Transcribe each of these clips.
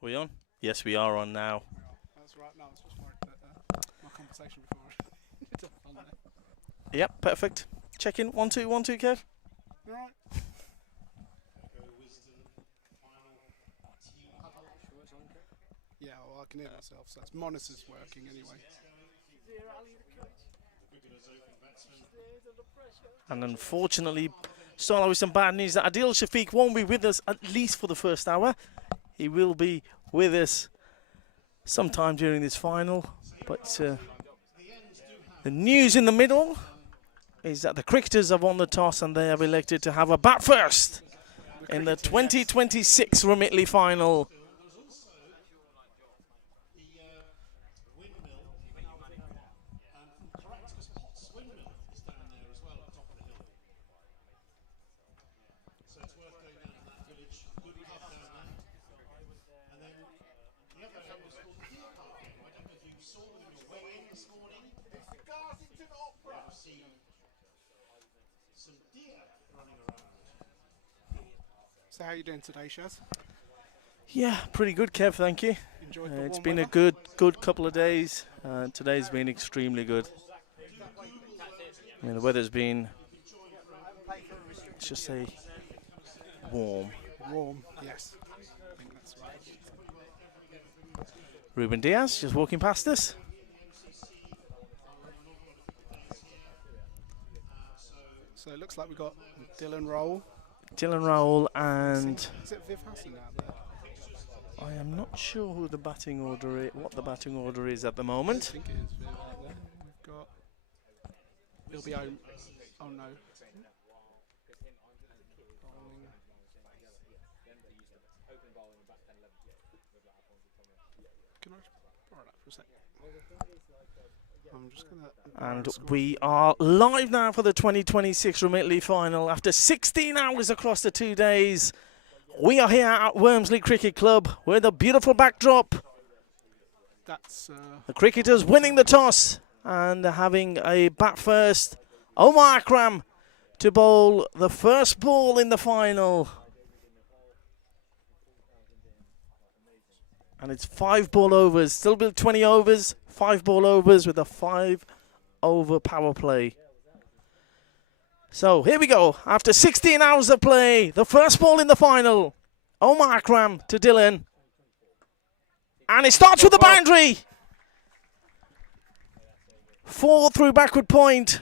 We on? Yes, we are on now. That's right. No, it's just my conversation before. Yep, perfect. Check in. 1 2 1 2, Kev. All right. Yeah, well, I can hear myself, so that's monitors working anyway. And unfortunately, starting out with some bad news that Adil Shafiq won't be with us at least for the first hour. He will be with us sometime during this final. But the news in the middle is that the Cricketers have won the toss and they have elected to have a bat first in the 2026 Remitly Final. So how are you doing today, Shaz? Yeah, pretty good, Kev, thank you. Enjoyed the It's warm been weather? a good couple of days. Today's been extremely good. I mean, the weather's been, let's just say, warm. Warm, yes. I think that's right. Ruben Diaz just walking past us. So it looks like we've got Dylan Roll. Dylan Rowell and Is it Viv Hassan out there? I am not sure who the batting order is, what the batting order is at the I moment. think it is Viv out there. We've got. It'll be home. Oh no. Can I just borrow that for a second? I'm just gonna. And we are live now for the 2026 Remitly Final. After 16 hours across the 2 days, we are here at Wormsley Cricket Club with a beautiful backdrop. That's. The Cricketers winning the toss and having a bat first. Omar Akram to bowl the first ball in the final. And it's 5 ball overs, still built 20 overs, 5 ball overs with a 5 over power play. So here we go. After 16 hours of play, the first ball in the final. Omar Akram to Dylan. And it starts with the boundary. 4 through backward point.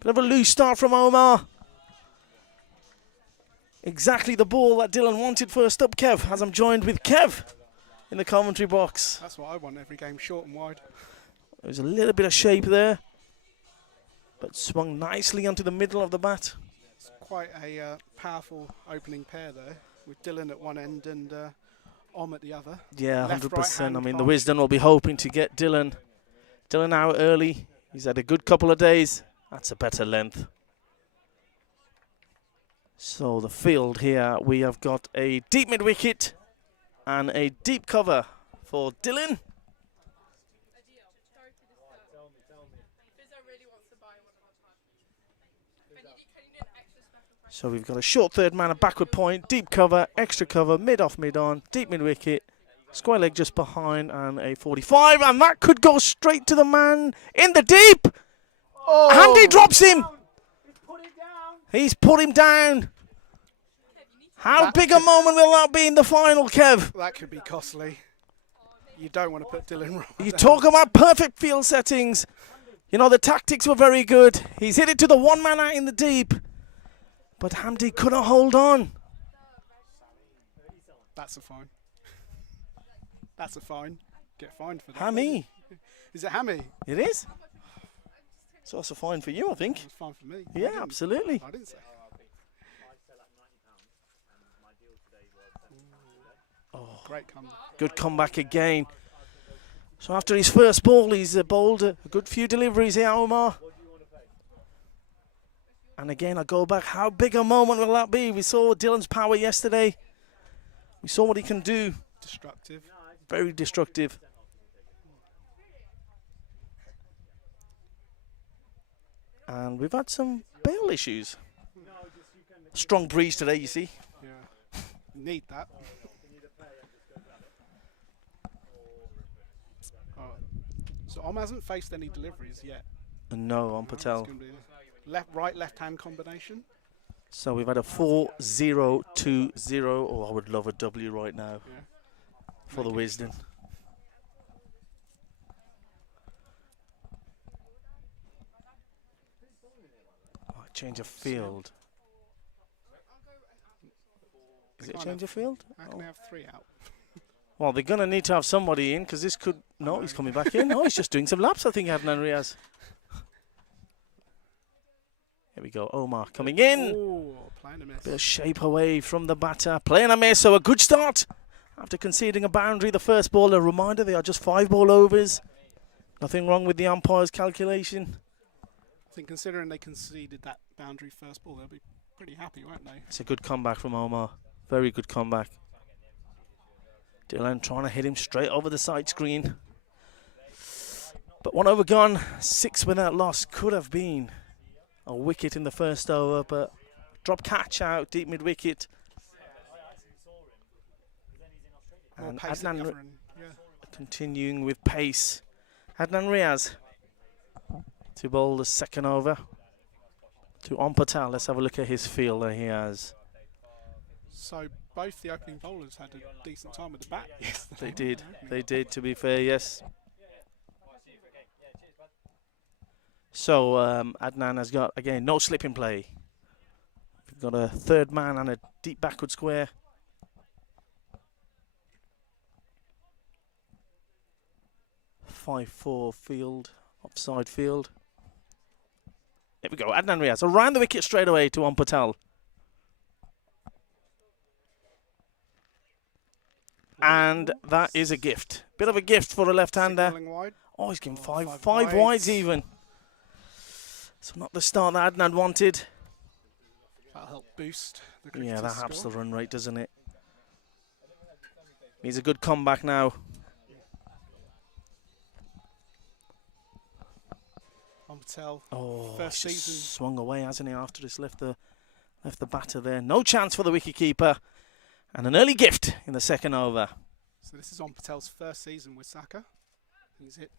Bit of a loose start from Omar. Exactly the ball that Dylan wanted first up, Kev, as I'm joined with Kev in the commentary box. That's what I want every game, short and wide. There's a little bit of shape there, but swung nicely onto the middle of the bat. It's quite a powerful opening pair there, with Dylan at one end and Om at the other. Yeah, Left, 100%. right-hand I mean, the pass. Wisden will be hoping to get Dylan out early. He's had a good couple of days. That's a better length. So the field here, we have got a deep mid-wicket and a deep cover for Dylan. So we've got a short third man, a backward point, deep cover, extra cover, mid-off, mid-on, deep mid-wicket, square leg just behind, and a 45, and that could go straight to the man in the deep. Oh. Handy drops him. He's put him down. How big a moment will that be in the final, Kev? That could be costly. You don't want to put Dylan Roll You down. talk about perfect field settings. You know, the tactics were very good. He's hit it to the one man out in the deep. But Hamdi couldn't hold on. That's a fine. That's a fine. Get fined for that. Hammy. Is it Hammy? It is. So that's a fine for you, I think. It's fine for me. Yeah, absolutely. I didn't say. Oh, Great comeback. good comeback again. So after his first ball, he's bowled a good few deliveries here, Omar. And again, I go back, how big a moment will that be? We saw Dylan's power yesterday. We saw what he can do. Destructive. Very destructive. And we've had some bail issues. Strong breeze today, you see. Yeah. need that. Oh. So Om hasn't faced any deliveries yet. No, on It's Patel. gonna be a left-hand combination. So we've had a 4-0-2-0. Oh, I would love a W right now for the Wisden. Change of field. Is it a change of field? How can they have 3 out? Well, they're going to need to have somebody in because this could... No, he's coming back in. Oh, he's just doing some laps, I think, Adnan Riaz. Here we go. Omar coming in. Ooh, playing a miss. Bit of shape away from the batter. Playing a miss, so a good start. After conceding a boundary, the first ball, a reminder, they are just 5 ball overs. Nothing wrong with the umpire's calculation. I think considering they conceded that boundary first ball, they'll be pretty happy, won't they? It's a good comeback from Omar. Very good comeback. Dylan trying to hit him straight over the side screen. But 1 over gone, 6 without loss. Could have been a wicket in the first over, but drop catch out, deep mid-wicket. And Adnan continuing with pace. Adnan Riaz to bowl the second over to Om Patel. Let's have a look at his fielder he has. So both the opening bowlers had a decent time with the bat yesterday. They did, to be fair, yes. So Adnan has got, again, no slip in play. We've got a third man and a deep backward square. Five-4 field, offside field. Here we go, Adnan Riaz around the wicket straight away to Om Patel. And that is a gift. Bit of a gift for a left-hander. Oh, he's given five wides even. So not the start that Adnan wanted. That'll help boost the Cricketer's Yeah, that helps score. the run rate, doesn't it? Needs a good comeback now. Om Patel, he's first just season. swung away, hasn't he? After this left the batter there. No chance for the wicketkeeper, and an early gift in the second over. So this is Om Patel's first season with Saka. He's hit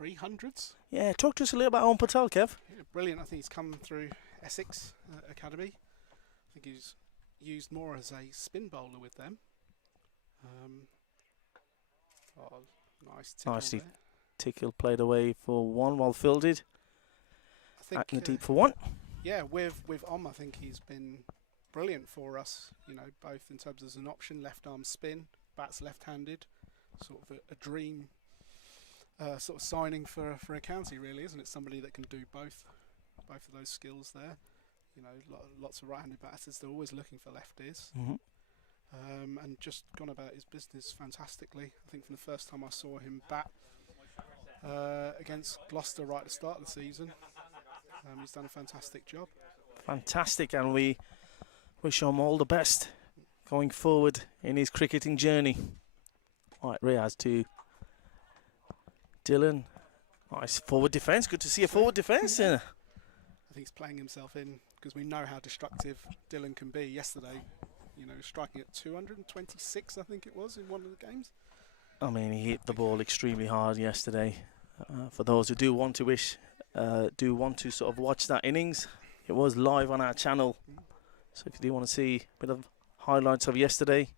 300s. Yeah, talk to us a little about Om Patel, Kev. Yeah, brilliant. I think he's come through Essex Academy. I think he's used more as a spin bowler with them. Nice tickle Nicely there. Tickle played away for 1, well fielded. I think Acting deep for 1. Yeah, with Om, I think he's been brilliant for us. You know, both in terms as an option, left arm spin, bats left-handed, sort of a dream sort of signing for a county, really, isn't it? Somebody that can do both of those skills there. You know, lots of right-handed batters. They're always looking for lefties. And just gone about his business fantastically. I think from the first time I saw him bat against Gloucester right at the start of the season, he's done a fantastic job. Fantastic, and we wish him all the best going forward in his cricketing journey. All right, Riaz to Dylan. Nice forward defence. Good to see a forward defence. I think he's playing himself in because we know how destructive Dylan can be. Yesterday, you know, striking at 226, I think it was, in one of the games. I mean, he hit the ball extremely hard yesterday. For those who do want to sort of watch that innings, it was live on our channel. So if you do want to see a bit of highlights of yesterday.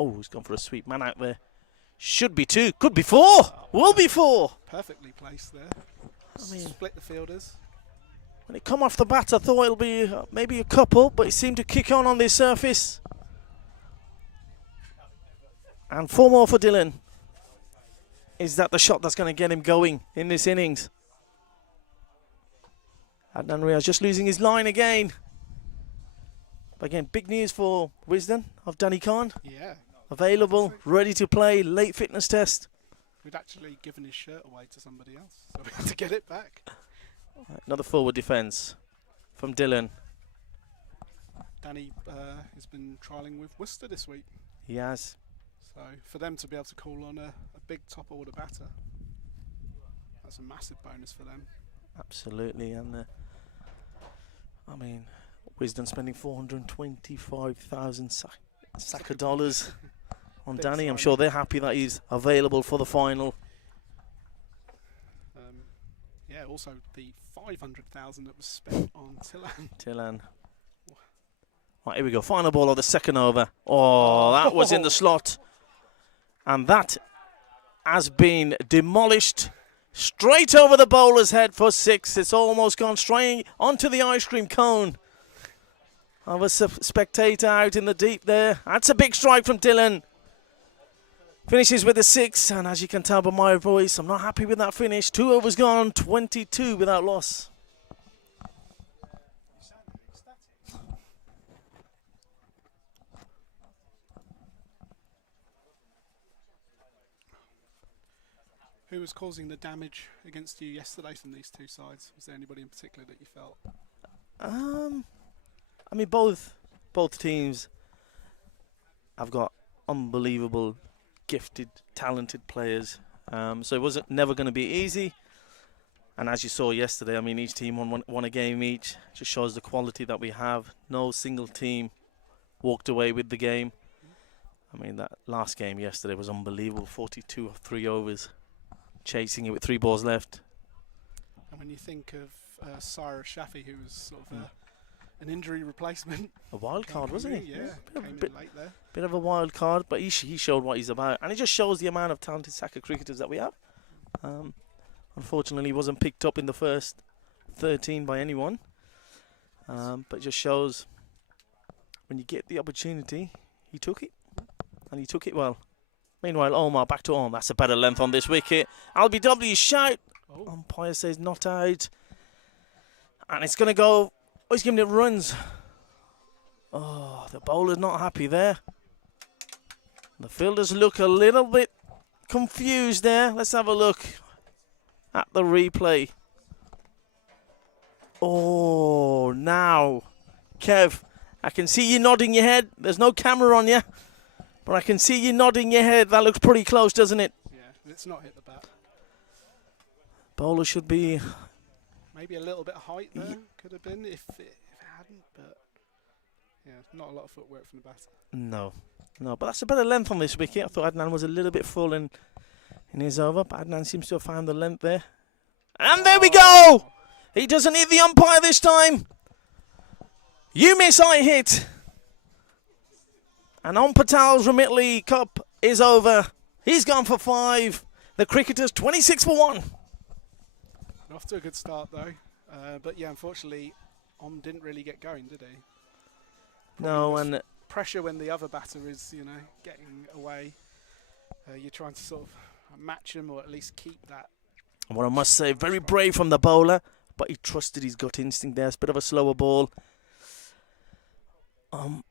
Oh, he's gone for a sweep. Man out there. Should be 2. Could be 4. Will be 4. Perfectly placed there. I mean, split the fielders. When it come off the bat, I thought it'll be maybe a couple, but it seemed to kick on this surface. And 4 more for Dylan. Is that the shot that's going to get him going in this innings? Adnan Riaz just losing his line again. But again, big news for Wisden of Danny Khan. Yeah. Available, ready to play, late fitness test. We'd actually given his shirt away to somebody else, so we had to get it back. Another forward defence from Dylan. Danny has been trialling with Worcester this week. He has. So for them to be able to call on a big top order batter, that's a massive bonus for them. Absolutely, and I mean, Wisden spending 425,000 Saka dollars on Big Danny. I'm signing. sure they're happy that he's available for the final. Yeah, also the 500,000 that was spent on Tillan. Tillan. Right, here we go. Final ball of the second over. Oh, that was in the slot. And that has been demolished straight over the bowler's head for 6. It's almost gone straight onto the ice cream cone of a spectator out in the deep there. That's a big strike from Dylan. Finishes with a 6, and as you can tell by my voice, I'm not happy with that finish. 2 overs gone, 22 without loss. Who was causing the damage against you yesterday from these two sides? Was there anybody in particular that you felt? I mean, both teams have got unbelievable, gifted, talented players. So it wasn't never going to be easy. And as you saw yesterday, I mean, each team won a game each. Just shows the quality that we have. No single team walked away with the game. I mean, that last game yesterday was unbelievable. 42 of 3 overs, chasing it with 3 balls left. And when you think of Cyrus Shafi, who was sort of an injury replacement. A wild card, wasn't he? Yeah, came in late there. Bit of a wild card, but he showed what he's about. And it just shows the amount of talented Saka cricketers that we have. Unfortunately, he wasn't picked up in the first 13 by anyone. But it just shows when you get the opportunity, he took it. And he took it well. Meanwhile, Omar back to home. That's a better length on this wicket. LBW shout. Umpire says not out. And it's going to go. Oh, he's giving it runs. Oh, the bowler's not happy there. The fielders look a little bit confused there. Let's have a look at the replay. Oh, now. Kev, I can see you nodding your head. There's no camera on you. But I can see you nodding your head. That looks pretty close, doesn't it? Yeah, it's not hit the bat. Bowler should be... Maybe a little bit of height there. Could have been if it hadn't. But yeah, not a lot of footwork from the batter. No, but that's a better length on this wicket. I thought Adnan was a little bit full in his over, but Adnan seems to have found the length there. And there we go! He doesn't hit the umpire this time. You miss, I hit. And on Patal's Remitly Cup is over. He's gone for 5. The Cricketers 26 for 1. Off to a good start though. But yeah, unfortunately, didn't really get going, did he? No, and pressure when the other batter is, getting away. You're trying to sort of match him or at least keep that. what I must say, very brave from the bowler, but he trusted his gut instinct there. It's a bit of a slower ball.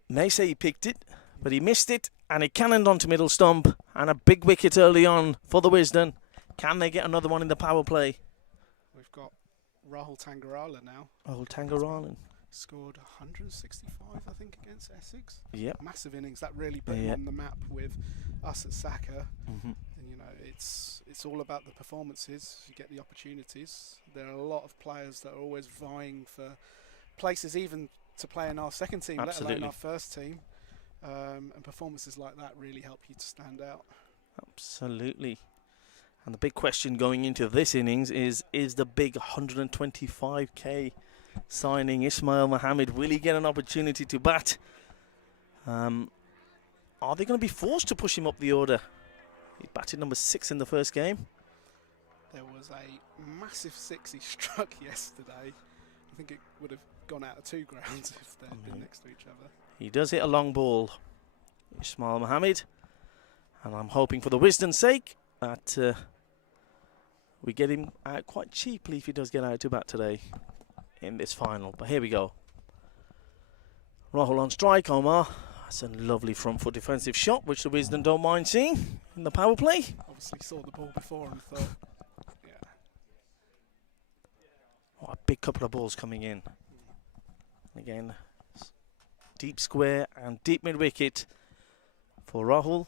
May say he picked it, but he missed it, and it cannoned onto middle stump, and a big wicket early on for the Wisden. Can they get another one in the power play? We've got Rahul Tangarala now. Rahul Tangarala. Scored 165, I think, against Essex. Yep. Massive innings. That really put him on the map with us at Saka. Mm-hmm. And, it's all about the performances. You get the opportunities. There are a lot of players that are always vying for places, even to play in our second team, Absolutely. let alone our first team. And performances like that really help you to stand out. Absolutely. And the big question going into this innings is the big 125k signing Ismail Mohammed. Will he get an opportunity to bat? Are they going to be forced to push him up the order? He batted number 6 in the first game. There was a massive 6 he struck yesterday. I think it would have gone out of 2 grounds if they had been next to each other. He does hit a long ball, Ismail Mohammed. And I'm hoping for the Wisden's sake that we get him out quite cheaply if he does get out to bat today in this final. But here we go. Rahul on strike, Omar. That's a lovely front foot defensive shot, which the Wisden don't mind seeing in the power play. Obviously saw the ball before and thought, yeah. What a big couple of balls coming in. Again, deep square and deep mid-wicket for Rahul.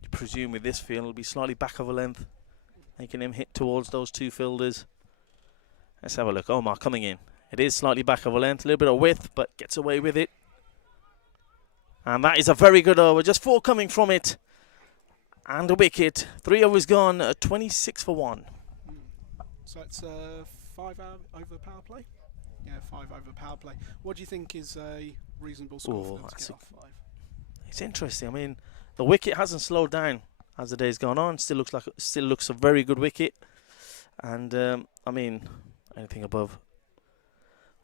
You presume with this field it'll be slightly back of a length. making him hit towards those two fielders. Let's have a look. Omar coming in. It is slightly back of a length, a little bit of width, but gets away with it. And that is a very good over. Just 4 coming from it. And a wicket. 3 overs gone, 26 for 1. So it's 5 over power play? Yeah, 5 over power play. What do you think is a reasonable score for them to get off 5? It's interesting. I mean, the wicket hasn't slowed down as the day's gone on. Still looks a very good wicket. And, I mean, anything above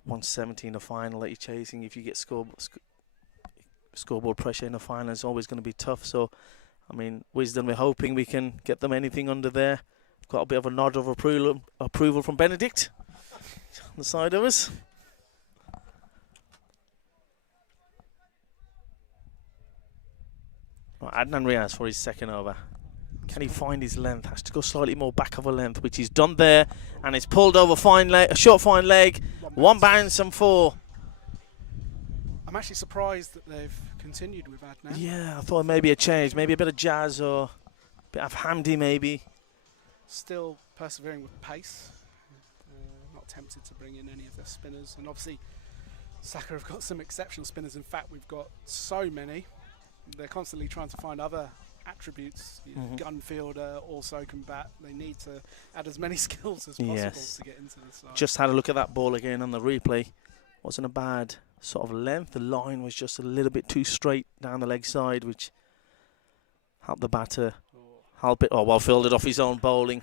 170 in the final that you're chasing, if you get scoreboard pressure in the final, it's always going to be tough. So, I mean, Wisden, we're hoping we can get them anything under there. Got a bit of a nod of approval from Benedict on the side of us. Right, Adnan Riaz for his second over. Can he find his length? Has to go slightly more back of a length, which he's done there. And it's pulled over a short fine leg. 1 bounce and 4. I'm actually surprised that they've continued with Adnan. Yeah, I thought maybe a change. Maybe a bit of Jazz or a bit of Hamdi maybe. Still persevering with pace. Not tempted to bring in any of their spinners. And obviously, Saka have got some exceptional spinners. In fact, we've got so many. They're constantly trying to find other attributes. Gun fielder, also can bat. They need to add as many skills as possible to get into the side. Just had a look at that ball again on the replay. Wasn't a bad sort of length. The line was just a little bit too straight down the leg side, which helped the batter help it. Oh, well fielded off his own bowling.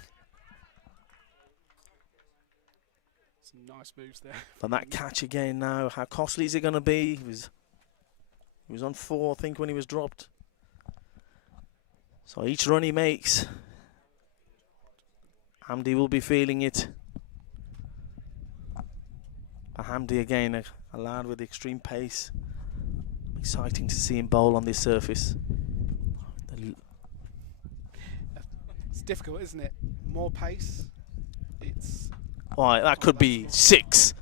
Some nice moves there. And that catch again now. How costly is it going to be? He was on 4, I think, when he was dropped. So each run he makes, Hamdi will be feeling it. Hamdi again, a lad with extreme pace. Exciting to see him bowl on this surface. It's difficult, isn't it? More pace. It's. Right, that could be 6.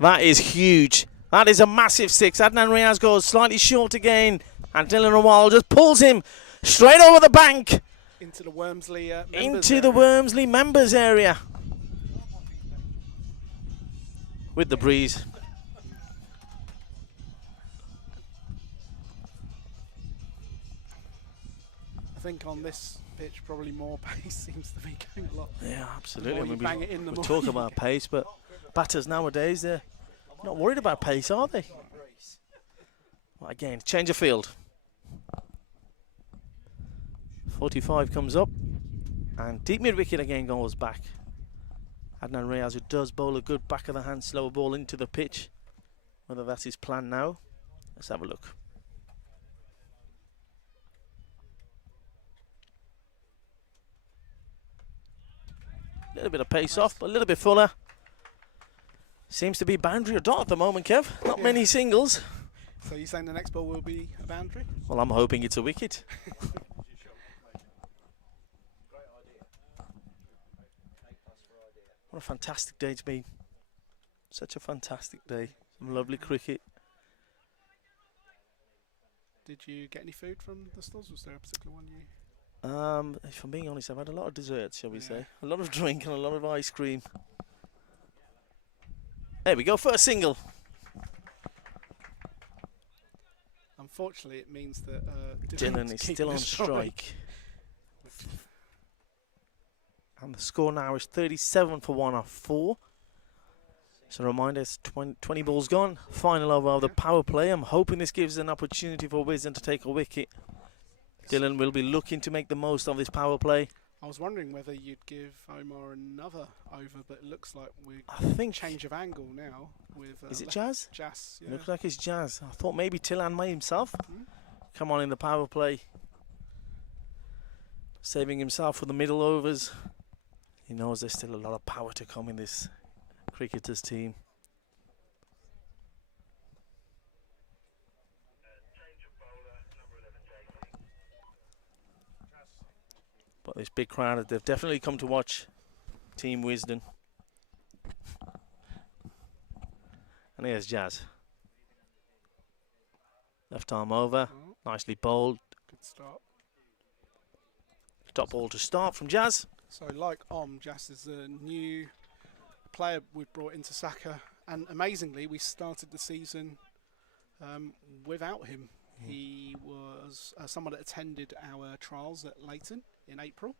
That is huge. That is a massive 6. Adnan Riaz goes slightly short again, and Dylan Rawal just pulls him straight over the bank into the Wormsley members area. With the breeze. I think on this pitch, probably more pace seems to be going a lot. Yeah, absolutely. We talk about pace, but batters nowadays, they're not worried about pace, are they? Well, again, change of field. 45 comes up, and deep mid wicket again goes back. Adnan Riaz, who does bowl a good back of the hand slower ball into the pitch. Whether that's his plan now, let's have a look. A little bit of pace off, but a little bit fuller. Seems to be boundary or dot at the moment, Kev. Not many singles. So you're saying the next ball will be a boundary? Well, I'm hoping it's a wicket. What a fantastic day it's been. Such a fantastic day. Some lovely cricket. Did you get any food from the stalls? Was there a particular one you... If I'm being honest, I've had a lot of desserts, shall we say. A lot of drink and a lot of ice cream. There we go, first single. Unfortunately, it means that Dylan is still on strike. And the score now is 37 for 1 off 4. So a reminder, it's 20 balls gone. Final over of the power play. I'm hoping this gives an opportunity for Wisden to take a wicket. Dylan will be looking to make the most of this power play. I was wondering whether you'd give Omar another over, but it looks like we're change of angle now. With is it Jazz? Jazz, yeah. Looks like it's Jazz. I thought maybe Tillan May himself. Come on in the power play. Saving himself for the middle overs. He knows there's still a lot of power to come in this cricketers team. But this big crowd, they've definitely come to watch Team Wisden. And here's Jazz. Left arm over, nicely bowled. Good start. Top ball to start from Jazz. So like Jas is a new player we've brought into Saka, and amazingly we started the season without him. He was someone that attended our trials at Leighton in April.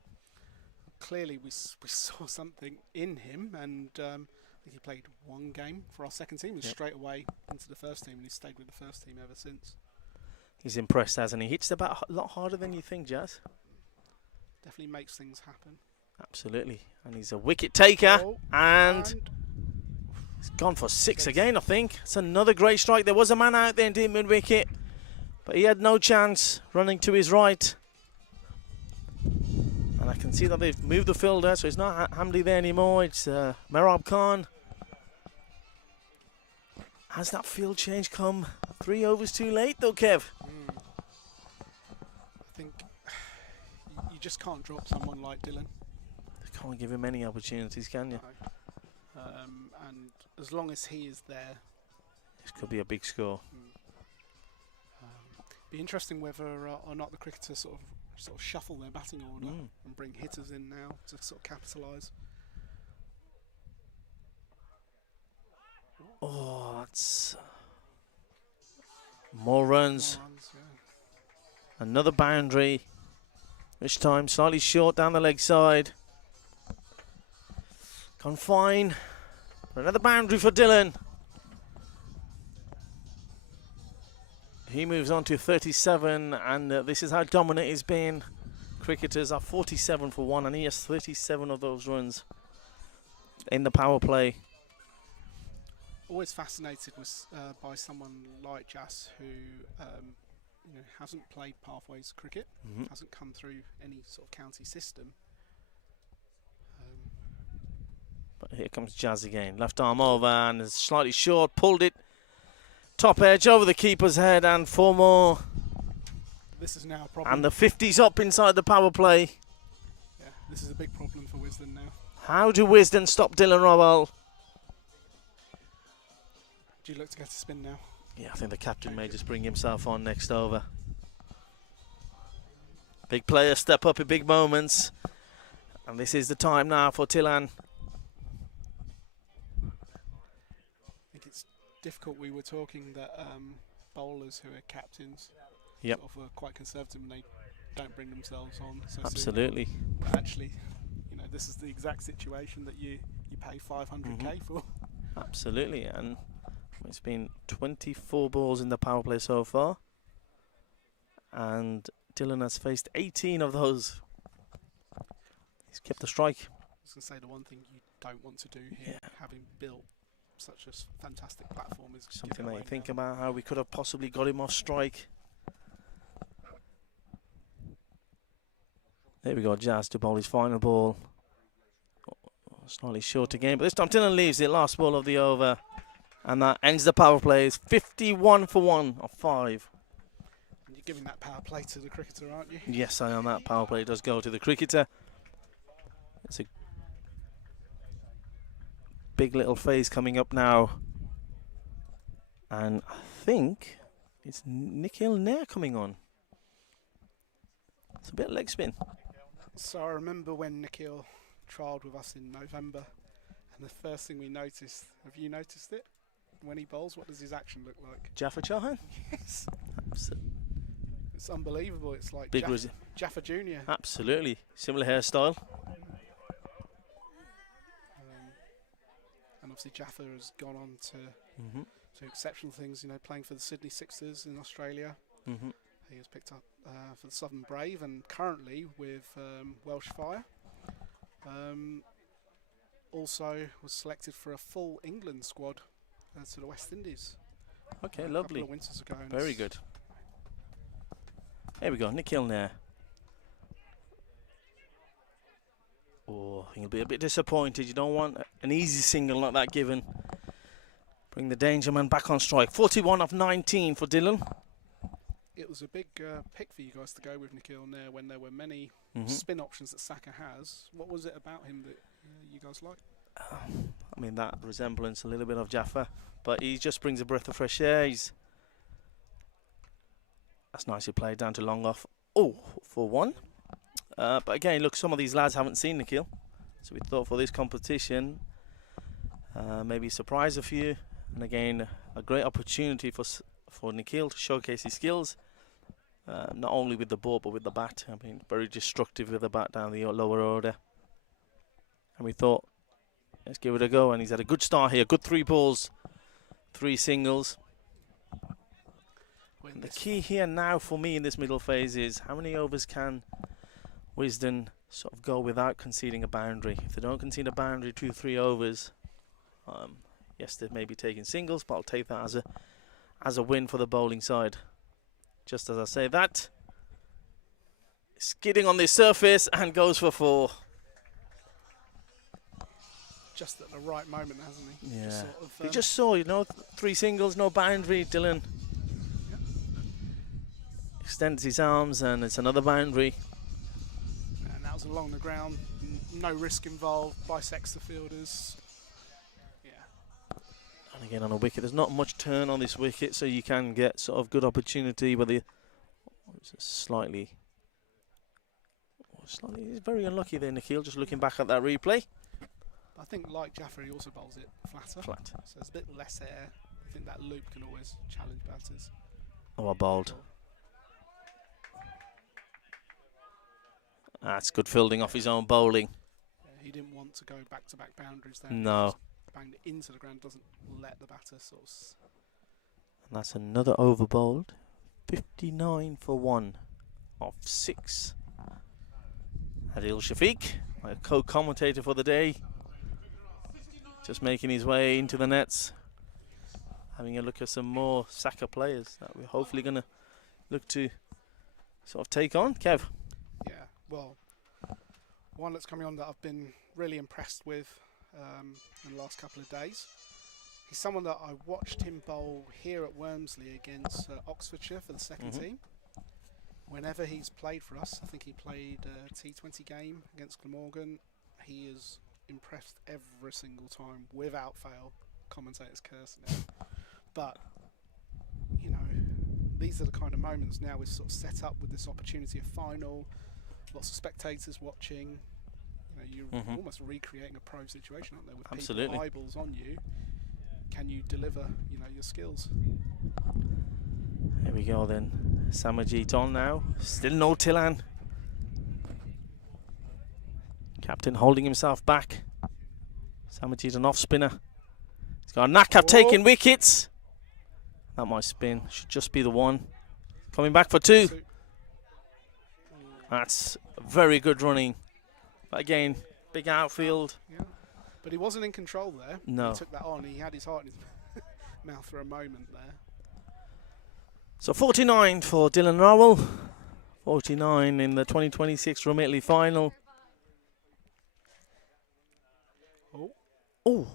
Clearly we saw something in him, and I think he played one game for our second team. He was straight away into the first team, and he's stayed with the first team ever since. He's impressed, hasn't he? Hits about a lot harder than you think, Jazz. Definitely makes things happen. Absolutely. And he's a wicket taker. Oh, and he's gone for six again, I think. It's another great strike. There was a man out there in the mid-wicket, but he had no chance running to his right. And I can see that they've moved the fielder, so it's not Hamdi there anymore. It's Merab Khan. Has that field change come 3 overs too late, though, Kev? I think you just can't drop someone like Dylan. You can't give him any opportunities, can you? No. And as long as he is there, This could be a big score. Be interesting whether or not the cricketers sort of shuffle their batting order and bring hitters in now to sort of capitalise. Oh, that's more runs. More runs, yeah. Another boundary. This time slightly short down the leg side. Gone fine. Another boundary for Dylan. He moves on to 37, and this is how dominant he's been. Cricketers are 47 for 1, and he has 37 of those runs in the power play. Always fascinated by someone like Jas, who hasn't played pathways cricket, hasn't come through any sort of county system. But here comes Jazz again. Left arm over and is slightly short. Pulled it. Top edge over the keeper's head and 4 more. This is now a problem. And the 50's up inside the power play. Yeah, this is a big problem for Wisden now. How do Wisden stop Dylan Rowell? Do you look to get a spin now? Yeah, I think the captain may just bring himself on next over. Big players step up in big moments. And this is the time now for Tilan. I think it's difficult. We were talking that bowlers who are captains Yep. sort of are quite conservative and they don't bring themselves on so Absolutely. soon. But actually, this is the exact situation that you pay 500k for. Absolutely. And it's been 24 balls in the power play so far. And Dylan has faced 18 of those. He's kept the strike. I was going to say the one thing you don't want to do here, having built such a fantastic platform, is Something that you think about how we could have possibly got him off strike. There we go, Jazz to bowl his final ball. Slightly short again, but this time Dylan leaves it, last ball of the over. And that ends the power play. It's 51 for 1 of 5. And you're giving that power play to the cricketer, aren't you? Yes, I am. That power play does go to the cricketer. It's a big little phase coming up now. And I think it's Nikhil Nair coming on. It's a bit of leg spin. So I remember when Nikhil trialled with us in November, and the first thing we noticed, have you noticed it? When he bowls, what does his action look like? Jaffa Chauhan? Yes. Absolutely. It's unbelievable. It's like Big Jaffa Jr. Absolutely. Similar hairstyle. And obviously Jaffa has gone on to exceptional things, playing for the Sydney Sixers in Australia. He has picked up for the Southern Brave and currently with Welsh Fire. Also was selected for a full England squad to the West Indies. Okay, a lovely. couple of winters ago. Very good. There we go, Nikhil Nair. Oh, he'll be a bit disappointed. You don't want an easy single like that given. Bring the danger man back on strike. 41 of 19 for Dylan. It was a big pick for you guys to go with Nikhil Nair when there were many spin options that Saka has. What was it about him that you guys liked? I mean, that resemblance, a little bit of Jaffa, but he just brings a breath of fresh air. That's nicely played down to long off. Oh, for 1. But again, look, some of these lads haven't seen Nikhil, so we thought for this competition, maybe surprise a few, and again, a great opportunity for Nikhil to showcase his skills, not only with the ball but with the bat. I mean, very destructive with the bat down the lower order, and we thought, let's give it a go. And he's had a good start here, good 3 balls, 3 singles. And the key here now for me in this middle phase is how many overs can Wisden sort of go without conceding a boundary. If they don't concede a boundary, 2-3 overs, yes, they may be taking singles, but I'll take that as a win for the bowling side. Just as I say that, skidding on this surface and goes for 4. Just at the right moment, hasn't he? Yeah. Just sort of, You just saw, you know, 3 singles, no boundary. Dylan extends his arms and it's another boundary. And that was along the ground, no risk involved, bisects the fielders. Yeah. And again on a wicket, there's not much turn on this wicket, so you can get sort of good opportunity. But slightly, he's very unlucky there, Nikhil, just looking back at that replay. I think, like Jaffer, he also bowls it flatter. Flat. So there's a bit less air. I think that loop can always challenge batters. Oh, I bowled. That's good fielding off his own bowling. Yeah, he didn't want to go back-to-back boundaries there. No. Just banged it into the ground, doesn't let the batter sort of... And that's another over bowled. 59 for 1 of 6. Adil Shafiq, my co-commentator for the day, just making his way into the nets, having a look at some more Saka players that we're hopefully going to look to sort of take on. Kev? Yeah, well, one that's coming on that I've been really impressed with in the last couple of days. He's someone that I watched him bowl here at Wormsley against Oxfordshire for the second team. Whenever he's played for us, I think he played a T20 game against Glamorgan. He is impressed every single time, without fail. Commentators cursing him. But, you know, these are the kind of moments now we're sort of set up with this opportunity of final, lots of spectators watching. You know, you're almost recreating a pro situation, aren't there? With Absolutely. people eyeballs on you. Can you deliver, you know, your skills? Here we go then. Samajit on now. Still no Tilan. Captain holding himself back. Samajit an off spinner. He's got a knack at taking wickets. That might spin. Should just be the 1. Coming back for 2. That's very good running. But again, big outfield. Yeah. But he wasn't in control there. No. He took that on. He had his heart in his mouth for a moment there. So 49 for Dylan Rowell. 49 in the 2026 Remitly Final. Oh,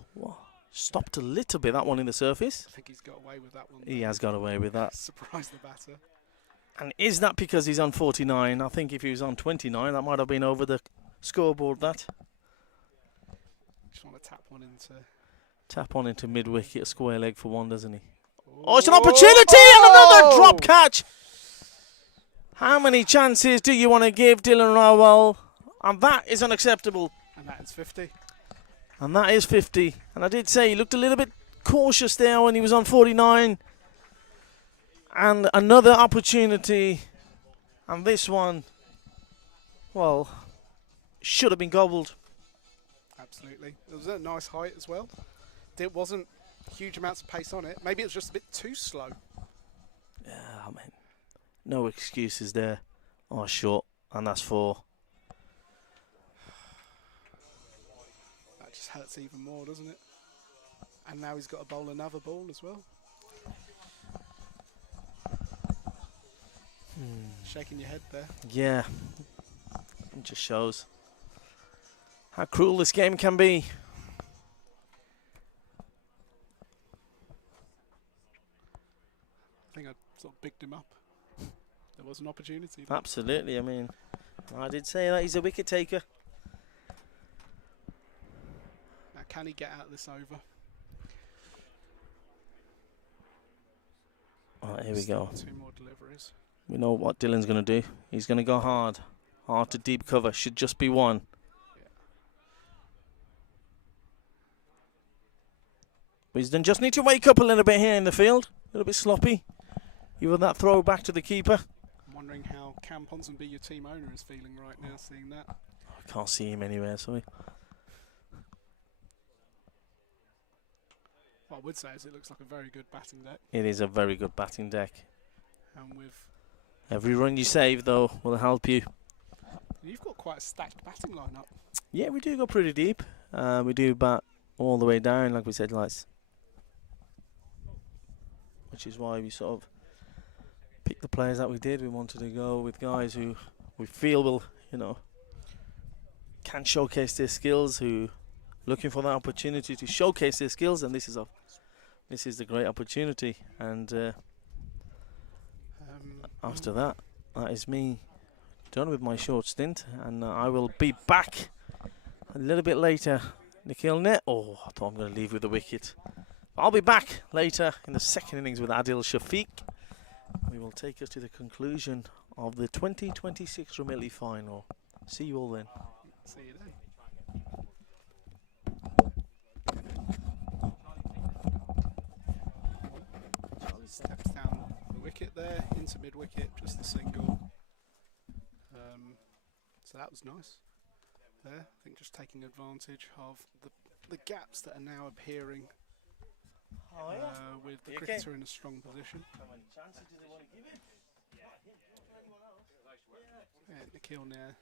stopped a little bit, that one in the surface. I think he's got away with that one. He has got away with that. Surprised the batter. And is that because he's on 49? I think if he was on 29, that might have been over the scoreboard, that. Just want to tap one into mid-wicket, a square leg for 1, doesn't he? Oh, it's an opportunity and another drop catch. How many chances do you want to give Dylan Rowell? And that is unacceptable. And that is 50. And that is 50. And I did say he looked a little bit cautious there when he was on 49. And another opportunity. And this one, well, should have been gobbled. Absolutely. It was a nice height as well. It wasn't huge amounts of pace on it. Maybe it was just a bit too slow. Yeah, I mean, no excuses there. Oh, short. And that's 4. That just hurts even more, doesn't it? And now he's got to bowl another ball as well. Shaking your head there. Yeah. It just shows how cruel this game can be. I think I sort of bigged him up. There was an opportunity. Absolutely. I mean, I did say that he's a wicket taker. Now, can he get out of this over? Oh, here we go. 2 more deliveries. We know what Dylan's going to do. He's going to go hard. Hard to deep cover. Should just be one. Wisden just need to wake up a little bit here in the field. A little bit sloppy. Even that throw back to the keeper. I'm wondering how Cam Ponsonby, your team owner, is feeling right now, seeing that. I can't see him anywhere, sorry. What I would say is it looks like a very good batting deck. It is a very good batting deck. And with Every run you save, though, will help you. you've got quite a stacked batting lineup. Yeah, we do go pretty deep. We do bat all the way down, like we said, lights. Which is why we sort of picked the players that we did. We wanted to go with guys who we feel will, you know, can showcase their skills, who looking for that opportunity to showcase their skills, and this is the great opportunity. And after that is me done with my short stint, and I will be back a little bit later. Nikhil Net. Oh, I thought I'm going to leave with the wicket. I'll be back later in the second innings with Adil Shafiq. We will take us to the conclusion of the 2026 Remitly Final. See you all then. See you then. Charlie steps down the wicket there, into mid-wicket, just a single. So that was nice there. I think just taking advantage of the gaps that are now appearing with the cricketer in a strong position. Yeah, Nikhil Nair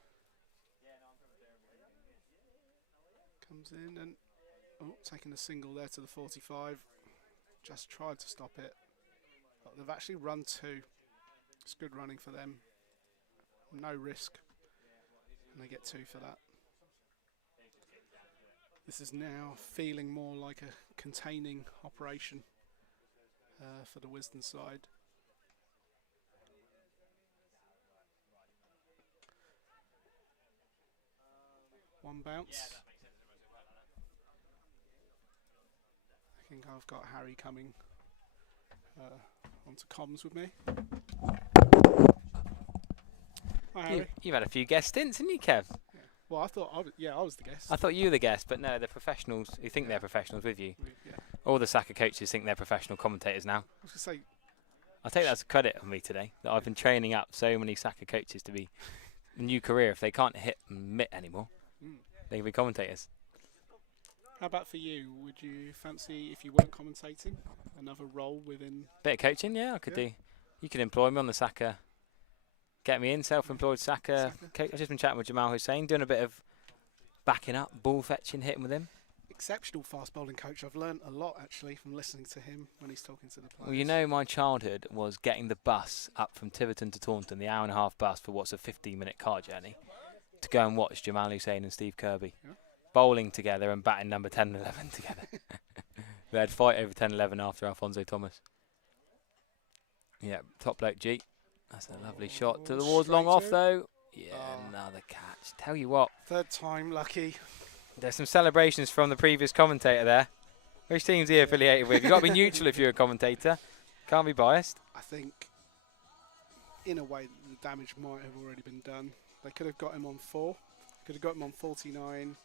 comes in and taking a single there to the 45. Just tried to stop it, but they've actually run two. It's good running for them. No risk, and they get two for that. This is now feeling more like a containing operation for the Wisden side. One bounce. I think I've got Harry coming onto comms with me. Hi, Harry. You've had a few guest stints, haven't you, Kev? Yeah. Well, I thought I was the guest. I thought you were the guest, but no, the professionals who think they're professionals with you. Yeah. All the Saka coaches think they're professional commentators now. I was going to say, I'll take that as a credit of me today, that I've been training up so many Saka coaches to be a new career. If they can't hit and mitt anymore, they can be commentators. how about for you? Would you fancy, if you weren't commentating, another role within? Bit of coaching, yeah, I could do. You could employ me on the Saka. Get me in, self-employed Saka. I've just been chatting with Jamal Hussain, doing a bit of backing up, ball fetching, hitting with him. Exceptional fast bowling coach. I've learned a lot actually from listening to him when he's talking to the players. Well, you know, my childhood was getting the bus up from Tiverton to Taunton, the hour-and-a-half bus for what's a 15-minute car journey, to go and watch Jamal Hussain and Steve Kirby bowling together and batting number 10 and 11 together. They had fight over 10-11 after Alfonso Thomas. Yeah, top bloke G. That's a lovely shot to the wards, long off though. Yeah, another catch. Tell you what. Third time lucky. There's some celebrations from the previous commentator there. Which team's he affiliated with? You've got to be neutral if you're a commentator. Can't be biased. I think, in a way, the damage might have already been done. They could have got him on 4. Could have got him on 49.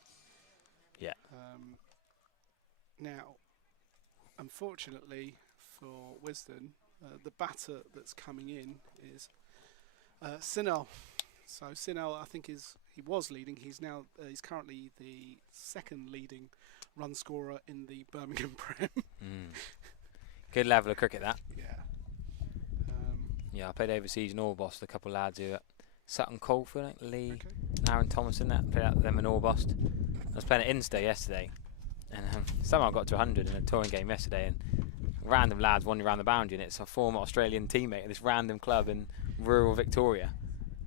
Yeah. Now, unfortunately for Wisden, the batter that's coming in is Sinel. So Sinel, I think, he was leading. He's now he's currently the second leading run scorer in the Birmingham Prem. Good level of cricket, that. Yeah. Yeah, I played overseas in Orbost. A couple of lads who at Sutton Coldfield, Lee, Aaron Thomason, that played out with them in Orbost. I was playing at Insta yesterday, and somehow I got to 100 in a touring game yesterday, and random lads wandering around the boundary, and it's a former Australian teammate of this random club in rural Victoria.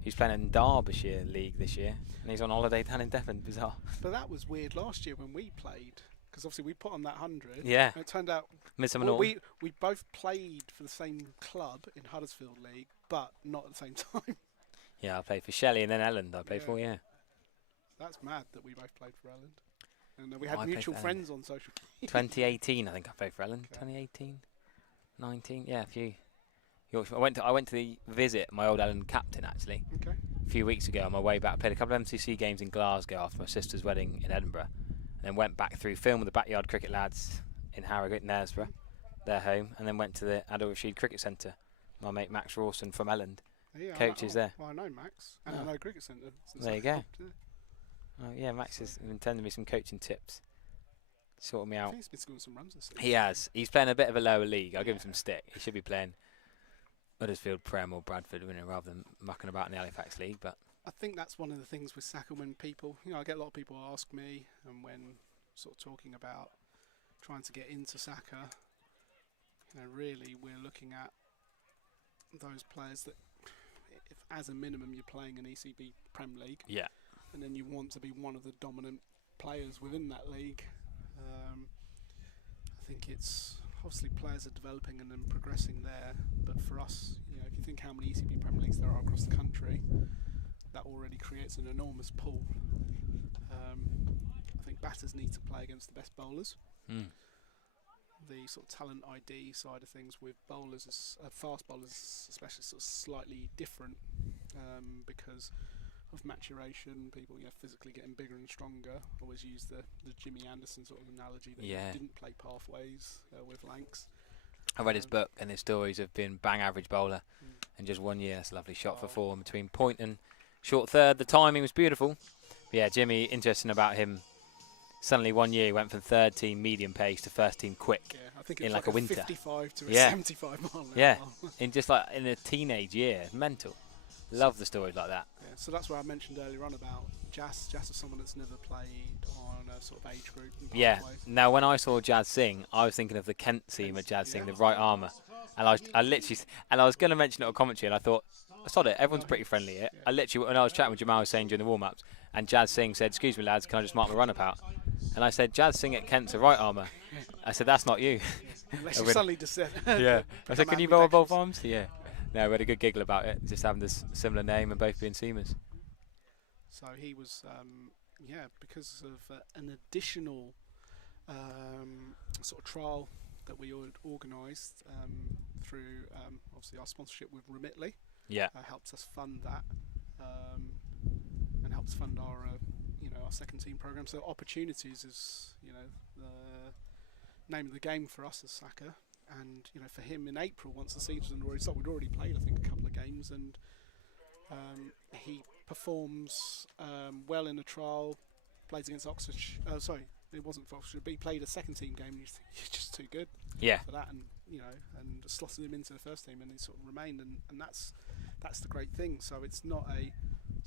He's playing in Derbyshire League this year, and he's on holiday down in Devon. Bizarre. But that was weird last year when we played, because obviously we put on that 100. Yeah. And it turned out we both played for the same club in Huddersfield League, but not at the same time. Yeah, I played for Shelley and then Elland. I played for, yeah. That's mad that we both played for Elland. And we had mutual friends on social media. 2018, I think I played for Elland. Okay. 2018, 19, yeah, a few. I went to the visit my old Elland captain actually. Okay. a few weeks ago on my way back. I played a couple of MCC games in Glasgow after my sister's wedding in Edinburgh, and then went back through, filmed with the backyard cricket lads in Harrogate, Knaresborough, their home, and then went to the Adil Rashid Cricket Centre. My mate Max Rawson from Elland coaches there. Well, I know Max, and I know Cricket Centre. There you go. Oh, yeah, Max has been telling me some coaching tips, sorting me I out. think he's been scoring some runs this season. He has. He's playing a bit of a lower league. I'll give him some stick. He should be playing Huddersfield, Prem or Bradford rather than mucking about in the Halifax League. But I think that's one of the things with Saka when people, I get a lot of people ask me, and when sort of talking about trying to get into Saka, really we're looking at those players that, if as a minimum you're playing an ECB Prem League, and then you want to be one of the dominant players within that league. I think it's obviously players are developing and then progressing there, but for us, if you think how many ECB Premier Leagues there are across the country, that already creates an enormous pool. I think batters need to play against the best bowlers. The sort of talent ID side of things with bowlers, fast bowlers especially, sort of slightly different because of maturation, people physically getting bigger and stronger. Always use the Jimmy Anderson sort of analogy that he didn't play pathways with Lanks. I read his book and his stories of being bang average bowler in just 1 year. It's a lovely shot for four in between point and short third. The timing was beautiful. But yeah, Jimmy, interesting about him. Suddenly 1 year he went from third team medium pace to first team quick I think in like a winter. 55 to a 75 mile an hour. in just like in a teenage year. Mental. Love the stories like that. So that's where I mentioned earlier on about Jas. Jas is someone that's never played on a sort of age group. Now when I saw Jazz Singh, I was thinking of the Kent team at Jazz Singh, the right armour, and I was going to mention it on commentary, and I thought, I saw it. Everyone's pretty friendly here. I literally, when I was chatting with Jamal, was saying during the warm-ups, and Jazz Singh said, "Excuse me, lads, can I just mark my run-up out?" And I said, "Jazz Singh at Kent's a right armour." I said, "That's not you." Unless you suddenly descend. I said, "Can you bowl both arms?" Yeah. No, we had a good giggle about it, just having this similar name and both being seamers. So he was, because of an additional sort of trial that we organised through obviously our sponsorship with Remitly. Helps us fund that and helps fund our our second team program. So opportunities is the name of the game for us as Saka. And for him in April, once the season had already started, we'd already played I think a couple of games, and he performs well in a trial. Plays against Oxfordshire. Sorry, it wasn't for Oxfordshire, but he played a second team game. And he's just too good for that, and and slotted him into the first team, and he sort of remained, and that's the great thing. So it's not a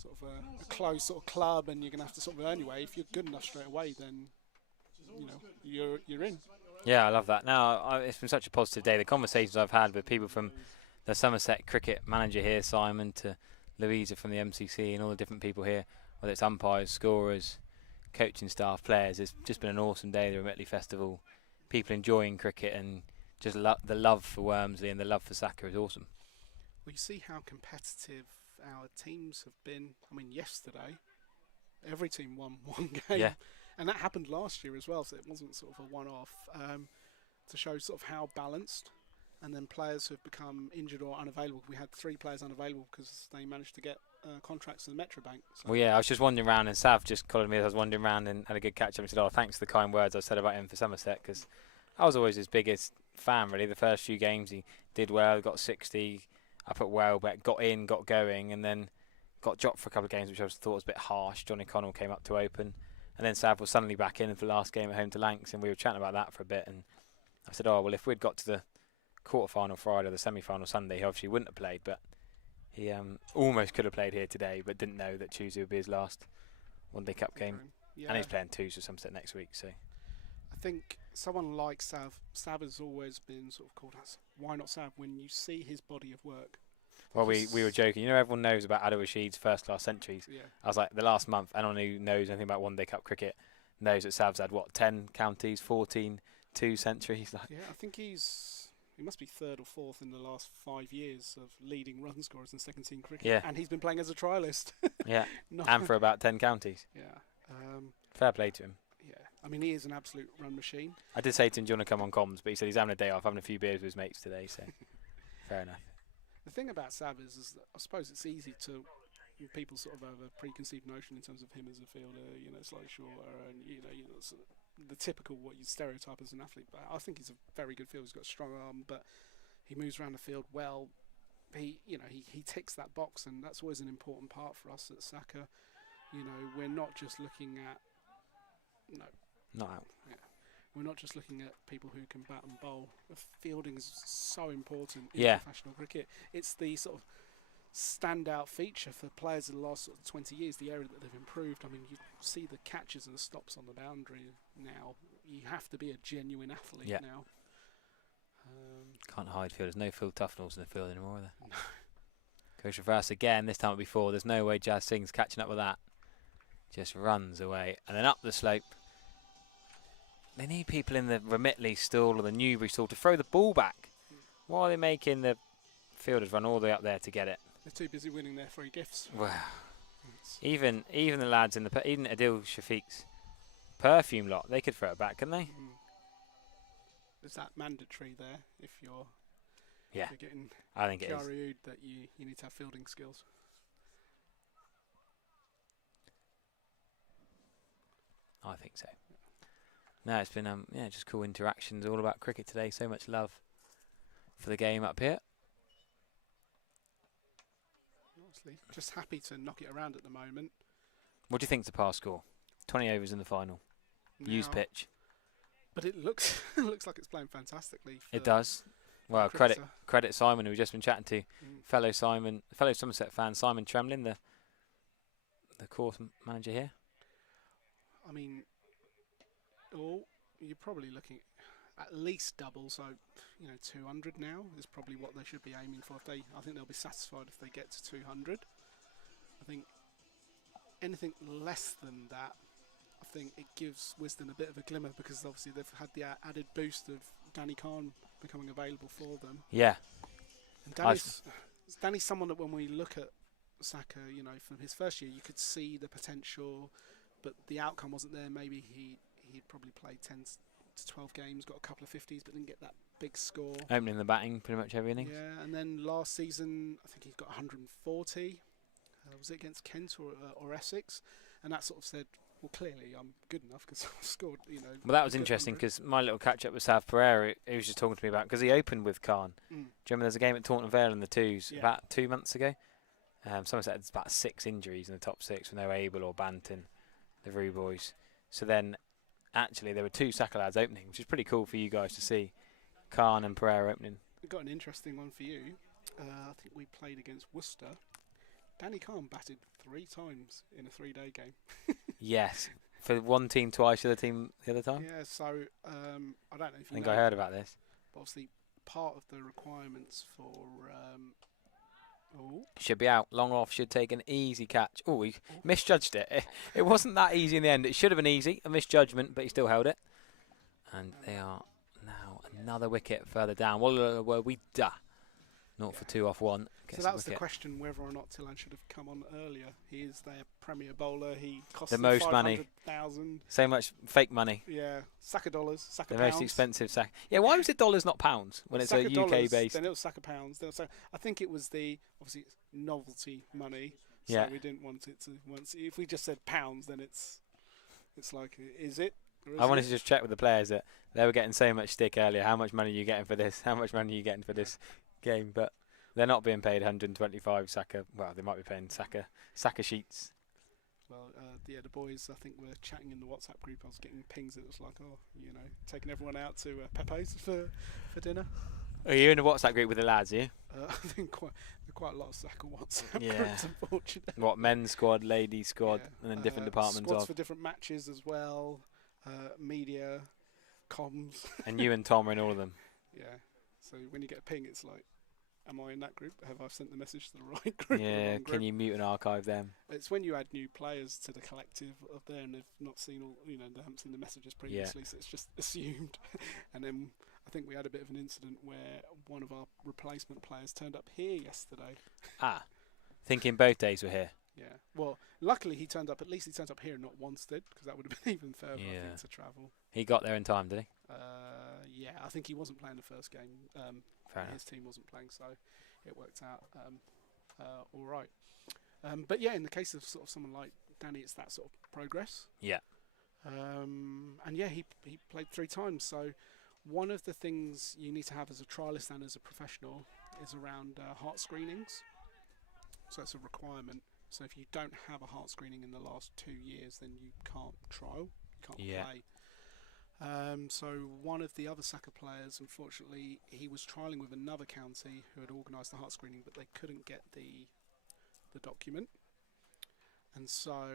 sort of a close sort of club, and you're going to have to sort of earn your way. If you're good enough straight away, then you're in. Yeah, I love that. Now, it's been such a positive day. The conversations I've had with people from the Somerset cricket manager here, Simon, to Louisa from the MCC, and all the different people here, whether it's umpires, scorers, coaching staff, players. It's just been an awesome day, the Remitly Festival. People enjoying cricket, and just the love for Wormsley and the love for Saka is awesome. Well, you see how competitive our teams have been. I mean, yesterday, every team won one game. Yeah. And that happened last year as well, so it wasn't sort of a one-off, to show sort of how balanced. And then players who have become injured or unavailable. We had 3 players unavailable because they managed to get contracts in the Metro Bank. So Well, yeah, I was just wandering around, and Sav just called me as I was wandering around and had a good catch-up and said, thanks for the kind words I said about him for Somerset, because I was always his biggest fan, really. The first few games he did well, got 60 up at Welbeck, got in, got going, and then got dropped for a couple of games, which I thought was a bit harsh. Johnny Connell came up to open. And then Sav was suddenly back in for the last game at home to Lanks, and we were chatting about that for a bit. And I said, well, if we'd got to the quarter-final Friday or the semi-final Sunday, he obviously wouldn't have played. But he almost could have played here today, but didn't know that Tuesday would be his last one-day cup game. Yeah. And he's playing 2s for Somerset next week. So I think someone like Sav has always been sort of called as, why not Sav, when you see his body of work. Well, we were joking. Everyone knows about Adil Rashid's first-class centuries. Yeah. I was like, the last month, anyone who knows anything about one-day cup cricket knows that Sav's had, 10 counties, 14, 2 centuries? Yeah, I think he must be 3rd or 4th in the last 5 years of leading run scorers in second-team cricket. Yeah. And he's been playing as a trialist. Yeah, and for about 10 counties. Yeah. Fair play to him. Yeah, I mean, he is an absolute run machine. I did say to him, do you want to come on comms? But he said he's having a day off, having a few beers with his mates today, so fair enough. The thing about Sav is that I suppose it's easy to people sort of have a preconceived notion in terms of him as a fielder, slightly shorter, and sort of the typical what you stereotype as an athlete. But I think he's a very good fielder. He's got a strong arm, but he moves around the field well. He ticks that box, and that's always an important part for us at Saka. We're not just looking at Not out. Yeah. We're not just looking at people who can bat and bowl. The fielding is so important in professional cricket. It's the sort of standout feature for players in the last sort of 20 years, the area that they've improved. I mean, you see the catches and the stops on the boundary now. You have to be a genuine athlete now. Can't hide field. There's no Phil Tufnells in the field anymore, are there? No. Goes reverse again, this time before. There's no way Jazz Singh's catching up with that. Just runs away. And then up the slope. They need people in the Remitly stall or the Newbury stall to throw the ball back. Why are they making the fielders run all the way up there to get it? They're too busy winning their free gifts. Wow. Even the lads in the even Adil Shafiq's perfume lot, they could throw it back, couldn't they? Is that mandatory there if you're getting I think it is. That you need to have fielding skills? I think so. No, it's been just cool interactions, all about cricket today. So much love for the game up here. Honestly, just happy to knock it around at the moment. What do you think's the pass score? 20 overs in the final. Used pitch. But it looks looks like it's playing fantastically. It does. Well, credit Simon, who we've just been chatting to, fellow Somerset fan, Simon Tremlin, the course manager here. I mean, you're probably looking at least double, so 200 now is probably what they should be aiming for. I think they'll be satisfied if they get to 200. I think anything less than that, I think it gives Wisden a bit of a glimmer, because obviously they've had the added boost of Danny Khan becoming available for them. Yeah. And Danny's someone that when we look at Saka, from his first year, you could see the potential, but the outcome wasn't there. Maybe he'd probably played 10 to 12 games, got a couple of 50s, but didn't get that big score. Opening the batting pretty much every innings. Yeah, and then last season, I think he got 140. Was it against Kent or Essex? And that sort of said, well, clearly I'm good enough because I've scored, Well, that was interesting, because my little catch-up with Sav Pereira, he was just talking to me about, because he opened with Khan. Do you remember there's a game at Taunton Vale in the twos about 2 months ago? Somerset had about 6 injuries in the top 6 when they were Abel or Banton, the Rue boys. So then, actually, there were 2 Saka lads opening, which is pretty cool for you guys to see. Khan and Pereira opening. We've got an interesting one for you. I think we played against Worcester. Danny Khan batted 3 times in a 3-day game. Yes. For one team twice, the other team the other time? Yeah, so I don't know if you I think know, I heard about this. But obviously, part of the requirements for... should be out. Long off, should take an easy catch. Oh, he misjudged it. It wasn't that easy in the end. It should have been easy, a misjudgment, but he still held it. And they are now another wicket further down. What were we da? 0 for 2 off 1. So that was the question, whether or not Tillan should have come on earlier. He is their premier bowler. He costs the most money. So much fake money. Yeah, Saka dollars, Saka the pounds. Most expensive Saka. Yeah, why was it dollars, not pounds, when it's Saka a UK based? Then it was Saka pounds. I think it was obviously it's novelty money. So yeah. We didn't want it to. If we just said pounds, then it's like, is it? I wanted to just check with the players that they were getting so much stick earlier. How much money are you getting for this? How much money are you getting for this game? But they're not being paid 125 Saka. Well, they might be paying Saka sheets. Well, the boys, I think, were chatting in the WhatsApp group. I was getting pings. It was like, taking everyone out to Pepe's for dinner. Are you in a WhatsApp group with the lads, are you? I think quite a lot of Saka WhatsApp groups, unfortunately. What, men's squad, ladies squad, and then different departments squads for different matches as well. Media, comms. And you and Tom are in all of them. Yeah. So when you get a ping, it's like, am I in that group? Have I sent the message to the right group? Yeah, group? can you mute and archive them? It's when you add new players to the collective up there and they've not seen they haven't seen the messages previously, so it's just assumed. And then I think we had a bit of an incident where one of our replacement players turned up here yesterday. Thinking both days were here. Yeah. Well, luckily he turned up. At least he turned up here and not Wanstead, because that would have been even further, I think, to travel. He got there in time, did he? Yeah, I think he wasn't playing the first game. Fair enough. His team wasn't playing, so it worked out all right. But yeah, in the case of sort of someone like Danny, it's that sort of progress. Yeah. And yeah, he played 3 times. So one of the things you need to have as a trialist and as a professional is around heart screenings. So it's a requirement. So if you don't have a heart screening in the last 2 years, then you can't trial, you can't play. So one of the other Saka players, unfortunately, he was trialling with another county who had organised the heart screening, but they couldn't get the document. And so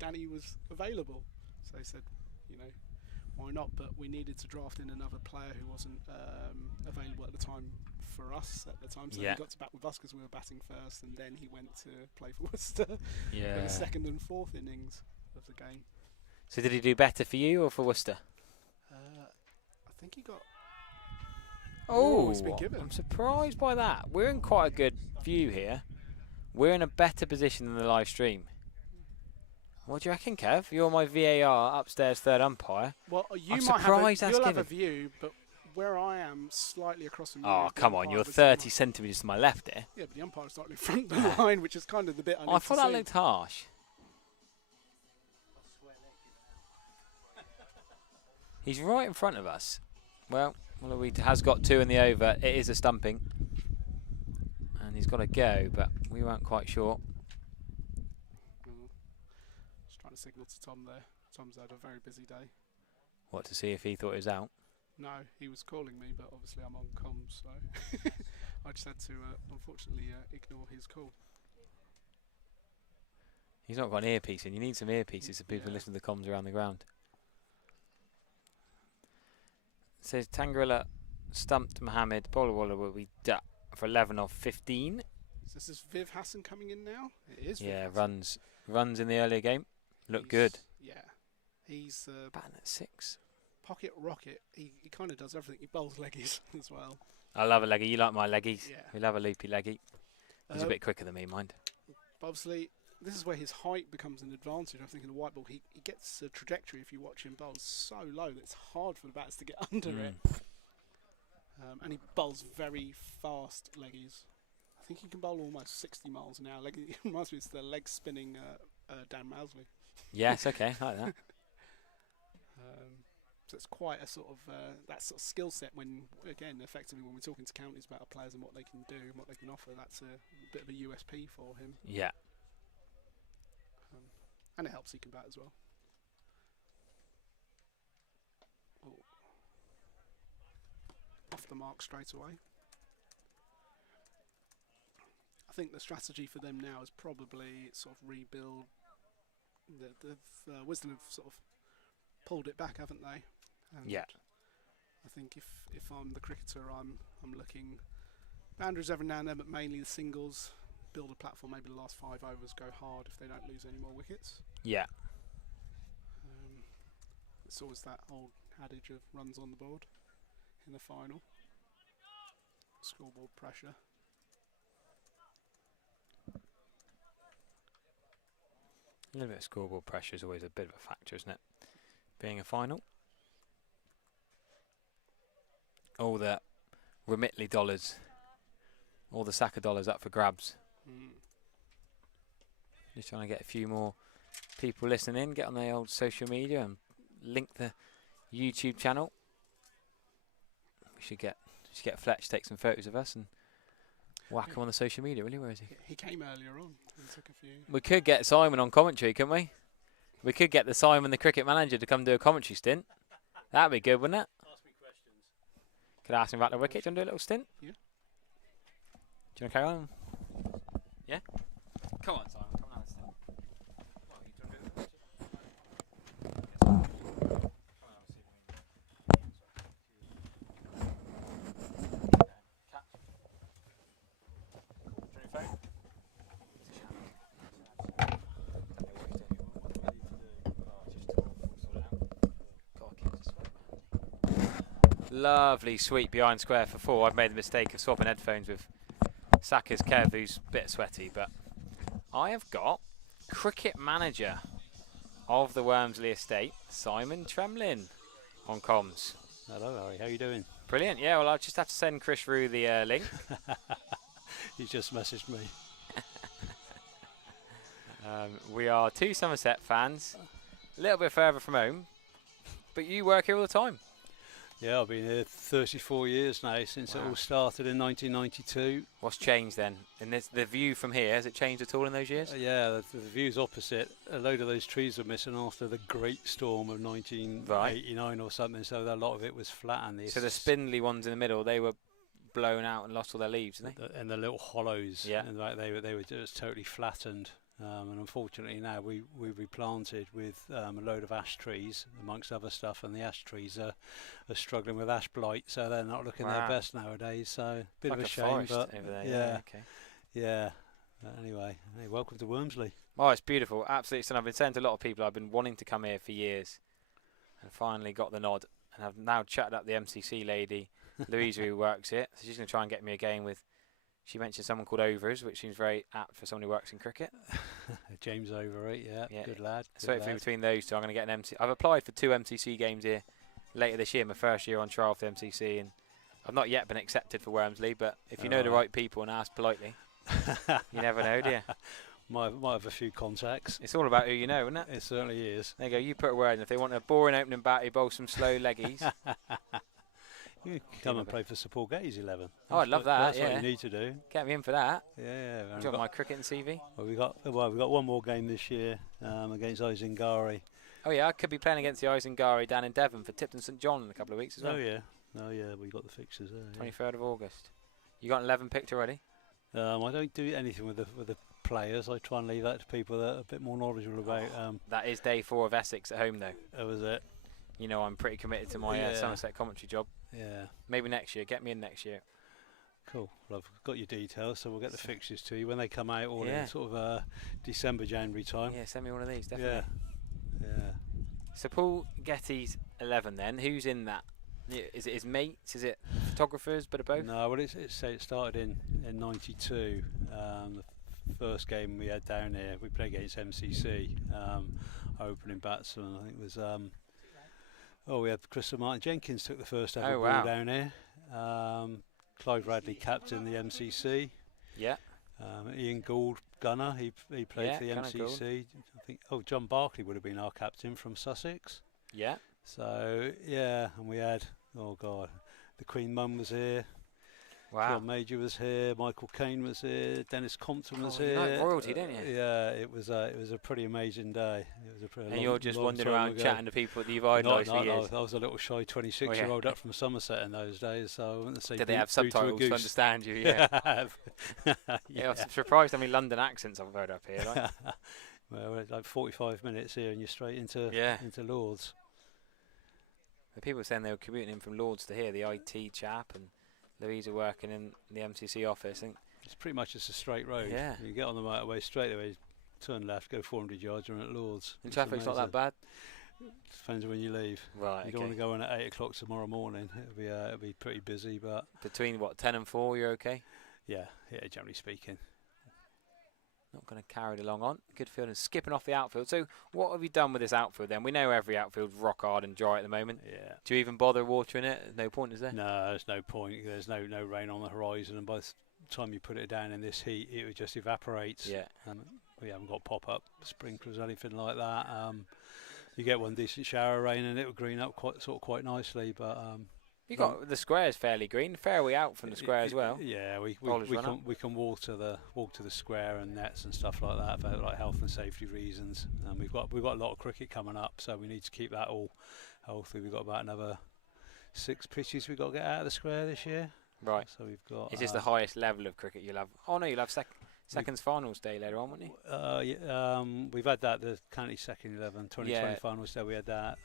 Danny was available. So they said, you know, why not? But we needed to draft in another player who wasn't available at the time for us at the time. So he got to bat with us because we were batting first, and then he went to play for Worcester for the second and fourth innings of the game. So did he do better for you or for Worcester? I think he got... Oh, he's been given. I'm surprised by that. We're in quite a good view here. We're in a better position than the live stream. What do you reckon, Kev? You're my VAR upstairs third umpire. Well, I'm surprised you'll that's have a given. view, but where I am, slightly across from you... Oh, come on, you're 30 centimetres to my left here. Yeah, but the umpire's slightly in front of the line, which is kind of the bit I need I thought to that see. looked harsh. He's right in front of us. Well, he has got 2 in the over. It is a stumping. And he's got to go, but we weren't quite sure. Just trying to signal to Tom there. Tom's had a very busy day. What, to see if he thought it was out? No, he was calling me, but obviously I'm on comms, so I just had to, unfortunately, ignore his call. He's not got an earpiece in. You need some earpieces so people listen to the comms around the ground. It says Tangarilla stumped Mohammed. Bowler Waller will be for 11 of 15. So this is Viv Hassan coming in now? It is Viv Hassan. Hassan. runs in the earlier game. Look good. Yeah. He's batting at 6. Pocket rocket. He kind of does everything. He bowls leggies as well. I love a leggy. You like my leggies? Yeah. We love a loopy leggy. He's a bit quicker than me, mind. Obviously, this is where his height becomes an advantage. I think in the white ball, he gets a trajectory if you watch him bowl so low that it's hard for the batters to get under it. And he bowls very fast leggies. I think he can bowl almost 60 miles an hour. It reminds me of the leg spinning Dan Mousley. Yes, okay, I like that. So it's quite a sort of that sort of skill set. When again, effectively, when we're talking to counties about our players and what they can do and what they can offer, that's a bit of a USP for him. Yeah. And it helps he can bat as well. Oh. Off the mark straight away. I think the strategy for them now is probably sort of rebuild. Wisden have sort of pulled it back, haven't they? And yeah. I think if I'm the cricketer, I'm looking boundaries every now and then, but mainly the singles. Build a platform, maybe the last 5 overs go hard if they don't lose any more wickets. Yeah. It's always that old adage of runs on the board in the final. Scoreboard pressure. A little bit of scoreboard pressure is always a bit of a factor, isn't it? Being a final. All the Remitly dollars, all the Saka dollars up for grabs. Just trying to get a few more people listening in, get on the old social media and link the YouTube channel. We should get Fletch to take some photos of us and whack him on the social media, really. Where is he? He came earlier on and took a few. We could get Simon on commentary, couldn't we? We could get the Simon the cricket manager to come do a commentary stint. That'd be good, wouldn't it? Ask me questions. Could ask him about the wicket. Do you want to do a little stint? Yeah. Do you want to carry on? Yeah? Come on, Simon. Come on, stint. Lovely sweep behind square for 4. I've made the mistake of swapping headphones with Saka's Kev, who's a bit sweaty, but I have got cricket manager of the Wormsley Estate, Simon Tremlin, on comms. Hello, Harry. How are you doing? Brilliant. Yeah, well, I'll just have to send Chris through the link. He just messaged me. We are 2 Somerset fans, a little bit further from home, but you work here all the time. Yeah, I've been here 34 years now, since it Wow. all started in 1992. What's changed then? And the view from here, has it changed at all in those years? Yeah, the view's opposite. A load of those trees were missing after the Great Storm of 1989 or something, so a lot of it was flat. And So the spindly ones in the middle, they were blown out and lost all their leaves, didn't they? and the little hollows, Yeah. and they were just totally flattened. And unfortunately now we replanted with a load of ash trees amongst other stuff, and the ash trees are struggling with ash blight, so they're not looking their Wow. best nowadays. So bit Like of a a shame, forest but over there. yeah. Okay. yeah. But anyway, hey, welcome to Wormsley. Oh, it's beautiful. Absolutely stunning. I've been saying to a lot of people I've been wanting to come here for years and finally got the nod. And I've now chatted up the MCC lady, Louisa, who works here. So she's going to try and get me a game with, she mentioned someone called Overs, which seems very apt for someone who works in cricket. James Overy, yeah, good lad. So hopefully between those two I'm going to get an MC. I've applied for 2 MCC games here later this year, my first year on trial for the MCC, and I've not yet been accepted for Wormsley, but if you know the right people and ask politely, you never know, do you? Might have a few contacts. It's all about who you know, isn't it? It certainly is. There you go, you put a word in. If they want a boring opening bat, you bowl some slow leggies. You can come and play for Sir Paul Getty's 11. Oh, I'd love that, That's yeah. what you need to do. Get me in for that. Yeah. Do you want my cricket and CV? Well, we've got one more game this year against Isingari. Oh yeah, I could be playing against the Isingari down in Devon for Tipton St John in a couple of weeks as well. Oh yeah, we got the fixtures there. 23rd of August. You got an 11 picked already? I don't do anything with the players. I try and leave that to people that are a bit more knowledgeable about. That is day 4 of Essex at home though. That was it. You know I'm pretty committed to my Somerset commentary job. Yeah. Maybe next year. Get me in next year. Cool. Well, I've got your details, so we'll get the fixtures to you when they come out, or Yeah. in sort of December, January time. Yeah, send me one of these, definitely. Yeah. So Paul Getty's 11 then, who's in that? Is it his mates? Is it photographers, bit of both? No, well, it started in '92. The first game we had down here, we played against MCC. Opening batsman, I think it was. We had Chris Martin Jenkins took the first ever ball down here. Clive Radley captained the MCC. Yeah. Ian Gould, gunner, he played for the Gunnar Gould. MCC. I think. John Barkley would have been our captain from Sussex. Yeah. So yeah, and we had the Queen Mum was here. Wow. John Major was here. Michael Caine was here. Dennis Compton was you here. like royalty, don't you? Yeah, it was a pretty amazing day. It was a pretty And you're just wandering around chatting to people that you've idolised for years. I was a little shy 26-year-old up from Somerset in those days, so I wouldn't say. Did they have boot to a subtitles to goose. understand you? Yeah. Yeah. I'm surprised how many London accents I've heard up here. Like. Well, it's like 45 minutes here, and you're straight into Lords. The people were saying they were commuting in from Lords to here, the IT chap and Louisa working in the MCC office. I think It's pretty much just a straight road. Yeah. You get on the motorway straight away, turn left, go 400 yards, you're at Lords. the It's traffic's not that amazing. bad. Depends when you leave. Right. You don't want to go in at 8 o'clock tomorrow morning. It'll be pretty busy, but Between 10 and 4, you're okay. yeah, generally speaking. Not going to carry it along on. Good field and skipping off the outfield. So what have you done with this outfield then? We know every outfield's rock hard and dry at the moment. Yeah. Do you even bother watering it? No point, is there? No, there's no point. There's no rain on the horizon, and by the time you put it down in this heat, it just evaporates. Yeah. We haven't got pop-up sprinklers or anything like that. You get one decent shower of rain, and it will green up quite nicely. But You got the square's fairly green. Fairway out from the square as well. Yeah, we Bowlers run can water the square and nets and stuff like that for like health and safety reasons. And we've got a lot of cricket coming up, so we need to keep that all healthy. We've got about another 6 pitches we've got to get out of the square this year. Right. So we've got. Is this the highest level of cricket you'll have? Oh no, you'll have seconds finals day later on, won't you? We've had that, the county second 11 2020 Yeah. finals day. We had that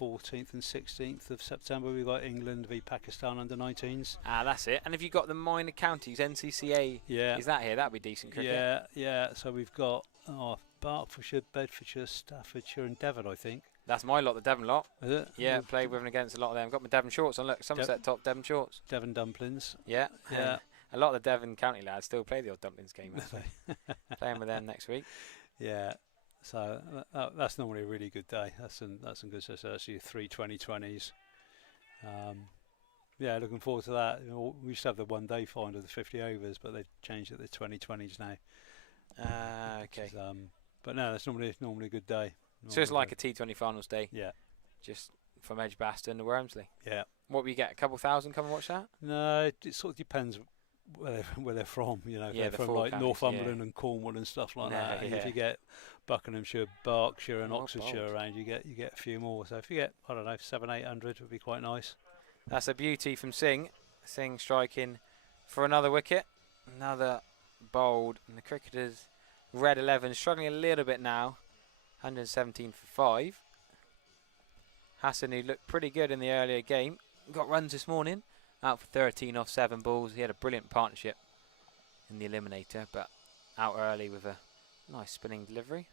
14th and 16th of September. We got England v Pakistan under 19s. Ah, that's it. And have you got the minor counties, NCCA? Yeah. Is that here? That'd be decent cricket. Yeah. So we've got Berkshire, Bedfordshire, Staffordshire, and Devon, I think. That's my lot, the Devon lot. Is it? Yeah, played with and against a lot of them. Got my Devon shorts on. Look, Somerset top Devon shorts. Devon dumplings. Yeah. Yeah. A lot of the Devon county lads still play the old dumplings game. Actually. Playing with them next week. Yeah. So that's normally a really good day. That's some good stuff. So that's your 3 20-20s. Yeah, looking forward to that. You know, we used to have the one-day final of the 50 overs, but they've changed it to the 2020s now. Okay. But no, that's normally a good day. So it's like a T20 finals day. Yeah. Just from Edgbaston to Wormsley. Yeah. What will you get? A couple thousand come and watch that? No, it sort of depends where they're from. You know, if Yeah, they're the from four like counties, Northumberland and Cornwall and stuff like that. And Yeah. if you get Buckinghamshire, Berkshire, and Oh, Oxfordshire bold. around, you get a few more. So if you get, I don't know, 700-800 would be quite nice. That's a beauty from Singh. Singh striking for another wicket. Another bowled. And the Cricketers, red 11, struggling a little bit now. 117 for 5. Hassan, who looked pretty good in the earlier game, got runs this morning. Out for 13 off 7 balls. He had a brilliant partnership in the eliminator, but out early with a nice spinning delivery.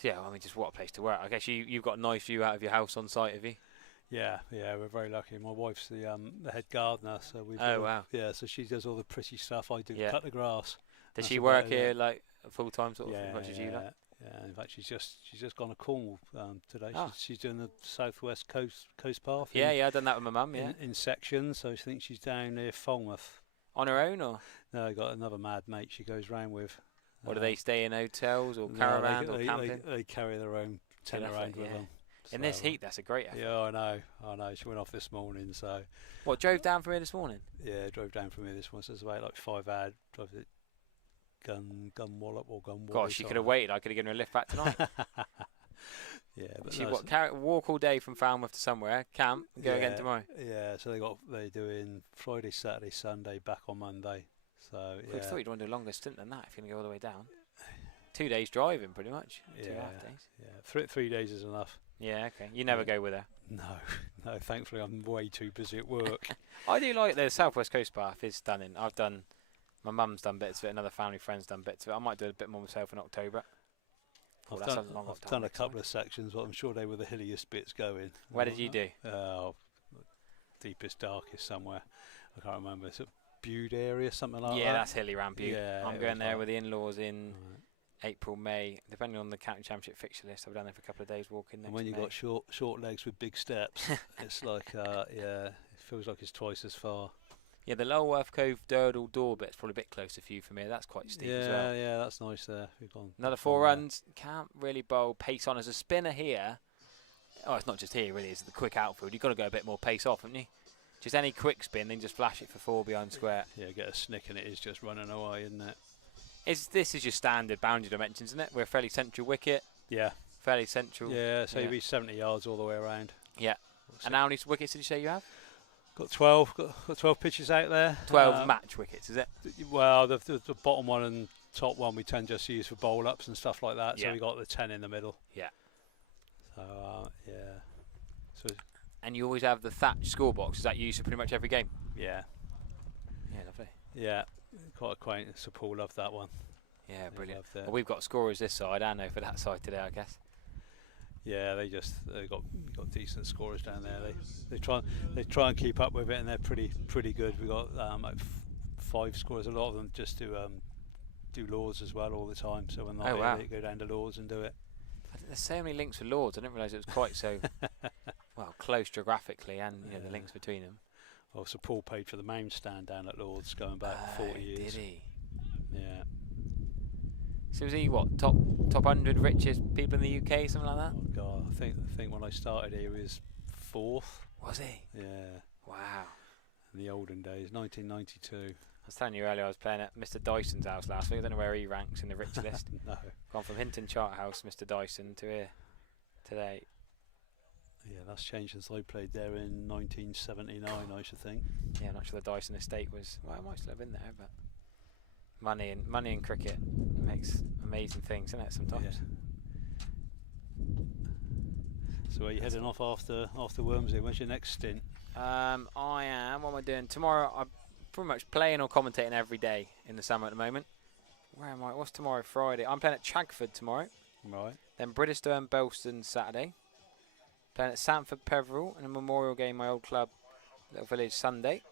So yeah, I mean, just what a place to work. I guess you've got a nice view out of your house on site, have you? Yeah, we're very lucky. My wife's the head gardener, so we've. Oh, wow. Yeah, so she does all the pretty stuff. I do Yeah. cut the grass. Does That's she about work it, here yeah. like full time sort of Yeah, as much as you like? yeah. In fact, she's just gone to Cornwall today. Ah. She's doing the southwest coast path. Yeah, I've done that with my mum. Yeah, In sections, so I think she's down near Falmouth. on her own, or No, I got another mad mate she goes round with. or do they stay in hotels or No, caravans or camping? They carry their own tent effort, around with yeah. them. In this So, heat, that's a great effort. Yeah, I know. She went off this morning, so What, drove down from here this morning? yeah, drove down from here this one. So it's about like 5 hours. Drive it Gunwallop or Gunwallop. Gosh, she could have waited. I could have given her a lift back tonight. Yeah, but She no, walk all day from Falmouth to somewhere, camp, go again tomorrow. Yeah, so they're doing Friday, Saturday, Sunday, back on Monday. So I yeah, thought you'd want to do a longer stint than that if you're going to go all the way down. 2 days driving, pretty much. 2.5 days. yeah. 3 days is enough. Yeah, okay. You never Yeah. go with her. No. Thankfully, I'm way too busy at work. I do like the South West Coast Path. Is stunning. My mum's done bits of it. Another family friend's done bits of it. I might do a bit more myself in October. Oh, that's a long I've October done a next couple time. of sections, but I'm sure they were the hilliest bits going. Where did you do? Deepest, darkest somewhere. I can't remember. It's a Bude area, something like that. Yeah, that's hilly round Butte. Yeah, I'm it going was there like- with the in-laws in Right. April, May, depending on the county championship fixture list. I'll be down there for a couple of days walking. And next when you've May. got short legs with big steps, it's like, it feels like it's twice as far. Yeah, the Lulworth Cove Durdle door bit's probably a bit closer for you from here. That's quite steep as well. Yeah, that's nice there. We've gone Another 4 runs. Can't really bowl pace on as a spinner here. Oh, it's not just here, really. It's the quick outfield. You've got to go a bit more pace off, haven't you? Just any quick spin, then just flash it for 4 behind square. Yeah, get a snick and it is just running away, isn't it? This is your standard boundary dimensions, isn't it? We're a fairly central wicket. Yeah. Fairly central. Yeah, so Yeah. you'd be 70 yards all the way around. Yeah. And how many wickets did you say you have? Got 12. Got 12 pitches out there. 12 match wickets, is it? Well, the bottom one and top one we tend just to use for bowl ups and stuff like that. Yeah. So we got the 10 in the middle. Yeah. So yeah. So And you always have the thatch scorebox. Is that used for pretty much every game? yeah, Yeah, lovely. yeah. Quite a quaint. So Paul loved that one. Yeah, They brilliant. loved it. Well, we've got scorers this side, I know, for that side today, I guess. Yeah, they got decent scorers down there. They try and keep up with it, and they're pretty good. We got like 5 scorers. A lot of them just do Lords as well all the time. So when they're wow. they go down to Lords and do it. I think there's so many links with Lords. I didn't realise it was quite so well close geographically, and you know the Yeah. links between them. Oh, so Paul paid for the main stand down at Lords going back 40 years. Did he? Yeah. So was he what top 100 richest people in the UK, something like that? Oh God, I think when I started here he was 4th. Was he? Yeah. Wow. In the olden days, 1992. I was telling you earlier, I was playing at Mr. Dyson's house last week. I don't know where he ranks in the rich list. No. Gone from Hinton Charterhouse, Mr. Dyson, to here today. Yeah, that's changed since I played there in 1979, I should think. Yeah, I'm not sure the Dyson estate was. Well, it might still have been there, but money and cricket makes amazing things, isn't it? Sometimes. So are you heading off after Wormsley? When's your next stint? I am. What am I doing tomorrow? I'm pretty much playing or commentating every day in the summer at the moment. Where am I? What's tomorrow? Friday. I'm playing at Chagford tomorrow. Right. Then Bridgestone Belston Saturday. Playing at Sanford Peveril in a memorial game, my old club, Little Village, Sunday.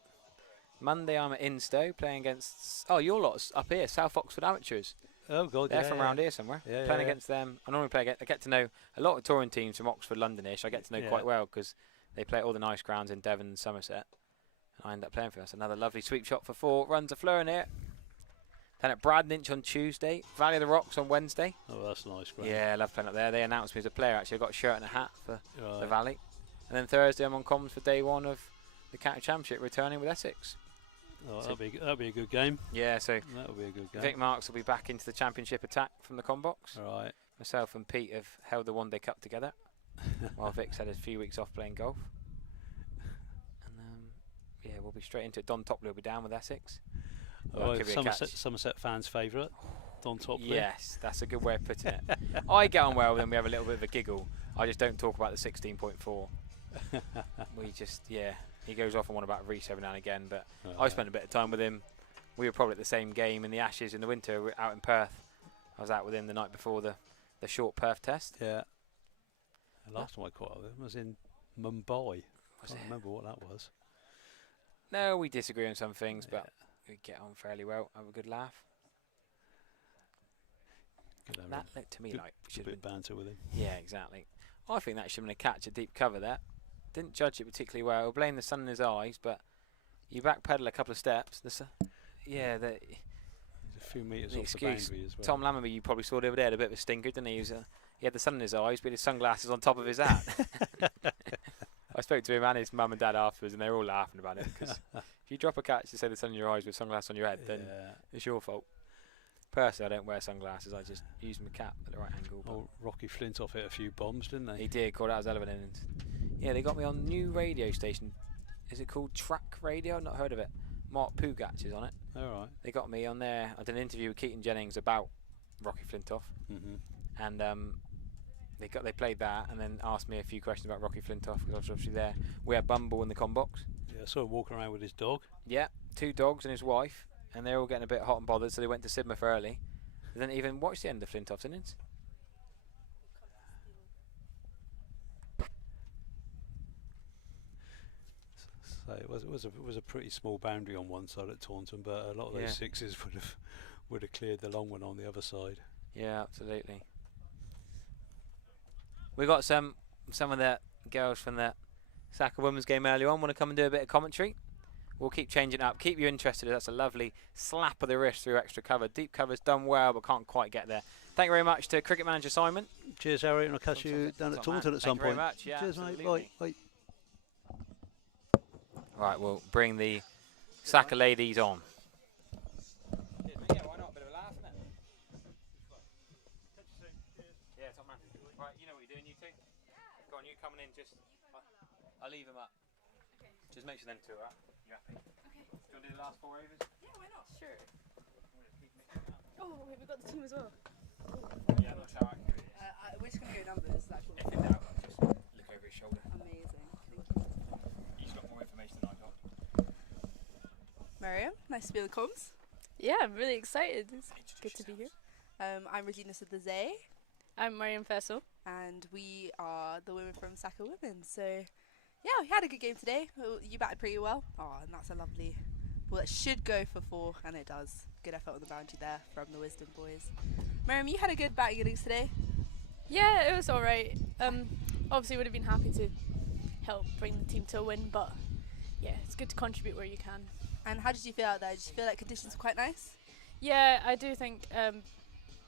Monday I'm at Instow playing against your lot's up here, South Oxford Amateurs. Oh God, They're from around here somewhere. Yeah, Playing yeah. against them. I normally I get to know a lot of touring teams from Oxford, Londonish. I get to know Yeah. quite well because they play all the nice grounds in Devon and Somerset. And I end up playing for us. Another lovely sweep shot for 4. Runs a fleur in here. Then at Bradninch on Tuesday. Valley of the Rocks on Wednesday. Oh, that's nice ground. Yeah, I love playing up there. They announced me as a player, actually. I got a shirt and a hat for the Valley. And then Thursday I'm on comms for day 1 of the County Championship, returning with Essex. Oh, that'll be a good game. Yeah, so That'll be a good game. Vic Marks will be back into the Championship attack from the com box. All right. Myself and Pete have held the One Day Cup together, while Vic's had a few weeks off playing golf. And yeah, we'll be straight into it. Don Topley will be down with Essex. Oh, Somerset fans' favourite, Don Topley. Yes, that's a good way of putting it. I get on well with him. We have a little bit of a giggle. I just don't talk about the 16.4. We just, yeah, he goes off on one about Reece every now and again, but I spent a bit of time with him. We were probably at the same game in the Ashes in the winter. We're out in Perth. I was out with him the night before the short Perth test. Yeah. The last time I caught up with him was in Mumbai. I can't remember what that was. No, we disagree on some things, but we get on fairly well. Have a good laugh. That looked to me like a bit of banter with him. Yeah, exactly. I think that should have been a catch, a deep cover there. Didn't judge it particularly well. We'll blame the sun in his eyes, but you backpedal a couple of steps. Yeah, he's a few metres off the boundary as well. Tom Lammerby, you probably saw the other day, had a bit of a stinker, didn't he? He had the sun in his eyes, but his sunglasses on top of his hat. I spoke to him and his mum and dad afterwards, and they were all laughing about it, because if you drop a catch to say the sun in your eyes with sunglasses on your head, then it's your fault. Personally, I don't wear sunglasses. I just use my cap at the right angle. Oh, Rocky Flintoff hit a few bombs, didn't they? He did. Called out as hell of an innings. Yeah, they got me on new radio station. Is it called Track Radio? I've not heard of it. Mark Pugatch is on it. All right. They got me on there. I did an interview with Keaton Jennings about Rocky Flintoff, and they played that and then asked me a few questions about Rocky Flintoff, because I was obviously there. We had Bumble in the com box. Yeah, I saw him walking around with his dog. Yeah, 2 dogs and his wife. And they're all getting a bit hot and bothered, so they went to Sidmouth early. They didn't even watch the end of Flintoff's innings. So it was a pretty small boundary on one side at Taunton, but a lot of those sixes would have cleared the long one on the other side. Yeah, absolutely. We got some of the girls from the Sacca Women's game earlier on. Want to come and do a bit of commentary? We'll keep changing it up. Keep you interested. That's a lovely slap of the wrist through extra cover. Deep cover's done well, but can't quite get there. Thank you very much to Cricket Manager Simon. Cheers, Harry, and I'll catch you down at Taunton at some point. Thank you very much. Yeah, cheers, mate. Bye. Right, we'll bring the Sacca ladies on. Yeah, why not? A bit of a laugh, isn't it? Yeah, top man. Right, you know what you're doing, you two? Go on, you coming in, just... I'll leave them up. Okay. Just make sure them two are up. You happy? Okay. Do you want to do the last 4 overs? Yeah, why not? Sure. Oh, wait, we've got the team as well. Yeah, I'm not sure. We're just going to go numbers. If in doubt, just look over his shoulder. Amazing. Thank you. He's got more information than I got. Miriam, nice to be on the comms. Yeah, I'm really excited. It's good to be here. I'm Regina Sudazay. I'm Miriam Fessel. And we are the women from Sacca Women. So, yeah, we had a good game today. You batted pretty well. Oh, and that's a lovely ball that should go for 4, and it does. Good effort on the boundary there from the Wisden boys. Miriam, you had a good batting innings today. Yeah, it was all right. Obviously, would have been happy to help bring the team to a win, but yeah, it's good to contribute where you can. And how did you feel out there? Did you feel like conditions were quite nice? Yeah, I do think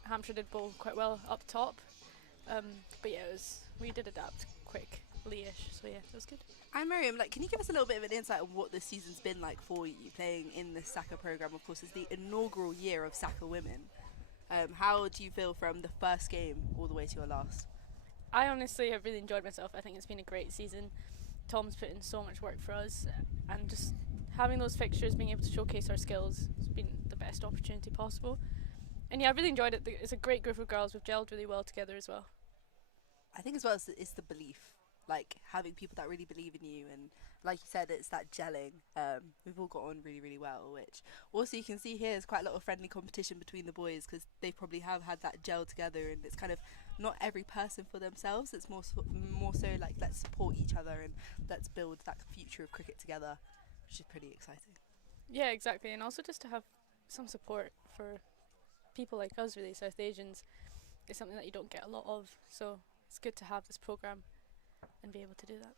Hampshire did bowl quite well up top. But yeah, we did adapt quickly-ish, so yeah, it was good. And Miriam, can you give us a little bit of an insight on what this season's been like for you, playing in the Sacca programme? Of course, it's the inaugural year of Sacca Women. How do you feel from the first game all the way to your last? I honestly have really enjoyed myself. I think it's been a great season. Tom's put in so much work for us, and just having those fixtures, being able to showcase our skills, has been the best opportunity possible. And yeah, I really enjoyed it. It's a great group of girls. We've gelled really well together as well. I think as well it's the belief, having people that really believe in you, and like you said, it's that gelling. We've all got on really, really well, which also you can see here is quite a lot of friendly competition between the boys, because they probably have had that gel together, and it's kind of not every person for themselves. It's more so let's support each other and let's build that future of cricket together, which is pretty exciting. Yeah, exactly, and also just to have some support for people like us, really, South Asians, is something that you don't get a lot of. So it's good to have this programme and be able to do that.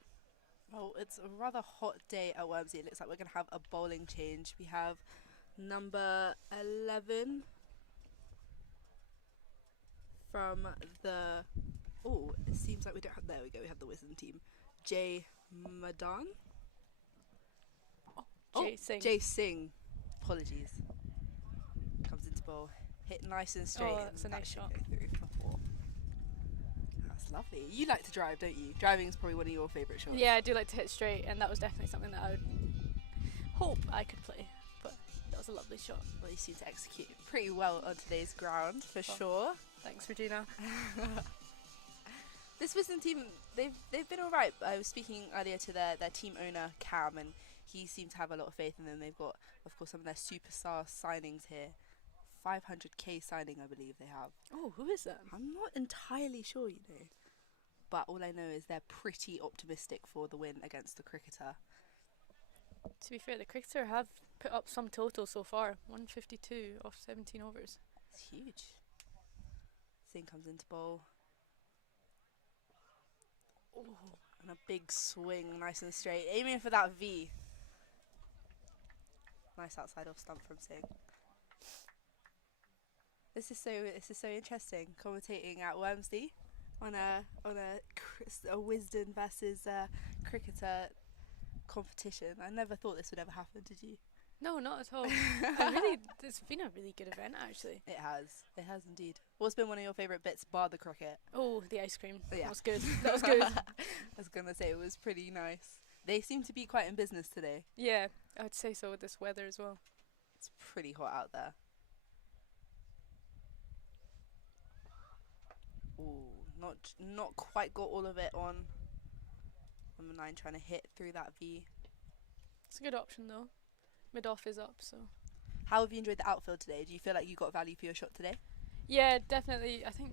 Oh, it's a rather hot day at Wormsley. It looks like we're going to have a bowling change. We have number 11 from the... Oh, it seems like we don't have... There we go, we have the Wisden team. Jay Madan? Jay Singh. Jay Singh. Apologies. Comes into bowl. Hit nice and straight. Oh, and that's a that nice should shot. go through for 4. That's lovely. You like to drive, don't you? Driving is probably one of your favourite shots. Yeah, I do like to hit straight, and that was definitely something that I would hope I could play. But that was a lovely shot. Well, you seem to execute pretty well on today's ground, for sure. Thanks, Regina. This Wisden team, they've been alright. I was speaking earlier to their team owner, Cam, and he seemed to have a lot of faith in them. They've got, of course, some of their superstar signings here. 500k signing, I believe they have. Oh, who is that? I'm not entirely sure, you know. But all I know is they're pretty optimistic for the win against the Cricketer. To be fair, the Cricketer have put up some total so far. 152 off 17 overs. It's huge. Thing comes into bowl. Oh, and a big swing, nice and straight. Aiming for that V. Nice outside off stump from Singh. This is so interesting. Commentating at Wormsley on a Wisden versus Cricketer competition. I never thought this would ever happen. Did you? No, not at all. It's been a really good event, actually. It has indeed. What's been one of your favourite bits, bar the cricket? Oh, the ice cream. Yeah. That was good. That was good. I was gonna say it was pretty nice. They seem to be quite in business today. Yeah, I'd say so with this weather as well. It's pretty hot out there. Ooh, not quite got all of it on. Number 9 trying to hit through that V. It's a good option though. Mid off is up, so. How have you enjoyed the outfield today? Do you feel like you got value for your shot today? Yeah, definitely. I think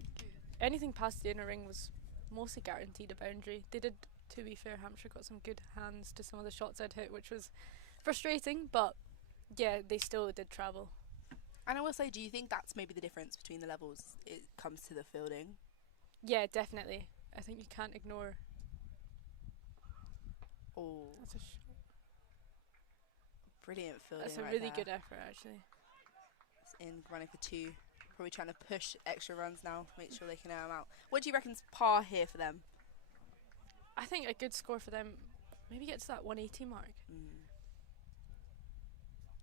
anything past the inner ring was mostly guaranteed a boundary. They did, to be fair, Hampshire got some good hands to some of the shots I'd hit, which was frustrating, but yeah, they still did travel. And I will say, do you think that's maybe the difference between the levels it comes to the fielding? Yeah, definitely. I think you can't ignore. Oh, That's a brilliant fielding. That's a right really there. good effort, actually. It's in running for 2. Probably trying to push extra runs now, make sure they can air them out. What do you reckon's par here for them? I think a good score for them, maybe get to that 180 mark.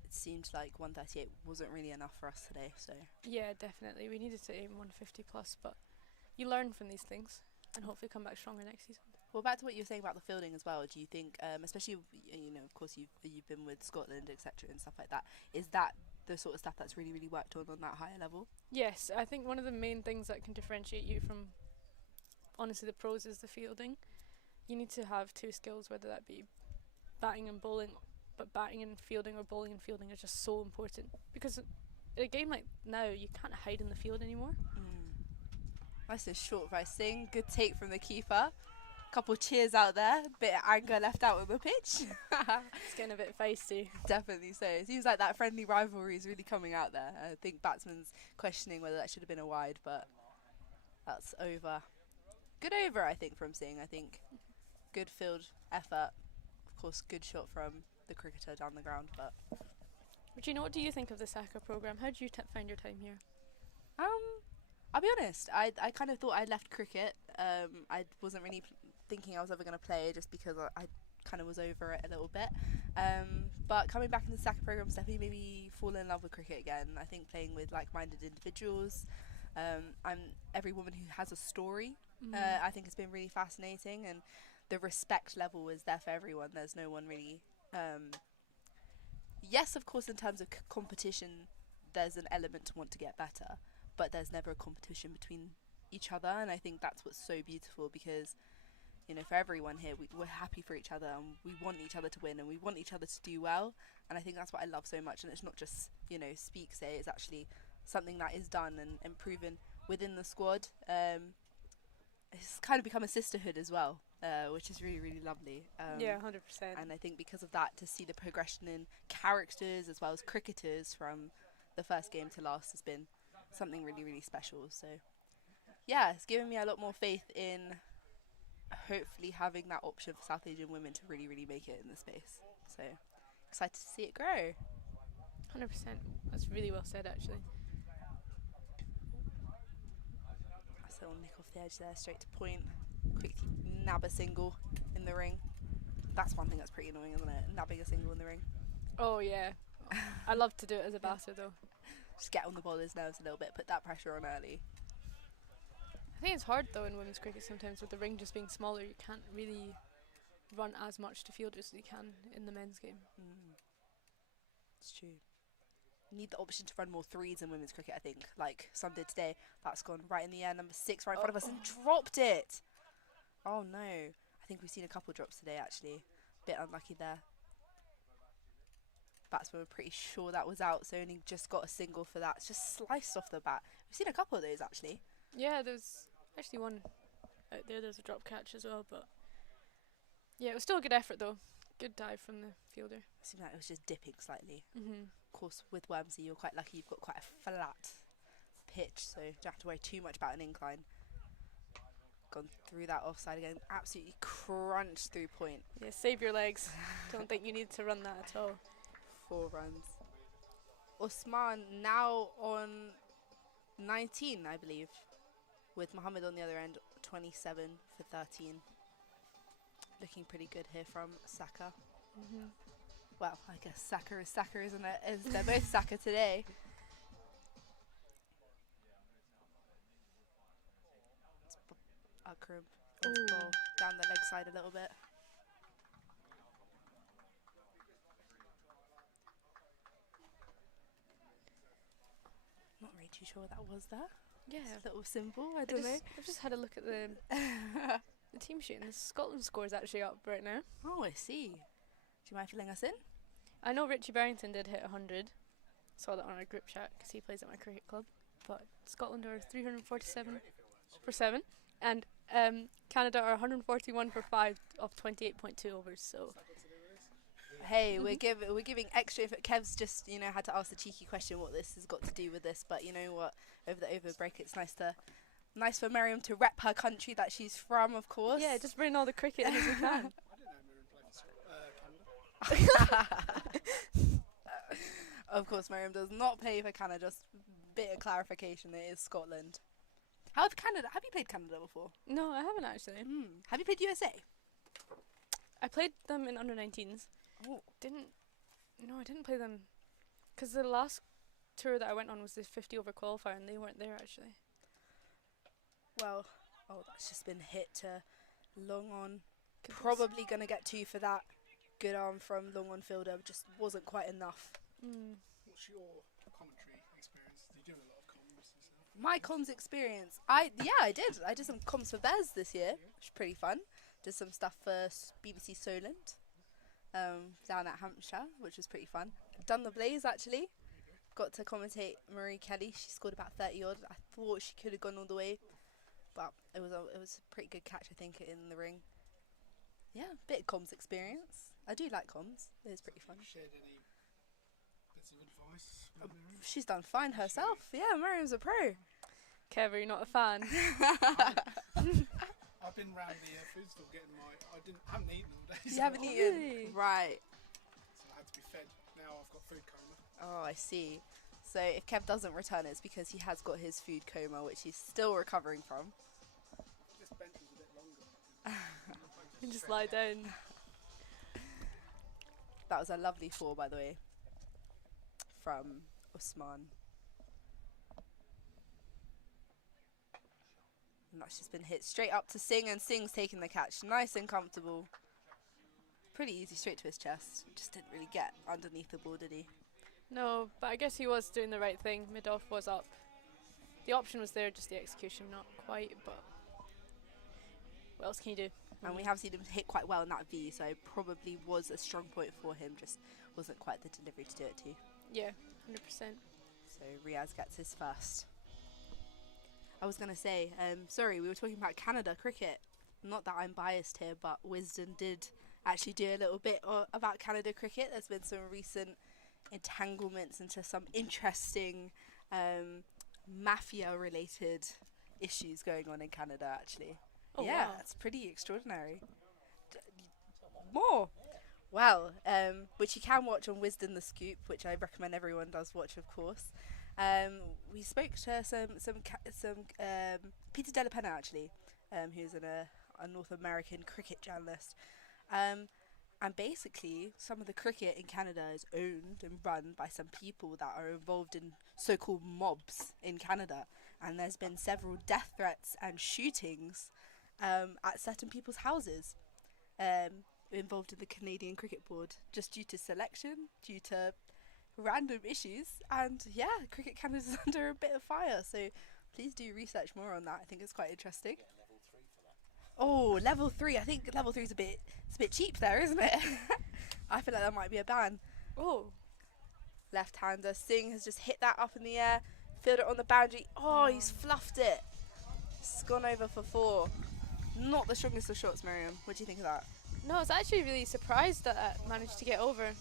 It seemed like 138 wasn't really enough for us today, so. Yeah, definitely. We needed to aim 150 plus, but you learn from these things and hopefully come back stronger next season. Well, back to what you were saying about the fielding as well. Do you think, especially of course you've been with Scotland, etc., and stuff like that, is that the sort of stuff that's really worked on that higher level? Yes, I think one of the main things that can differentiate you from, honestly, the pros is the fielding. You need to have 2 skills, whether that be batting and bowling, but batting and fielding or bowling and fielding is just so important, because in a game like now you can't hide in the field anymore. Nice and short by Singh. Good take from the keeper. Couple cheers out there. Bit of anger left out on the pitch. It's getting a bit feisty. Definitely so. It seems like that friendly rivalry is really coming out there. I think batsman's questioning whether that should have been a wide, but that's over. Good over, I think, from Singh. I think good field effort. Of course, good shot from the Cricketer down the ground. But Regina, what do you think of the Saka programme? How did you find your time here? I'll be honest. I kind of thought I'd left cricket. I wasn't really thinking I was ever going to play, just because I kind of was over it a little bit. But coming back into the Saka programme definitely made me fall in love with cricket again. I think playing with like-minded individuals. Every woman who has a story. I think it's been really fascinating, and the respect level is there for everyone. There's no one really. Yes, of course, in terms of competition, there's an element to want to get better, but there's never a competition between each other, and I think that's what's so beautiful, because for everyone here, we're happy for each other, and we want each other to win, and we want each other to do well, and I think that's what I love so much. And it's not just say, it's actually something that is done and proven within the squad. It's kind of become a sisterhood as well, which is really lovely. Yeah, 100%. And I think because of that, to see the progression in characters as well as cricketers from the first game to last has been something really special. So yeah, it's given me a lot more faith in hopefully having that option for South Asian women to really, really make it in the space. So excited to see it grow. 100%. That's really well said, actually. That's a little nick off the edge there, straight to point. Quickly nab a single in the ring. That's one thing that's pretty annoying, isn't it? Nabbing a single in the ring. Oh, yeah. I love to do it as a batter, though. Just get on the bowler's nerves a little bit, put that pressure on early. I think it's hard, though, in women's cricket sometimes with the ring just being smaller. You can't really run as much to fielders as you can in the men's game. It's true. You need the option to run more threes in women's cricket, I think. Like some did today. That's gone right in the air. Number 6 right in front of us and dropped it. Oh, no. I think we've seen a couple drops today, actually. Bit unlucky there. Batsman were pretty sure that was out, so only just got a single for that. It's just sliced off the bat. We've seen a couple of those, actually. Yeah, there's actually one out there. There's a drop catch as well, but yeah, it was still a good effort, though. Good dive from the fielder. It seemed like it was just dipping slightly. Mm-hmm. Of course, with Wormsley, you're quite lucky. You've got quite a flat pitch, so you don't have to worry too much about an incline. Gone through that offside again. Absolutely crunched through point. Yeah, save your legs. Don't think you need to run that at all. 4 runs. Usman now on 19, I believe, with Mohammed on the other end, 27 for 13. Looking pretty good here from Saka. Mm-hmm. Well, I guess Saka is Saka, isn't it? They're both Saka today. Akram ball down the leg side a little bit. Not really too sure what that was there. Yeah, It's a little symbol, I don't know. I've just had a look at the team sheet, and the Scotland score is actually up right now. Oh, I see. Do you mind filling us in? I know Richie Barrington did hit 100. Saw that on our group chat because he plays at my cricket club. But Scotland are 347 for 7, and Canada are 141 for 5 off 28.2 overs. So Hey, we're giving extra info. Kev's just had to ask the cheeky question what this has got to do with this, but you know what? Over the over break, it's nice for Miriam to rep her country that she's from, of course. yeah, just bring all the cricket in as we can. I didn't know Miriam played for Canada. Of course, Miriam does not play for Canada. Just a bit of clarification, it is Scotland. Have you played Canada before? No, I haven't actually. Have you played USA? I played them in under 19s. Oh. I didn't play them because the last tour that I went on was the 50 over qualifier, and they weren't there actually. Well, that's just been hit to long on. Probably going to get 2 for that. Good arm from long on fielder, just wasn't quite enough. What's your commentary experience? Do you do a lot of comms yourself? My comms experience, I did. I did some comms for Bez this year, which was pretty fun. Did some stuff for BBC Solent down at Hampshire, which was pretty fun. Done the Blaze actually. Got to commentate Marie Kelly. She scored about 30 odd. I thought she could have gone all the way, but it was a pretty good catch, I think, in the ring. Yeah, bit of comms experience. I do like comms. It is pretty fun. Shared any bits of advice? with Miriam? She's done fine herself. Yeah, Miriam's a pro. Kev, are you not a fan? I've been round the food store getting I haven't eaten all day. You haven't eaten? Really? Right. So I had to be fed. Now I've got food coma. Oh, I see. So if Kev doesn't return, it's because he has got his food coma, which he's still recovering from. This bench is a bit longer. You just lie down. That was a lovely 4, by the way, from Usman. And that's just been hit straight up to Singh, and Singh's taking the catch. Nice and comfortable. Pretty easy, straight to his chest. Just didn't really get underneath the ball, did he? No, but I guess he was doing the right thing. Mid-off was up. The option was there, just the execution not quite, but what else can you do? And we have seen him hit quite well in that V, so probably was a strong point for him, just wasn't quite the delivery to do it to. Yeah, 100%. So Riaz gets his first. I was going to say, sorry, we were talking about Canada cricket. Not that I'm biased here, but Wisden did actually do a little bit about Canada cricket. There's been some recent entanglements into some interesting mafia-related issues going on in Canada, actually. Oh, yeah, wow. it's pretty extraordinary. More. Well, which you can watch on Wisden the Scoop, which I recommend everyone does watch, of course. We spoke to Peter Della Penna, actually, who's a North American cricket journalist. And basically, some of the cricket in Canada is owned and run by some people that are involved in so-called mobs in Canada. And there's been several death threats and shootings at certain people's houses involved in the Canadian Cricket Board, just due to selection, due to random issues. And yeah, Cricket Canada is under a bit of fire. So please do research more on that. I think it's quite interesting. Oh, level 3. I think level 3 is it's a bit cheap there, isn't it? I feel like that might be a ban. Oh. Left-hander Singh has just hit that up in the air, filled it on the boundary. Oh, he's fluffed it. It's gone over for 4. Not the strongest of shots, Miriam. What do you think of that? No, I was actually really surprised that I managed to get over.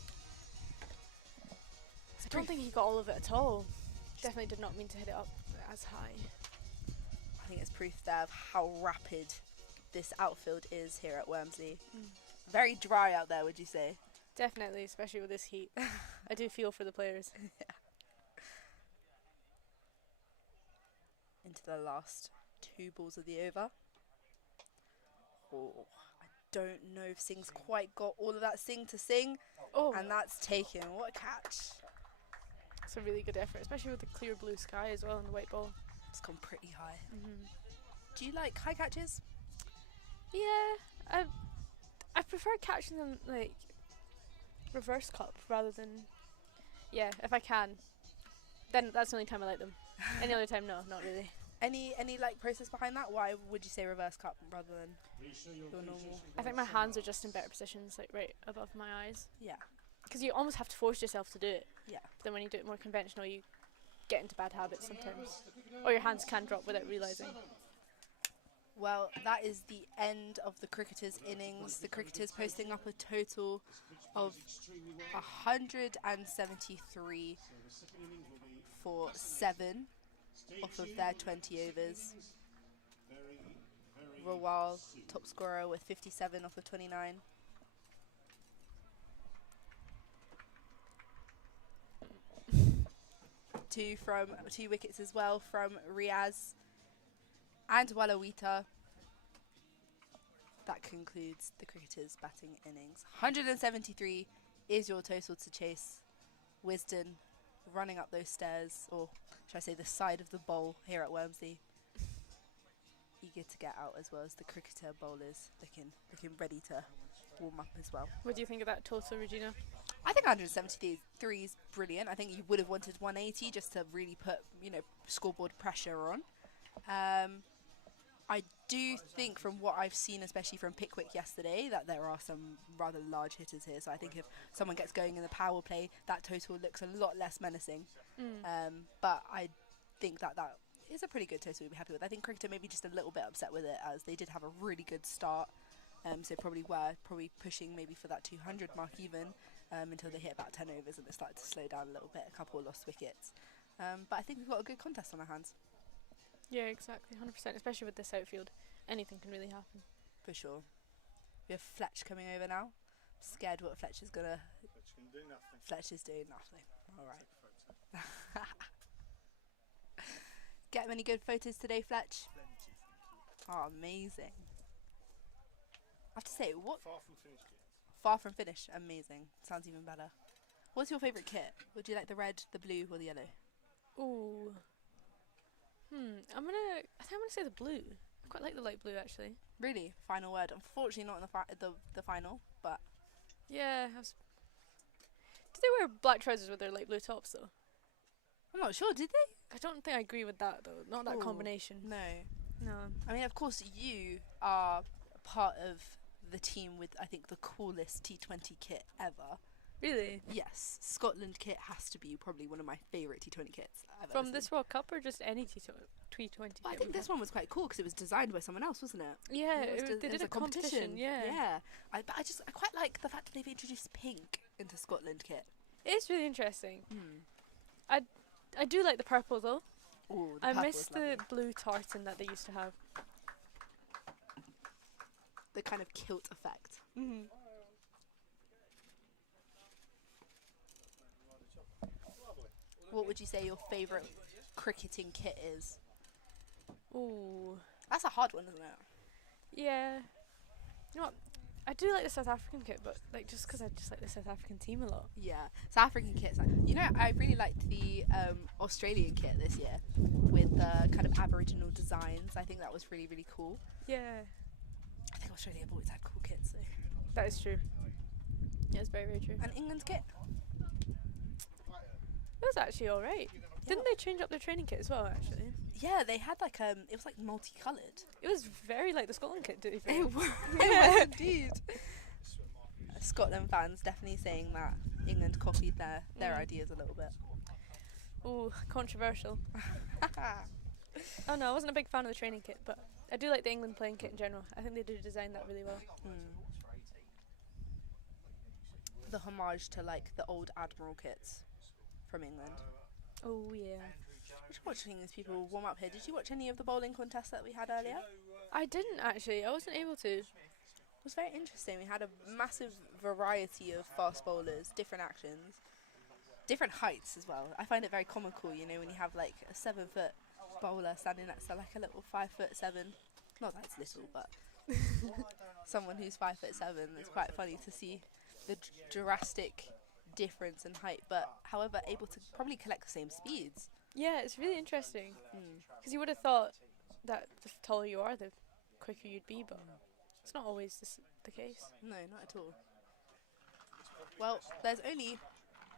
I don't think he got all of it at all. Definitely did not mean to hit it up as high. I think it's proof there of how rapid this outfield is here at Wormsley. Very dry out there, would you say? Definitely, especially with this heat. I do feel for the players. Yeah. Into the last 2 balls of the over. Oh, I don't know if Singh's quite got all of that Singh to sing. Oh, And that's taken. What a catch. it's a really good effort, especially with the clear blue sky as well and the white ball. It's gone pretty high. Mm-hmm. Do you like high catches? Yeah, I prefer catching them like reverse cup rather than, yeah, if I can. Then that's the only time I like them. Any other time, no, not really. Any like process behind that? Why would you say reverse cup rather than your normal? I think my hands are just in better positions, like right above my eyes. Yeah. Because you almost have to force yourself to do it. Yeah. But then when you do it more conventional, you get into bad habits sometimes. Or your hands can drop without realising. Well, that is the end of the Cricketers' innings. The Cricketers posting up a total of 173 for 7 off of their 20 overs. Rawal, top scorer with 57 off of 29. Two wickets as well from Riaz and Walawita. That concludes the Cricketers' batting innings. 173 is your total to chase. Wisden running up those stairs, or should I say the side of the bowl here at Wormsley. Eager to get out, as well as the Cricketer bowlers looking ready to warm up as well. What do you think of that total, Regina? I think 173 is brilliant. I think you would have wanted 180 just to really put, scoreboard pressure on. I do think from what I've seen, especially from Pickwick yesterday, that there are some rather large hitters here. So I think if someone gets going in the power play, that total looks a lot less menacing. But I think that is a pretty good total we'd be happy with. I think Cricketer may be just a little bit upset with it, as they did have a really good start. So probably pushing maybe for that 200 mark even, until they hit about 10 overs and it started to slow down a little bit. A couple of lost wickets. But I think we've got a good contest on our hands. Yeah, exactly, 100%. Especially with this outfield, anything can really happen. For sure. We have Fletch coming over now. I'm scared what Fletch is gonna. Fletch is doing nothing. All right. Get many good photos today, Fletch? Oh, amazing. I have to say, what? Far from finish. Amazing. Sounds even better. What's your favourite kit? Would you like the red, the blue, or the yellow? Ooh. I think I'm gonna say the blue. I quite like the light blue actually. Really? Final word. Unfortunately, not in the final, but Yeah. Did they wear black trousers with their light blue tops though? I'm not sure. Did they? I don't think I agree with that though. Not that Ooh, combination. No. No. I mean, of course, you are part of the team with, I think, the coolest T20 kit ever. Really? Yes, Scotland kit has to be probably one of my favourite T20 kits I've ever From seen. this World Cup or just any T20? Well, I think this one was quite cool because it was designed by someone else, wasn't it? Yeah, It was they it did was a competition. Yeah. Yeah. I quite like the fact that they've introduced pink into Scotland kit. It's really interesting. I do like the purple though. Ooh, I purple miss is the lovely. blue tartan that they used to have. the kind of kilt effect. Mm-hmm. What would you say your favourite cricketing kit is? Ooh. That's a hard one, isn't it? Yeah. You know what? I do like the South African kit, but like just because I just like the South African team a lot. Yeah, South African kits. You know, I really liked the Australian kit this year with the kind of Aboriginal designs. I think that was really, really cool. Yeah. I think Australia have always had cool kits. So. That is true. Yeah, it's very, very true. And England's kit? It was actually alright. Didn't they change up their training kit as well, actually? Yeah, they had like it was like multicoloured. It was very like the Scotland kit, to be fair. It was indeed. Scotland fans definitely saying that England copied their ideas a little bit. Ooh, controversial. Oh no, I wasn't a big fan of the training kit, but I do like the England playing kit in general. I think they do design that really well. The homage to like the old Admiral kits from England. Oh yeah. I'm just watching these people warm up here. Did you watch any of the bowling contests that we had earlier? I didn't actually. I wasn't able to. It was very interesting. We had a massive variety of fast bowlers, different actions, different heights as well. I find it very comical, you know, when you have like a 7-foot bowler standing next to like a little 5'7". Not that it's little, but someone who's 5'7". It's quite funny to see the drastic difference in height, but however able to probably collect the same speeds. Yeah, it's really interesting. Because you would have thought that the taller you are, the quicker you'd be, but it's not always the case. No, not at all. Well, there's only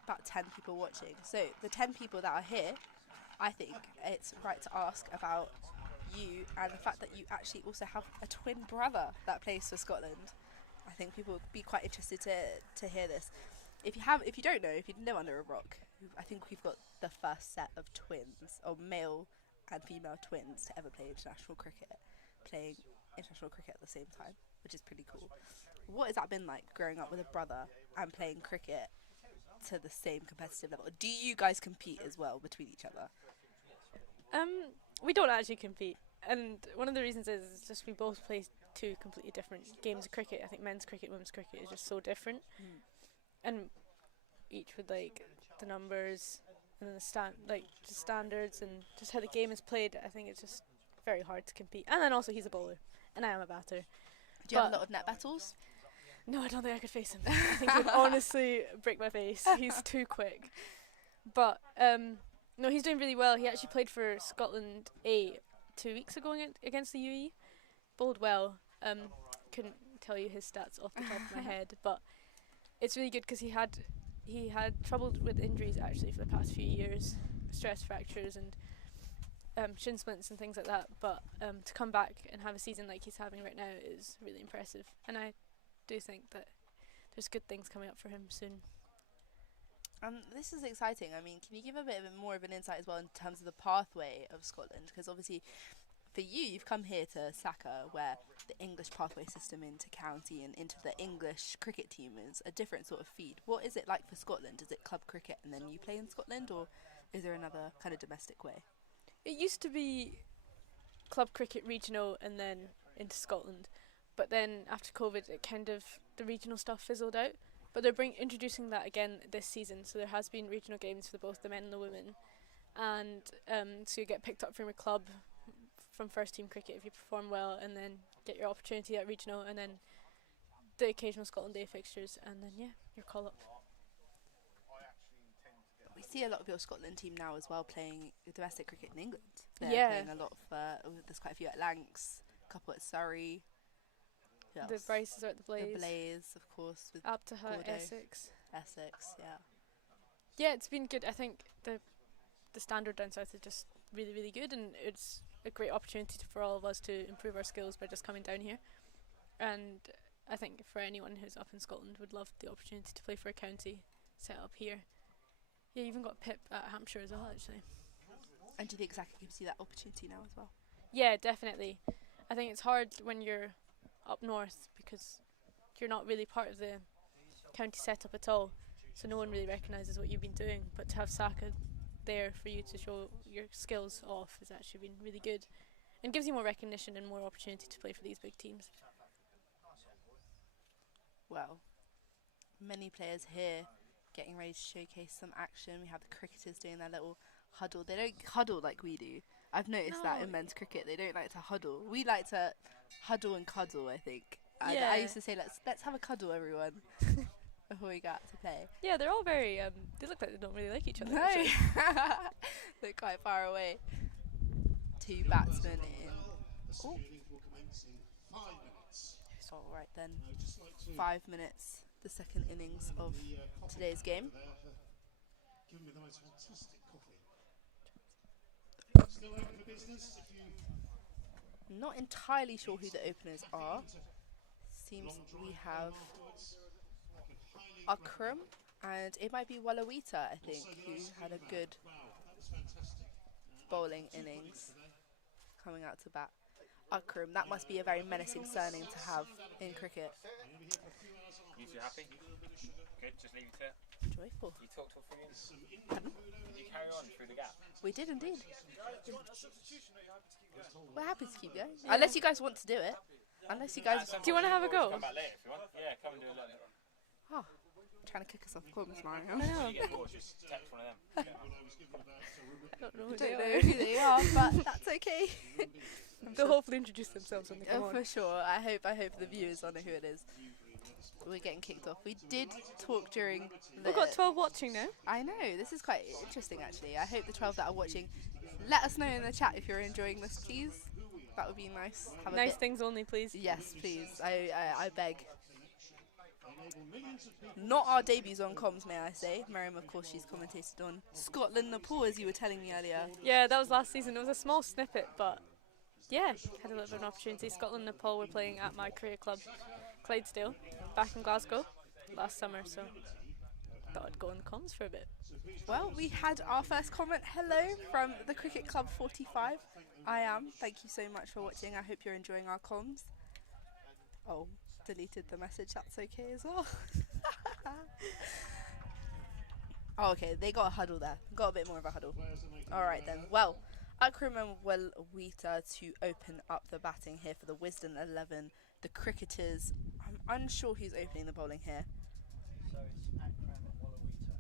about 10 people watching, so the 10 people that are here, I think it's right to ask about you and the fact that you actually also have a twin brother that plays for Scotland. I think people would be quite interested to hear this. If you don't know, if you live under a rock, I think we've got the first set of twins, or male and female twins, to ever play international cricket, playing international cricket at the same time, which is pretty cool. What has that been like, growing up with a brother and playing cricket to the same competitive level? Do you guys compete as well between each other? We don't actually compete, and one of the reasons is just we both play two completely different games of cricket. I think men's cricket and women's cricket is just so different. And each with like the numbers and the just standards and just how the game is played, I think it's just very hard to compete. And then also he's a bowler and I am a batter. Do you have a lot of net battles? No, I don't think I could face him. I think he would honestly break my face. He's too quick. But no, he's doing really well. He actually played for Scotland A 2 weeks ago against the UAE. Bowled well. Couldn't tell you his stats off the top of my head, but it's really good because he had trouble with injuries actually for the past few years, stress fractures and shin splints and things like that. But to come back and have a season like he's having right now is really impressive. And I do think that there's good things coming up for him soon. This is exciting. I mean, can you give a bit more of an insight as well in terms of the pathway of Scotland? Because obviously, for you've come here to Saka, where the English pathway system into county and into the English cricket team is a different sort of feed. What is it like for Scotland? Is it club cricket and then you play in Scotland, or is there another kind of domestic way? It used to be club cricket regional and then into Scotland, but then after COVID, the regional stuff fizzled out. But they're introducing that again this season, so there has been regional games for both the men and the women, and so you get picked up from your club from first team cricket if you perform well, and then get your opportunity at regional, and then the occasional Scotland Day fixtures, and then your call up. We see a lot of your Scotland team now as well playing domestic cricket in England. They're playing a lot of. There's quite a few at Lancs, a couple at Surrey. The Bryces are at the Blaze. The Blaze, of course, with Aptaha, Gordo. Essex. Yeah. Yeah, it's been good. I think the standard down south is just really, really good, and it's a great opportunity for all of us to improve our skills by just coming down here. And I think for anyone who's up in Scotland would love the opportunity to play for a county set up here. Yeah, you even got Pip at Hampshire as well, actually. And do you think Zaka gives you that opportunity now as well? Yeah, definitely. I think it's hard when you're up north because you're not really part of the county setup at all, so no one really recognises what you've been doing. But to have Saka there for you to show your skills off has actually been really good and gives you more recognition and more opportunity to play for these big teams. well, many players here getting ready to showcase some action. We have the cricketers doing their little huddle. They don't huddle like we do. I've noticed that in men's cricket. They don't like to huddle. We like to huddle and cuddle, I think. Yeah. I used to say, let's have a cuddle, everyone, before we go out to play. Yeah, they're all very, they look like they don't really like each other. No. actually. They're quite far away. 2 batsmen in. Oh. It's all right then. 5 minutes, the second innings of today's game. Not entirely sure who the openers are. Seems we have Akram and it might be Walawita, I think, who had a good bowling innings coming out to bat. Akram, that must be a very menacing surname to have in cricket. You two happy? Good, just leave it to it. Joyful. You talked all through it? Pardon? Did you carry on through the gap? We did indeed. We're happy to keep going. Unless you guys want to do it. Unless you guys... Do you want to have a go? Come back later if you want. Yeah, come and do a little bit. Oh, trying to kick us off course, Mario. I know. You get bored, just text one of them. I don't know who I they don't are. know who they are, but that's okay. They'll hopefully introduce themselves when they come on. For sure. I hope the viewers will know who it is. We're getting kicked off. We did talk during the... We've got 12 watching now. I know, this is quite interesting actually. I hope the 12 that are watching, let us know in the chat if you're enjoying this, please. That would be nice. Have a Nice bit. things only, please. Yes, please. I beg. Not our debuts on comms, may I say. Miriam, of course, she's commentated on Scotland, Nepal, as you were telling me earlier. Yeah, that was last season. It was a small snippet, but yeah, had a little bit of an opportunity. Scotland, Nepal were playing at my career club, Clydesdale, back in Glasgow last summer, so thought I'd go on the comms for a bit. Well, we had our first comment. Hello from the Cricket Club 45. I am. Thank you so much for watching. I hope you're enjoying our comms. Oh, deleted the message. That's okay as well. Oh, okay, they got a huddle there. Got a bit more of a huddle. All right then. Well, Akram and Walawita to open up the batting here for the Wisden 11. The cricketers. I'm unsure who's opening the bowling here. So it's Akram and Walawita.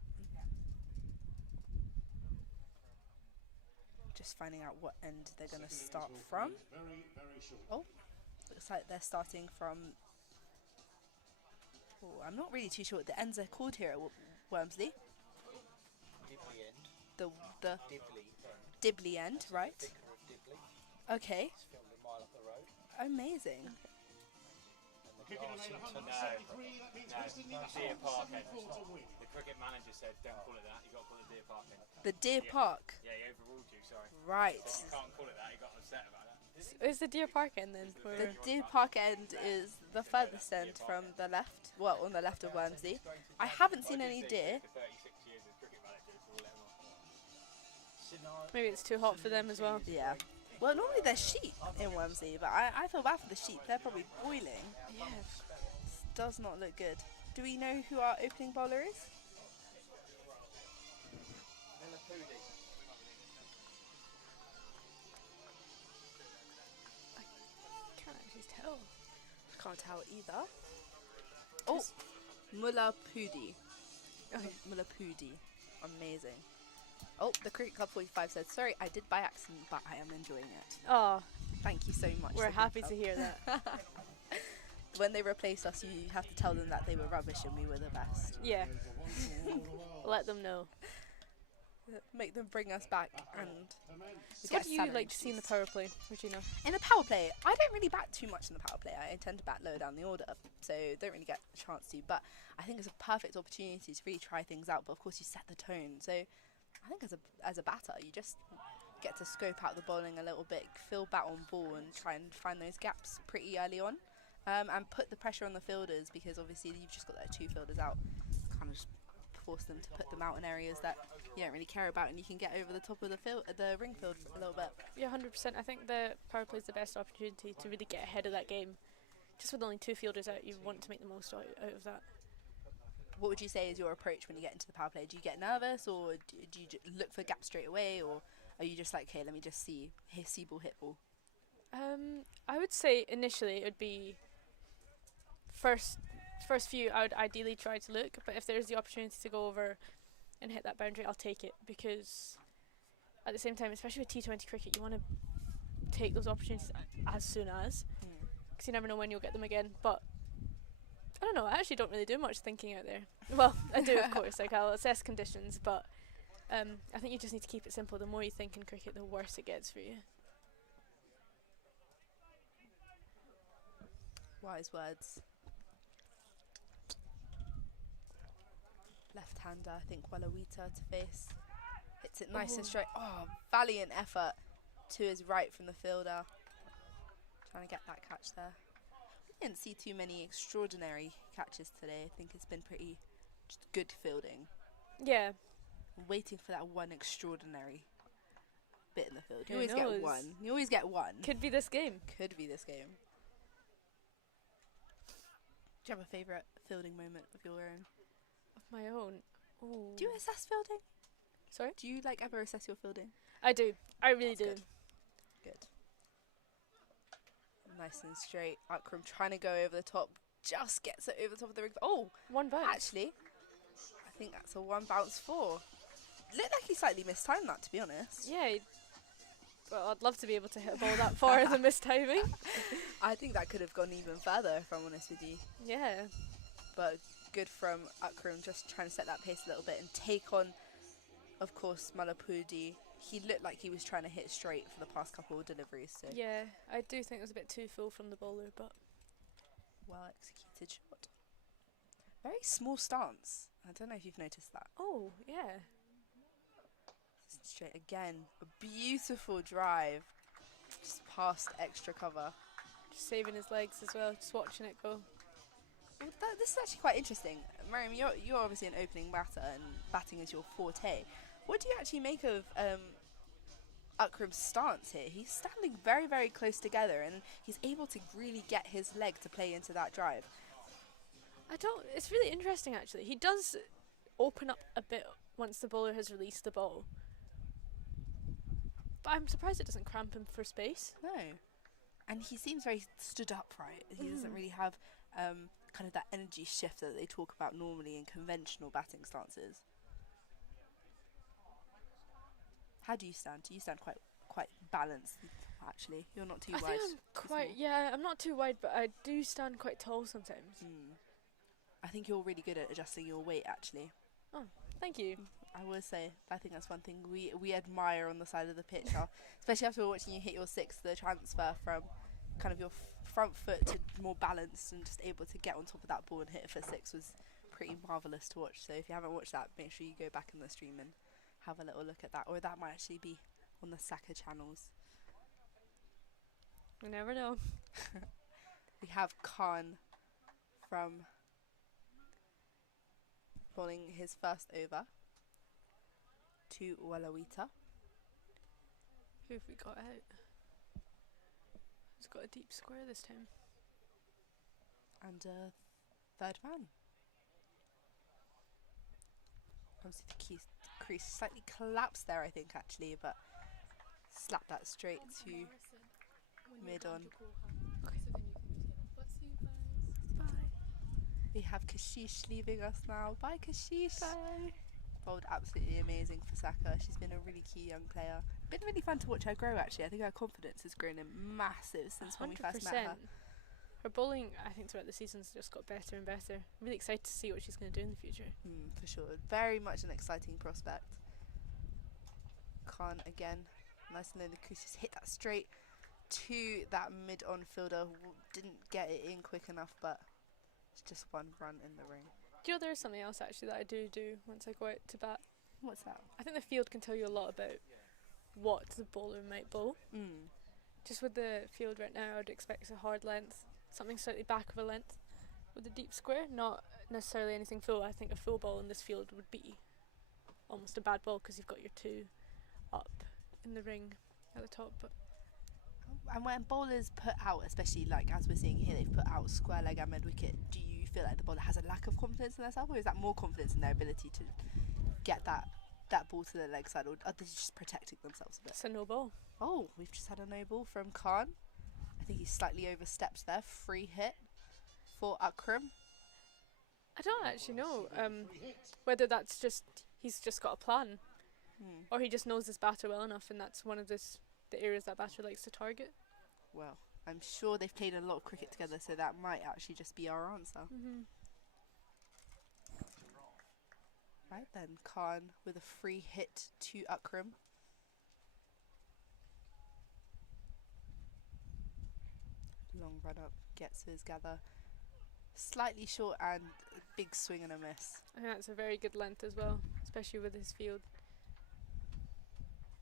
Just finding out what end they're going to start from. Oh, looks like they're starting from... Oh, I'm not really too sure what the ends are called here at Wormsley. Dibley end. The Dibley end. Dibley end, right? Vicar of Dibley. Okay, It's filmed a mile up the road. amazing. And the grass in No, Deer Park end. The cricket manager said, don't call it that, you got to call it Deer Park end. The Deer Park, Yeah, he overruled you, sorry. right. You can't call it that, he got upset about that. Is the Deer Park end then? The Deer Park end is the furthest end from the left, well, on the left of Wormsley. I haven't seen any deer. For 36 years as cricket manager, so we'll let him off. Scenario. Maybe it's too hot for them as well. Yeah. Well, normally there's sheep in Wormsley, but I feel bad for the sheep. They're probably boiling. Yeah. This does not look good. Do we know who our opening bowler is? Can't actually tell. Can't tell either. Oh, Mullah Pudi. Okay. Mullah Pudi. Amazing. Oh, the Cricket Club 45 said, sorry, I did by accident, but I am enjoying it. Oh, Thank you so much. we're the Cricket happy Club. to hear that. When they replaced us, you have to tell them that they were rubbish and we were the best. Yeah. Let them know. Make them bring us back and So get what do you salary like to see in the increase. power play, Regina? In the power play, I don't really bat too much in the power play. I tend to bat lower down the order, so don't really get a chance to. But I think it's a perfect opportunity to really try things out. But of course, you set the tone. So I think as a batter, you just get to scope out the bowling a little bit, feel bat on ball, and try and find those gaps pretty early on, and put the pressure on the fielders because obviously you've just got their 2 fielders out. Kind of just force them to put them out in areas that you don't really care about, and you can get over the top of the ring field a little bit. Yeah, 100%. I think the power play is the best opportunity to really get ahead of that game. Just with only 2 fielders out, you want to make the most out of that. What would you say is your approach when you get into the power play? Do you get nervous, or do you look for gaps straight away, or are you just like, okay, let me just see ball, hit ball? I would say initially it would be first first few I would ideally try to look, but if there's the opportunity to go over and hit that boundary, I'll take it, because at the same time, especially with T20 cricket, you want to take those opportunities as soon as, because you never know when you'll get them again. But I don't know, I actually don't really do much thinking out there. Well, I do, of course, like I'll assess conditions, but I think you just need to keep it simple. The more you think in cricket, the worse it gets for you. Wise words. Left-hander, I think Walawita to face. Hits it nice and straight. Oh, valiant effort to his right from the fielder. Trying to get that catch there. I didn't see too many extraordinary catches today. I think it's been pretty just good fielding. Yeah. I'm waiting for that one extraordinary bit in the field. You Who always get knows? one. You always get one. Could be this game. Could be this game. Do you have a favourite fielding moment of your own? Of my own. Ooh. Do you assess fielding? Sorry? Do you like ever assess your fielding? I do. I really do. That's good. Nice and straight. Akram trying to go over the top. Just gets it over the top of the ring. Oh, One bounce. actually, I think that's a one bounce four. Looked like he slightly mistimed that, to be honest. Yeah. Well, I'd love to be able to hit a ball that far than mistiming. I think that could have gone even further, if I'm honest with you. Yeah. But good from Akram, just trying to set that pace a little bit and take on, of course, Malapudi. He looked like he was trying to hit straight for the past couple of deliveries. So Yeah, I do think it was a bit too full from the bowler, but well executed shot. Very small stance. I don't know if you've noticed that. oh, yeah. Straight again. A beautiful drive. Just past extra cover. Just saving his legs as well, just watching it go. Well, this is actually quite interesting. Miriam, you're obviously an opening batter and batting is your forte. What do you actually make of Akram's stance here? He's standing very, very close together and he's able to really get his leg to play into that drive. It's really interesting actually. He does open up a bit once the bowler has released the ball. But I'm surprised it doesn't cramp him for space. No. And he seems very stood upright. He doesn't really have kind of that energy shift that they talk about normally in conventional batting stances. How do you stand? Do you stand quite balanced, actually? You're not too I wide. think I'm not too wide, but I do stand quite tall sometimes. I think you're really good at adjusting your weight, actually. Thank you. I will say, I think that's one thing we admire on the side of the pitch, especially after watching you hit your six, the transfer from kind of your front foot to more balanced and just able to get on top of that ball and hit it for six was pretty marvellous to watch. So if you haven't watched that, make sure you go back in the stream and have a little look at that, or that might actually be on the Saka channels. You never know. We have Khan from bowling his first over to Walawita. Who have we got out? He's got a deep square this time. And third man. Obviously the crease slightly collapsed there, I think, actually, but slap that straight to mid on. Bye. We have Kashish leaving us now. Bye, Kashish. Bye. Bowled absolutely amazing for Saka. She's been a really key young player. Been really fun to watch her grow, actually. I think her confidence has grown massive since when we first met her. Her bowling, I think, throughout the season's just got better and better. I'm really excited to see what she's going to do in the future. For sure. Very much an exciting prospect. Khan again. Nice and low the crease. Just hit that straight to that mid-on fielder. Didn't get it in quick enough, but it's just one run in the ring. Do you know there's something else actually that I do once I go out to bat? What's that? I think the field can tell you a lot about what the bowler might bowl. Just with the field right now, I would expect a hard length, something slightly back of a length. With a deep square, not necessarily anything full. I think a full ball in this field would be almost a bad ball because you've got your two up in the ring at the top. But And when bowlers put out, especially like as we're seeing here, they've put out square leg and mid wicket, do you feel like the bowler has a lack of confidence in themselves, or is that more confidence in their ability to get that ball to the leg side, or are they just protecting themselves a bit? it's a no ball. Oh, we've just had a no ball from Khan. I think he slightly overstepped there. Free hit for Akram. I don't actually know whether that's just he's just got a plan, or he just knows this batter well enough, and that's one of the areas that batter likes to target. Well, I'm sure they've played a lot of cricket together, so that might actually just be our answer. Right then, Khan with a free hit to Akram. Long run up, gets his gather. Slightly short and a big swing and a miss. I think that's a very good length as well, especially with his field.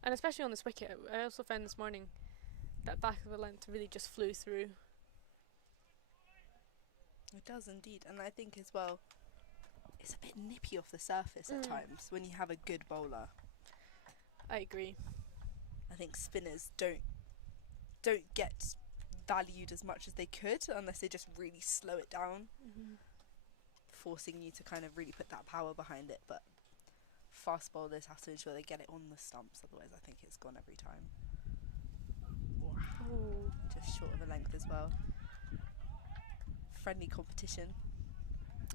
And especially on this wicket, I also found this morning that back of the length really just flew through. It does indeed, and I think as well, it's a bit nippy off the surface at times when you have a good bowler. I agree. I think spinners don't get valued as much as they could unless they just really slow it down, forcing you to kind of really put that power behind it. But fast bowlers have to ensure they get it on the stumps, otherwise I think it's gone every time. Wow. Just short of a length as well. Friendly competition.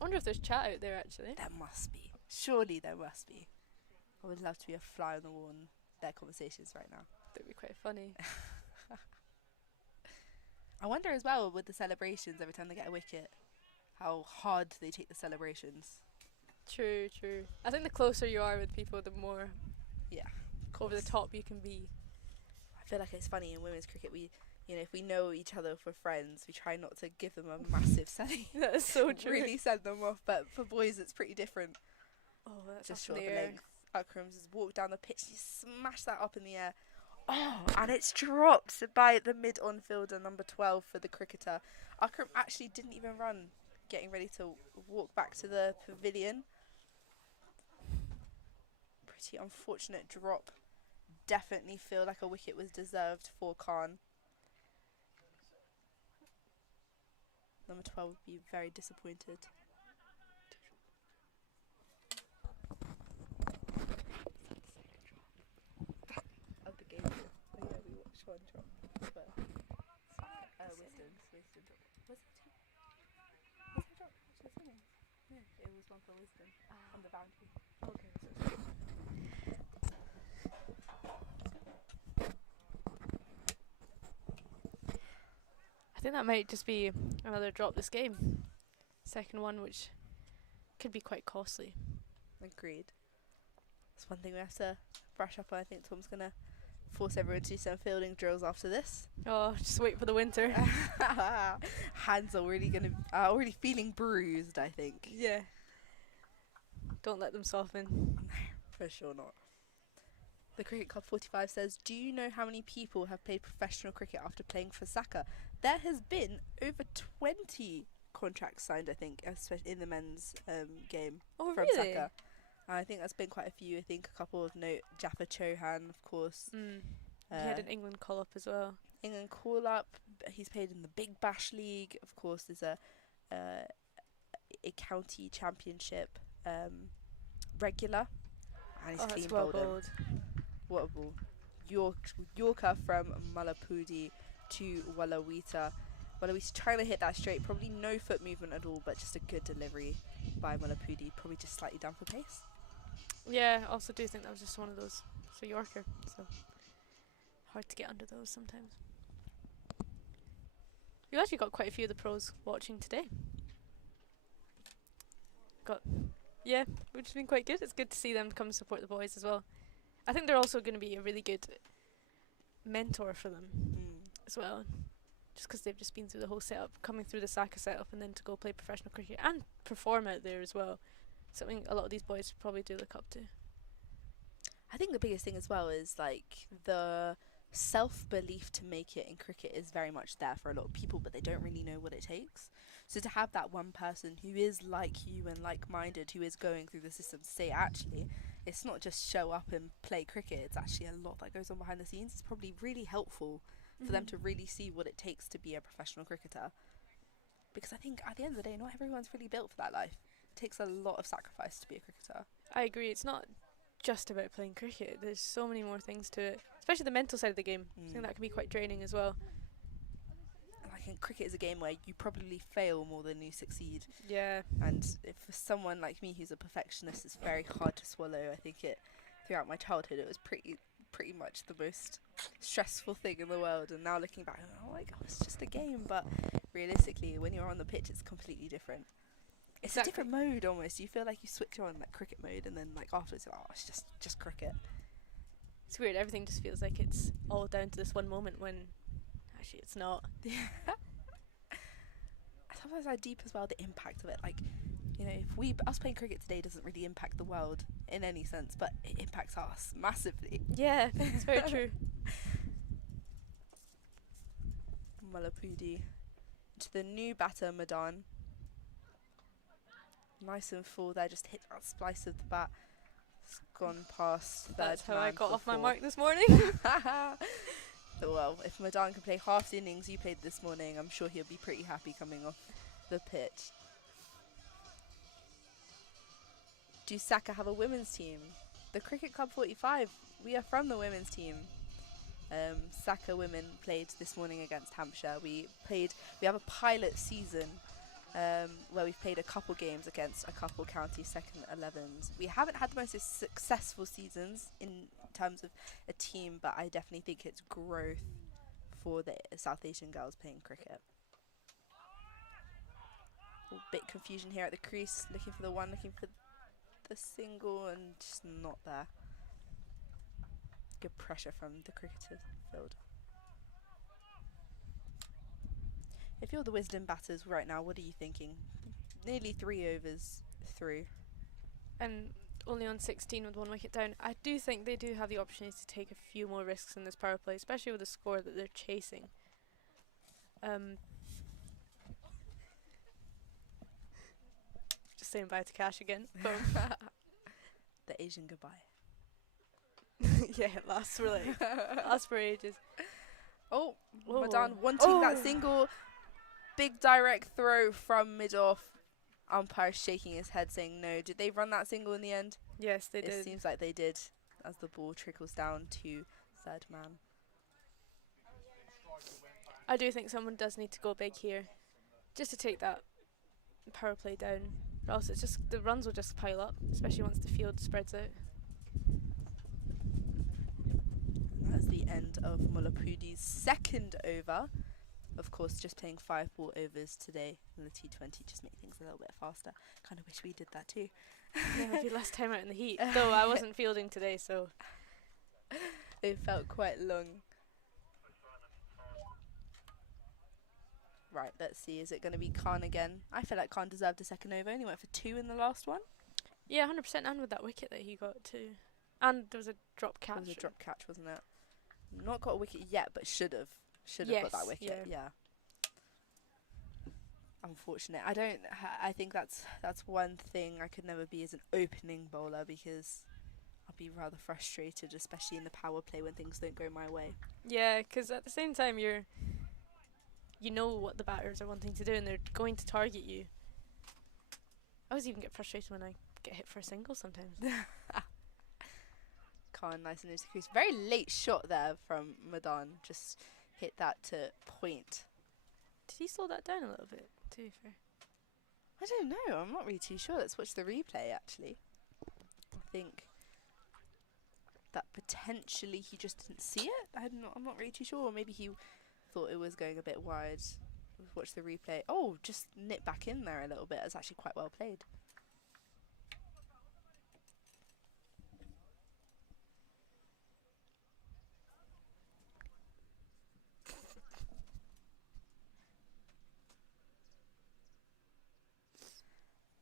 I wonder if there's chat out there actually. There must be. Surely there must be. I would love to be a fly on the wall in their conversations right now. That'd be quite funny. I wonder as well with the celebrations every time they get a wicket, how hard they take the celebrations. True. I think the closer you are with people, the more over the top you can be. I feel like it's funny in women's cricket, if we know each other for friends, we try not to give them a massive selling. That's so true. Really send them off, but for boys it's pretty different. Oh, that's just up short in of the a air. length. Akram's just walked down the pitch, he smashed that up in the air. Oh, and it's dropped by the mid-on fielder, number 12 for the cricketer. Akram actually didn't even run, getting ready to walk back to the pavilion. Pretty unfortunate drop. Definitely feel like a wicket was deserved for Khan. Number 12 would be very disappointed. Of the game. Oh yeah, we watched one drop as well. Wisden. Was it two? Was it a drop? Actually, something. Yeah, it was one for Wisden on the boundary. Okay. I think that might just be another drop this game. Second one, which could be quite costly. Agreed. That's one thing we have to brush up on. I think Tom's gonna force everyone to do some fielding drills after this. Oh, just wait for the winter. Hands are already feeling bruised, I think. Yeah. Don't let them soften. For sure not. The Cricket Club 45 says, do you know how many people have played professional cricket after playing for Saka? There has been over 20 contracts signed, I think, especially in the men's game Oh, from really? Saka. I think that's been quite a few. I think a couple of note. Jaffa Chauhan, of course. He had an England call-up as well. England call-up. He's played in the Big Bash League. Of course, there's a county championship regular. And he's clean well bowled. bowled. What a ball. Yorker from Malapudi to Walawita. Walawita trying to hit that straight. Probably no foot movement at all, but just a good delivery by Malapudi. Probably just slightly down for pace. Yeah, I also do think that was just one of those. It's a Yorker, so hard to get under those sometimes. We've actually got quite a few of the pros watching today. Which has been quite good. It's good to see them come support the boys as well. I think they're also going to be a really good mentor for them as well. Just because they've just been through the whole setup, coming through the Saka setup, and then to go play professional cricket and perform out there as well. Something a lot of these boys probably do look up to. I think the biggest thing as well is like the self-belief to make it in cricket is very much there for a lot of people, but they don't really know what it takes. So to have that one person who is like you and like-minded, who is going through the system, to say actually it's not just show up and play cricket, it's actually a lot that goes on behind the scenes. It's probably really helpful for them to really see what it takes to be a professional cricketer. Because I think at the end of the day, not everyone's really built for that life. It takes a lot of sacrifice to be a cricketer. I agree. It's not just about playing cricket. There's so many more things to it, especially the mental side of the game. I think that can be quite draining as well. Like think cricket is a game where you probably fail more than you succeed. Yeah. And if for someone like me who's a perfectionist, it's very hard to swallow. I think throughout my childhood, it was pretty much the most stressful thing in the world. And now looking back, I'm like, oh, it's just a game. But realistically, when you're on the pitch, it's completely different. It's a different mode almost. You feel like you switch on like cricket mode, and then like afterwards, oh, it's just cricket. It's weird. Everything just feels like it's all down to this one moment when actually it's not. Sometimes I deep as well the impact of it. Like, you know, if us playing cricket today doesn't really impact the world in any sense, but it impacts us massively. Yeah, it's very true. Malapudi to the new batter, Madan. Nice and full there, just hit that splice of the bat. It's gone past third. That's how I man got for off my 4. mark this morning. Well, if Madan can play half the innings you played this morning, I'm sure he'll be pretty happy coming off the pitch. Do Saka have a women's team? The Cricket Club 45, we are from the women's team. Saka women played this morning against Hampshire. We have a pilot season where we've played a couple games against a couple county second 11s. We haven't had the most successful seasons in terms of a team, but I definitely think it's growth for the South Asian girls playing cricket. A bit confusion here at the crease, looking for the one, looking for the single, and just not there. Good pressure from the cricketer field. If you're the Wisden batters right now, what are you thinking? Nearly 3 overs through. And only on 16 with 1 wicket down. I do think they do have the opportunity to take a few more risks in this power play, especially with the score that they're chasing. Just saying bye to Cash again. The Asian goodbye. Yeah, it lasts for ages. Oh, Whoa. Madan wanting that single. Big direct throw from mid-off. Umpire shaking his head saying no. Did they run that single in the end? Yes, they It did. seems like they did, as the ball trickles down to third man. I do think someone does need to go big here, just to take that power play down. Or else it's just the runs will just pile up, especially once the field spreads out. And that's the end of Mulapudi's second over. Of course, just playing 5-ball overs today in the T20 just make things a little bit faster. Kind of wish we did that too. Yeah, it'd be less time out in the heat. Though I wasn't fielding today, so It felt quite long. Right, let's see. Is it going to be Khan again? I feel like Khan deserved a second over. Only went for 2 in the last one. yeah, 100%. And with that wicket that he got too, and there was a drop catch. It was a drop catch, wasn't it? Not got a wicket yet, but should have. Should have got that Yes, wicket. Yeah. Unfortunate. I think that's one thing I could never be as an opening bowler, because I'll be rather frustrated, especially in the power play when things don't go my way. Yeah, because at the same time you know what the batters are wanting to do, and they're going to target you. I always even get frustrated when I get hit for a single sometimes. Khan, nice and into crease. Very late shot there from Madan. Just hit that to point. Did he slow that down a little bit? To be fair. I don't know. I'm not really too sure. Let's watch the replay, actually. I think that potentially he just didn't see it. I'm not really too sure. Or maybe he thought it was going a bit wide. Let's watch the replay. Oh, just nip back in there a little bit. It's actually quite well played.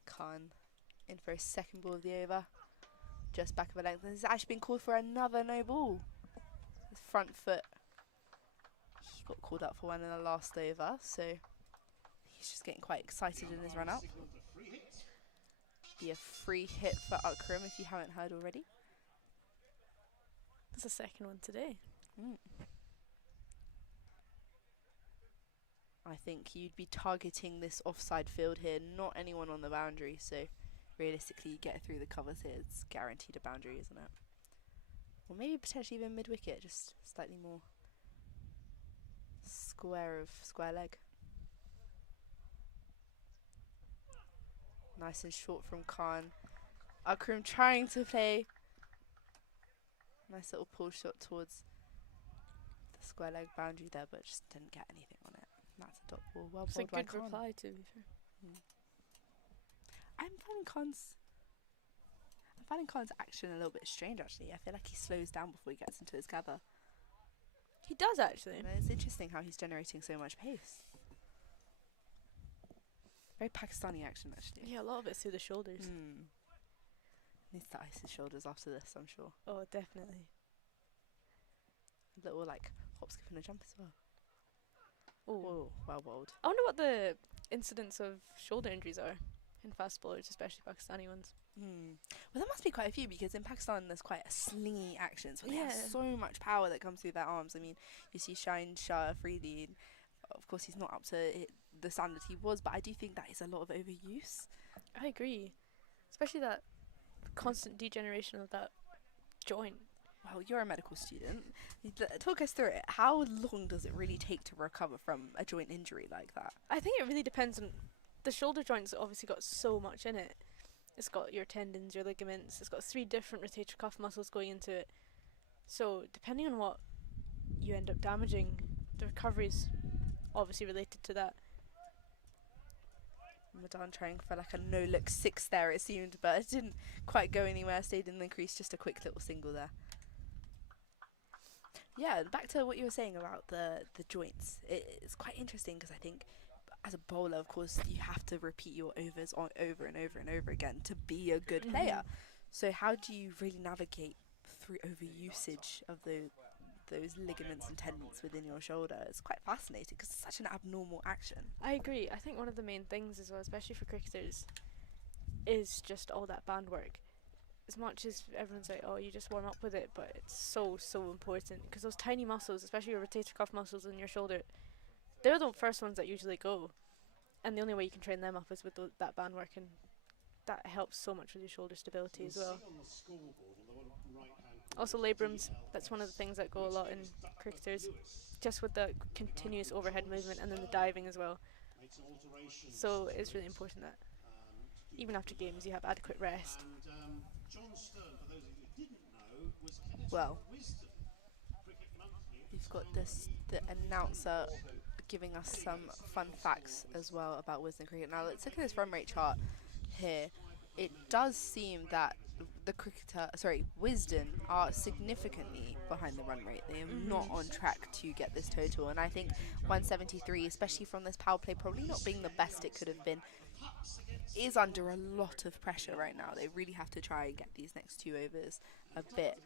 Khan in for his second ball of the over. Just back of a length. And he's actually been called for another no ball. His front foot. He got called up for one in the last over, so he's just getting quite excited in his run up. Be a free hit for Akram if you haven't heard already. That's the second one today. I think you'd be targeting this offside field here, not anyone on the boundary, so realistically you get through the covers here, it's guaranteed a boundary, isn't it? Or maybe potentially even mid-wicket, just slightly more square leg. Nice and short from Khan. Akram trying to play. Nice little pull shot towards the square leg boundary there, but just didn't get anything on it. That's a dot ball. Well It's a bowled by good Khan. reply, to be fair. I'm finding Khan's action a little bit strange, actually. I feel like he slows down before he gets into his gather. He does, actually. You know, it's interesting how he's generating so much pace. Very Pakistani action, actually. Yeah, a lot of it's through the shoulders. Needs to ice his shoulders after this, I'm sure. Oh, definitely. A little, like, hop, skip and a jump as well. Oh. Oh, well bowled. I wonder what the incidence of shoulder injuries are in fast bowlers, especially Pakistani ones. Well, there must be quite a few, because in Pakistan there's quite a slingy action, so they have Yeah. so much power that comes through their arms. I mean, you see Shine Shah Freely, and of course he's not up to the standard he was, but I do think that is a lot of overuse. I agree. Especially that constant degeneration of that joint. Well, you're a medical student. Talk us through it. How long does it really take to recover from a joint injury like that? I think it really depends on the shoulder joints. Obviously got so much in it. It's got your tendons, your ligaments. It's got 3 different rotator cuff muscles going into it. So depending on what you end up damaging, the recovery's obviously related to that. Madan trying for like a no-look 6 there, it seemed, but it didn't quite go anywhere. Stayed in the crease, just a quick little single there. Yeah, back to what you were saying about the joints. It's quite interesting, because I think as a bowler, of course, you have to repeat your overs over and over and over again to be a good player. So how do you really navigate through overusage of those ligaments and tendons within your shoulder? It's quite fascinating, because it's such an abnormal action. I agree. I think one of the main things as well, especially for cricketers, is just all that band work. As much as everyone's like, oh, you just warm up with it, but it's so important, because those tiny muscles, especially your rotator cuff muscles in your shoulder, they're the first ones that usually go, and the only way you can train them up is with that band work, and that helps so much with your shoulder stability as well. Also labrums, that's one of the things that go a lot in cricketers, just with the continuous overhead movement and then the diving as well. So it's really important that even after games you have adequate rest. Well, we've got the announcer giving us some fun facts as well about Wisden cricket. Now let's look at this run rate chart here. It does seem that the Wisden are significantly behind the run rate. They are not on track to get this total, and I think 173, especially from this power play probably not being the best it could have been, is under a lot of pressure right now. They really have to try and get these next 2 overs a bit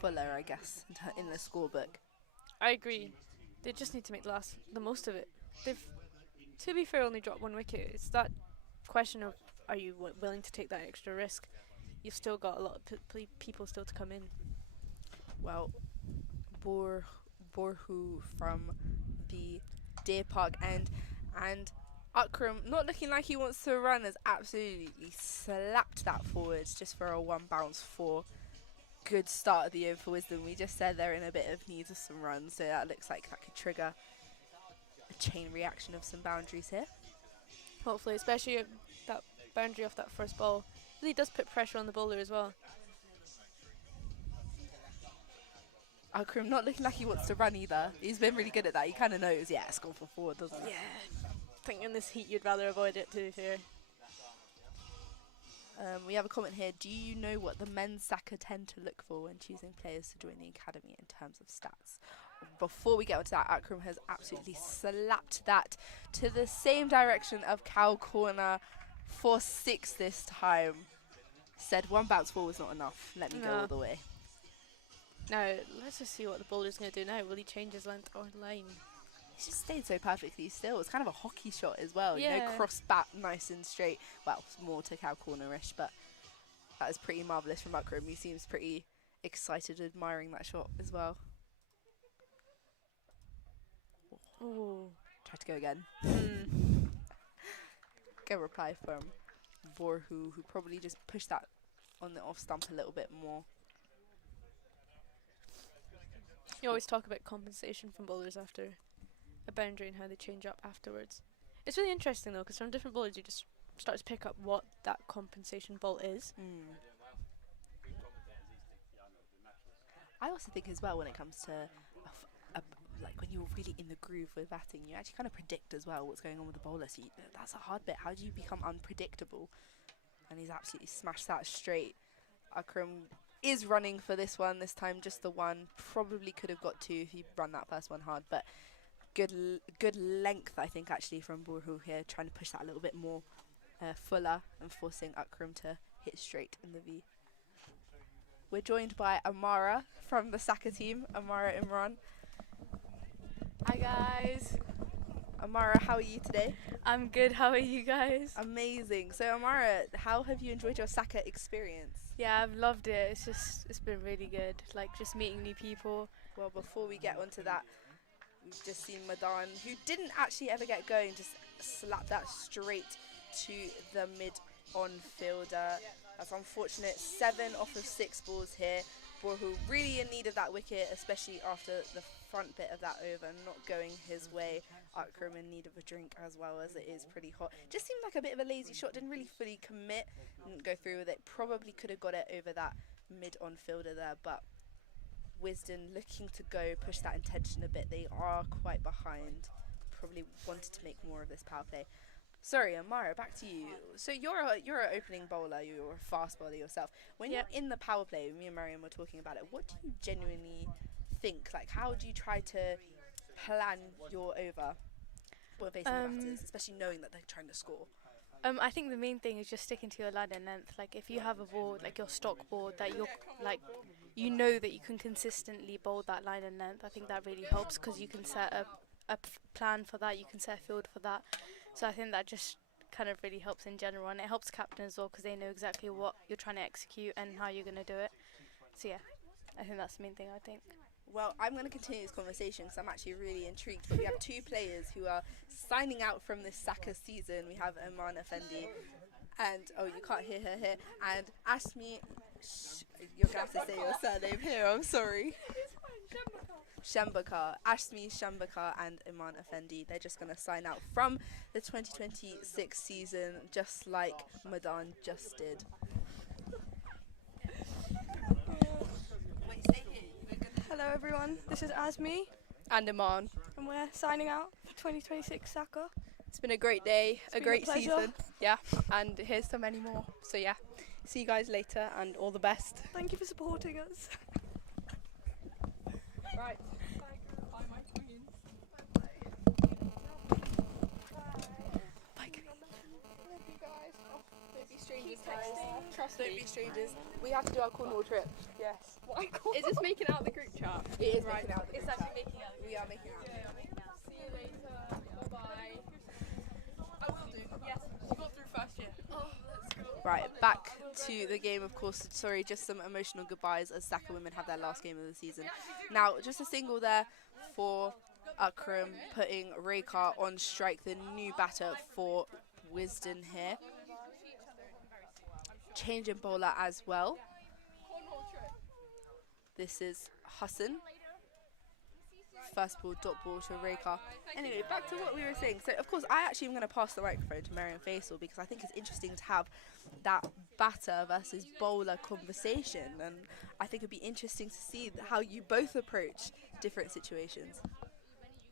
fuller, I guess, in the scorebook. I agree. They just need to make the most of it. They've, to be fair, only dropped 1 wicket. It's that question of, are you willing to take that extra risk? You've still got a lot of people still to come in. Well, Borhu from the Deer Park end, and Akram, not looking like he wants to run, has absolutely slapped that forwards just for a 1 bounce 4. Good start of the over for Wisden. We just said they're in a bit of need of some runs, so that looks like that could trigger a chain reaction of some boundaries here. Hopefully, especially that boundary off that first ball really does put pressure on the bowler as well. Akram not looking like he wants to run either. He's been really good at that. He kind of knows, yeah, it's gone for 4, doesn't it? Yeah. I think in this heat you'd rather avoid it, to be fair. We have a comment here. Do you know what the men's Saka tend to look for when choosing players to join the academy in terms of stats? Before we get onto that, Akram has absolutely slapped that to the same direction of cow corner for 6 this time. Said 1 bounce 4 was not enough. Let me go all the way. Now, let's just see what the bowler's going to do now. Will he change his length or line? He's just stayed so perfectly still. It's kind of a hockey shot as well. Yeah. You know, cross bat, nice and straight. Well, more to cow corner-ish, but that is pretty marvellous from Akram. He seems pretty excited, admiring that shot as well. Oh. Try to go again. Good reply from Borhu, who probably just pushed that on the off stump a little bit more. You always talk about compensation from bowlers after a boundary and how they change up afterwards. It's really interesting though, because from different bowlers you just start to pick up what that compensation ball is. I also think as well when it comes to like when you're really in the groove with batting, you actually kind of predict as well what's going on with the bowler. So that's a hard bit. How do you become unpredictable? And he's absolutely smashed that straight. Akram is running for this one. This time just the one. Probably could have got 2 if he run that first one hard. But good length, I think, actually, from Borhu here. Trying to push that a little bit more fuller and forcing Akram to hit straight in the V. We're joined by Amara from the Saka team. Amara Imran. Hi guys. Amara, how are you today? I'm good. How are you guys? Amazing. So Amara, how have you enjoyed your Saka experience? Yeah, I've loved it. It's been really good. Like just meeting new people. Well, before we get onto that, we've just seen Madan, who didn't actually ever get going, just slap that straight to the mid-on fielder. That's unfortunate. 7 off of 6 balls here. Borhu really in need of that wicket, especially after the front bit of that over not going his way. Akram in need of a drink as well, as it is pretty hot. Just seemed like a bit of a lazy shot, didn't really fully commit, didn't go through with it. Probably could have got it over that mid-on fielder there, but Wisden looking to go, push that intention a bit. They are quite behind. Probably wanted to make more of this power play. Sorry, Amara, back to you. So you're an opening bowler, you're a fast bowler yourself. When you're in the power play, me and Mariam were talking about it, what do you genuinely think? Like, how do you try to plan your over when facing the batters, especially knowing that they're trying to score? I think the main thing is just sticking to your line and length. Like if you have a board, like your stock board, that you're like, you know that you can consistently bowl that line and length. I think that really helps because you can set a plan for that, you can set a field for that. So I think that just kind of really helps in general, and it helps captain as well because they know exactly what you're trying to execute and how you're going to do it. So yeah, I think that's the main thing, I think. Well, I'm going to continue this conversation because I'm actually really intrigued. But we have 2 players who are signing out from this Saka season. We have Iman Effendi and, oh, you can't hear her here, and Ashmi, you're going to have to say your surname here, I'm sorry. Shambakar, Ashmi Shambakar and Iman Effendi. They're just going to sign out from the 2026 season, just like Madan just did. Hello everyone, this is Asmi And Iman. and we're signing out for 2026 Saka. It's been a great day, a been a great pleasure. season. Yeah, and here's to many more. So yeah, see you guys later and all the best. Thank you for supporting us. Right. Trust Don't me. be strangers. We have to do our Cornwall trip. Yes. Is this making out the group chat? It is Right. making out the It's group actually chat. making out. We are making out. See you later. Bye bye. I will do. Yes, you got through first year. Oh, let's go. Right, back to the game, of course. Sorry, just some emotional goodbyes as Saka women have their last game of the season. Now, just a single there for Akram, putting Rekar on strike, the new batter for Wisden here. Change in bowler as well. This is Hassan. First ball, dot ball to Rekar. Anyway, back to what we were saying. So, of course, I actually am going to pass the microphone to Mariam Faisal because I think it's interesting to have that batter versus bowler conversation. And I think it'd be interesting to see how you both approach different situations.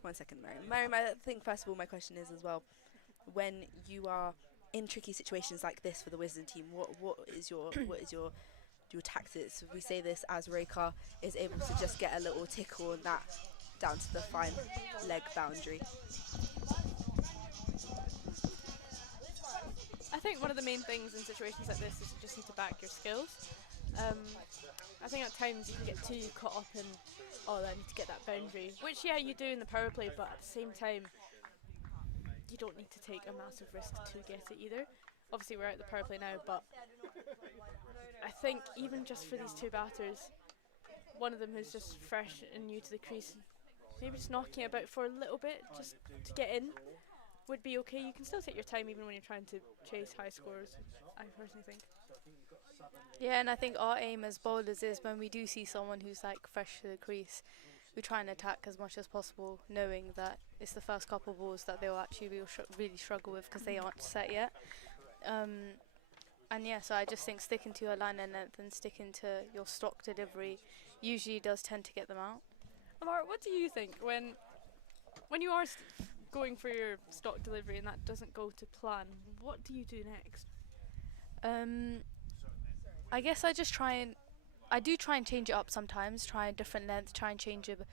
1 second, Mariam. Mariam, I think, first of all, my question is as well, when you are in tricky situations like this for the Wisden team, what is your tactics? We say this as Rekar is able to just get a little tickle on that down to the fine leg boundary. I think one of the main things in situations like this is you just need to back your skills. I think at times you can get too caught up in, oh, I need to get that boundary, which yeah you do in the power play, but at the same time you don't need to take a massive risk to get it either. Obviously we're out the power play now, but I think even just for these 2 batters, one of them who's just fresh and new to the crease, maybe just knocking it about for a little bit just to get in would be okay. You can still take your time even when you're trying to chase high scores, I personally think. Yeah, and I think our aim as bowlers is when we do see someone who's like fresh to the crease, we try and attack as much as possible, knowing that it's the first couple of balls that they'll actually really struggle with because they aren't set yet. And yeah, so I just think sticking to your line and length and sticking to your stock delivery usually does tend to get them out. Amar, what do you think when you are going for your stock delivery and that doesn't go to plan? What do you do next? I guess I do try and change it up sometimes, try a different length, try and change the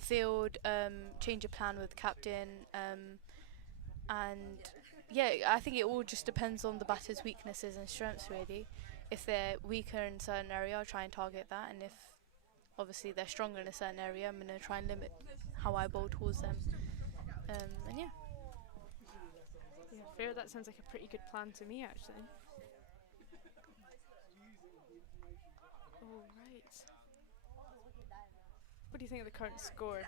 field, change a plan with captain, and yeah, I think it all just depends on the batter's weaknesses and strengths really. If they're weaker in a certain area, I'll try and target that, and if obviously they're stronger in a certain area, I'm going to try and limit how I bowl towards them. And yeah. Yeah, fair. That sounds like a pretty good plan to me, actually. All right. What do you think of the current score?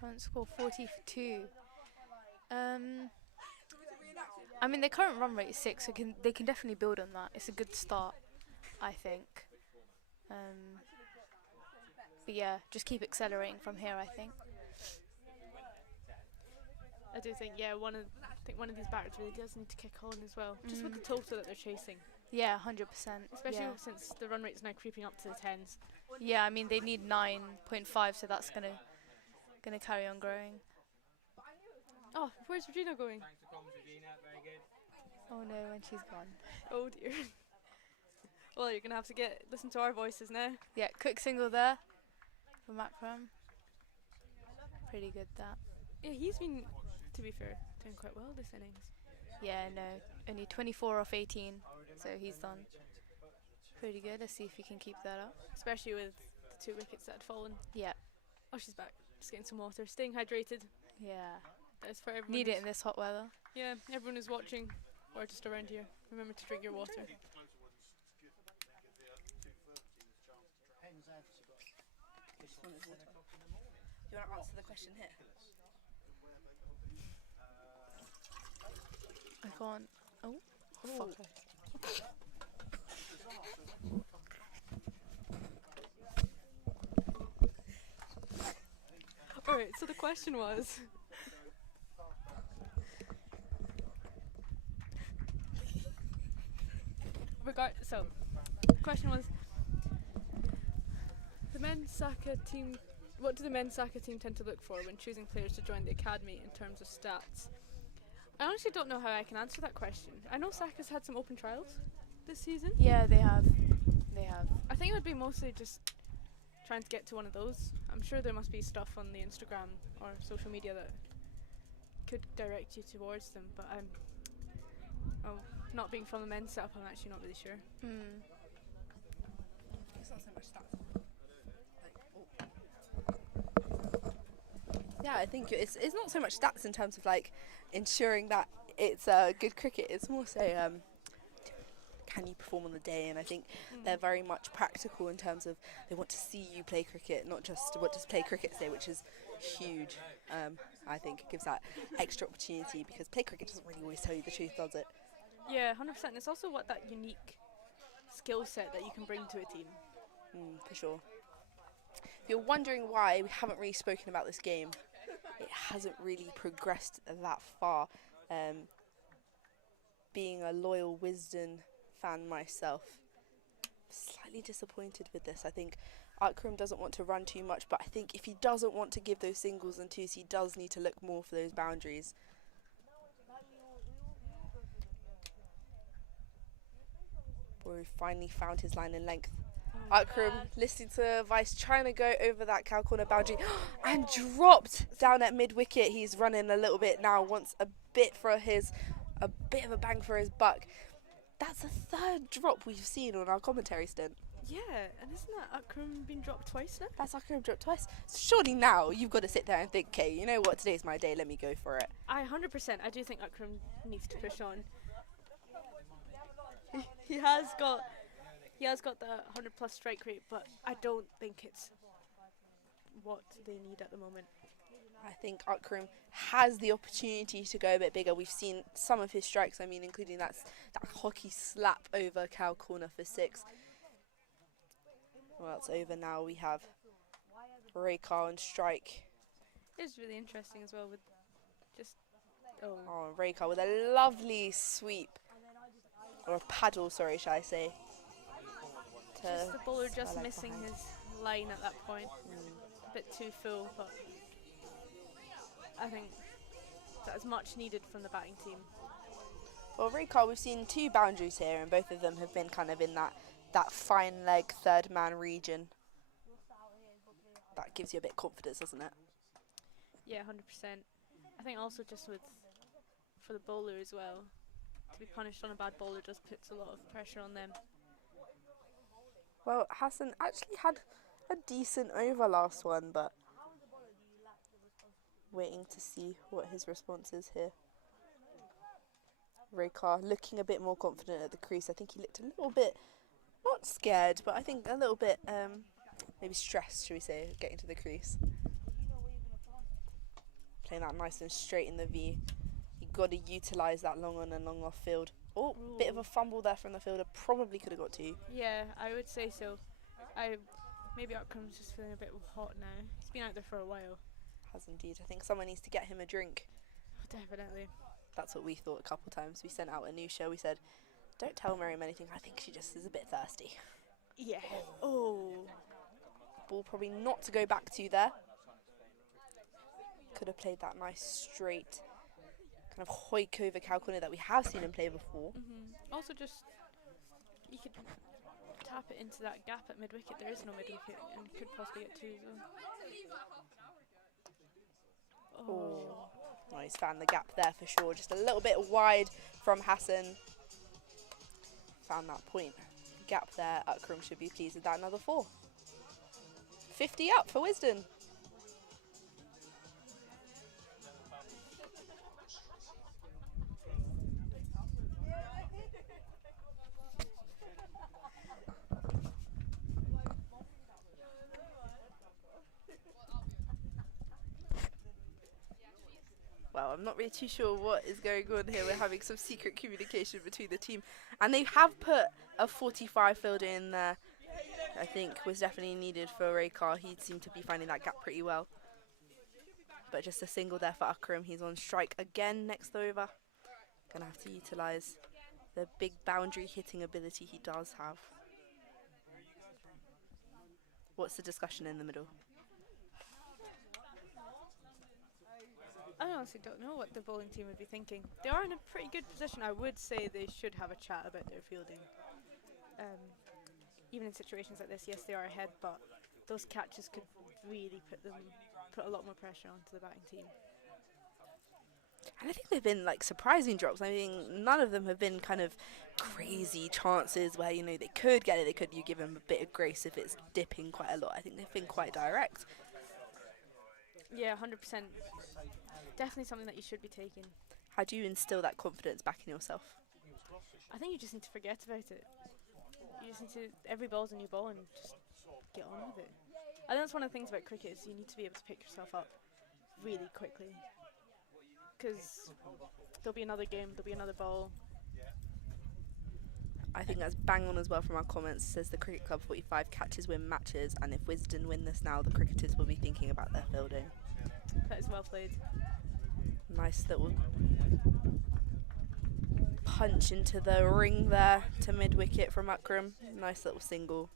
Current score 42. I mean, their current run rate is 6, so they can definitely build on that. It's a good start, I think. But yeah, just keep accelerating from here, I think. I do think, yeah, one of these batters really does need to kick on as well, just with the total that they're chasing. Yeah, 100%. Especially yeah. since the run rate's now creeping up to the 10s. Yeah, I mean they need 9.5, so that's gonna carry on growing. Oh, where's Regina going? Thanks for coming, Regina. Very good. Oh no, when she's gone. Oh dear. Well, you're gonna have to listen to our voices now. Yeah, quick single there for Macram. Pretty good that. Yeah, he's been, to be fair, doing quite well this innings. Yeah, no, only 24 off 18, so he's done pretty good. Let's see if he can keep that up. Especially with the 2 wickets that had fallen. Yeah. Oh, she's back. Just getting some water. Staying hydrated. Yeah. That's for everyone. Need it in this hot weather. Yeah, everyone who's watching or just around here. Remember to drink your water. Do you want to answer the question here? I can't. Oh, fuck. Alright, so the question was... the question was... The men's Saka team... What do the men's Saka team tend to look for when choosing players to join the academy in terms of stats? I honestly don't know how I can answer that question. I know Saka's had some open trials this season. Yeah, they have. They have. I think it would be mostly just trying to get to one of those. I'm sure there must be stuff on the Instagram or social media that could direct you towards them, but not being from the men's setup, I'm actually not really sure. It's not so much stats. Yeah, I think it's not so much stats in terms of like ensuring that it's good cricket. It's more so can you perform on the day, and I think they're very much practical in terms of they want to see you play cricket, not just what does play cricket say, which is huge. I think it gives that extra opportunity because play cricket doesn't really always tell you the truth, does it? Yeah, 100%. And it's also what that unique skill set that you can bring to a team. For sure. If you're wondering why we haven't really spoken about this game, it hasn't really progressed that far. Being a loyal Wisden fan myself, slightly disappointed with this. I think Akram doesn't want to run too much, but I think if he doesn't want to give those singles and twos, he does need to look more for those boundaries. We finally found his line and length. Akram listening to advice, trying to go over that cow corner boundary and dropped down at mid wicket. He's running a little bit now, wants a bit of a bang for his buck. That's the third drop we've seen on our commentary stint. Yeah, and isn't that Akram been dropped twice now? That's Akram dropped twice. Surely now you've got to sit there and think, okay, you know what, today's my day, let me go for it. 100%. I do think Akram needs to push on. He has got the 100 plus strike rate, but I don't think it's what they need at the moment. I think Akram has the opportunity to go a bit bigger. We've seen some of his strikes, I mean, including that hockey slap over cow corner for 6. Well, it's over now. We have Raykar on strike. It's really interesting as well with just Oh. Oh, Raycar with a lovely sweep. Or a paddle, sorry, shall I say. Just the bowler just leg missing behind. his line at that point. A bit too full, but I think that's much needed from the batting team. Well, Raycar, we've seen 2 boundaries here, and both of them have been kind of in that fine leg, third man region. That gives you a bit of confidence, doesn't it? Yeah, 100%. I think also just for the bowler as well, to be punished on a bad bowler just puts a lot of pressure on them. Well, Hassan actually had a decent over last one, but waiting to see what his response is here. Raycar looking a bit more confident at the crease. I think he looked a little bit, not scared, but I think a little bit maybe stressed, should we say, getting to the crease. Playing that nice and straight in the V. You've got to utilise that long on and long off field. Oh, bit of a fumble there from the fielder. Probably could have got 2. Yeah, I would say so. Maybe Akram's just feeling a bit hot now. He's been out there for a while. Has indeed. I think someone needs to get him a drink. Definitely. That's what we thought a couple of times. We sent out a new show. We said, don't tell Miriam anything. I think she just is a bit thirsty. Yeah. Oh. Ball probably not to go back to there. Could have played that nice straight kind of hoik over cow corner that we have seen him play before. Also, just you could tap it into that gap at mid wicket. There is no mid wicket, and could possibly get 2 as well. Oh, he's found the gap there for sure. Just a little bit wide from Hassan. Found that point. Gap there. Akram should be pleased with that. Another 4. 50 up for Wisden. Well, I'm not really too sure what is going on here. We're having some secret communication between the team. And they have put a 45 fielder in there. I think was definitely needed for Raycar. He seemed to be finding that gap pretty well. But just a single there for Akram. He's on strike again next over. Gonna have to utilise the big boundary hitting ability he does have. What's the discussion in the middle? I honestly don't know what the bowling team would be thinking. They are in a pretty good position. I would say they should have a chat about their fielding. Even in situations like this, yes, they are ahead, but those catches could really put a lot more pressure onto the batting team. And I think they've been like surprising drops. I mean, none of them have been kind of crazy chances where, you know, they could get it. You give them a bit of grace if it's dipping quite a lot. I think they've been quite direct. Yeah, 100%. Definitely something that you should be taking. How do you instill that confidence back in yourself? I think you just need to forget about it. You just need to, every ball's a new ball and just get on with it. I think that's one of the things about cricket is you need to be able to pick yourself up really quickly. Because there'll be another game, there'll be another ball. I think that's bang on as well from our comments. It says the Cricket Club 45 catches win matches, and if Wisden win this now, the cricketers will be thinking about their fielding. That is well played. Nice little punch into the ring there to mid wicket from Akram. Nice little single.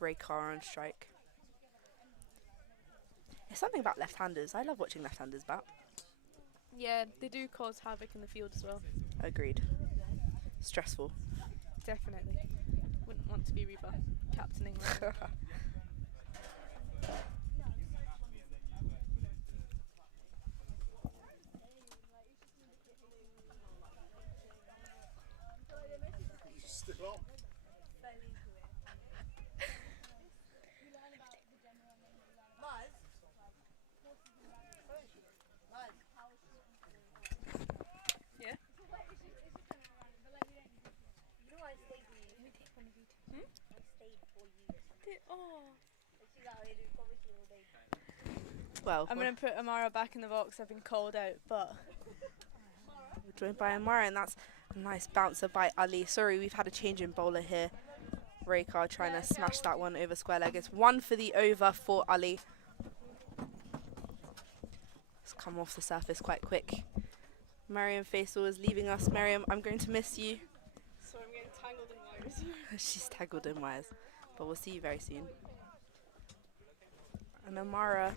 Raycar on strike. There's something about left-handers. I love watching left-handers bat. Yeah, they do cause havoc in the field as well. Agreed. Stressful. Definitely. Wouldn't want to be Reba captaining them. Well, I'm going to put Amara back in the box. I've been called out, but we're joined by Amara, and that's a nice bouncer by Ali. Sorry, we've had a change in bowler here. Raycar trying to smash that one over square leg. It's 1 for the over for Ali. It's come off the surface quite quick. Mariam Faisal is leaving us. Mariam, I'm going to miss you. So I'm getting tangled in wires. She's tangled in wires. But we'll see you very soon. And Amara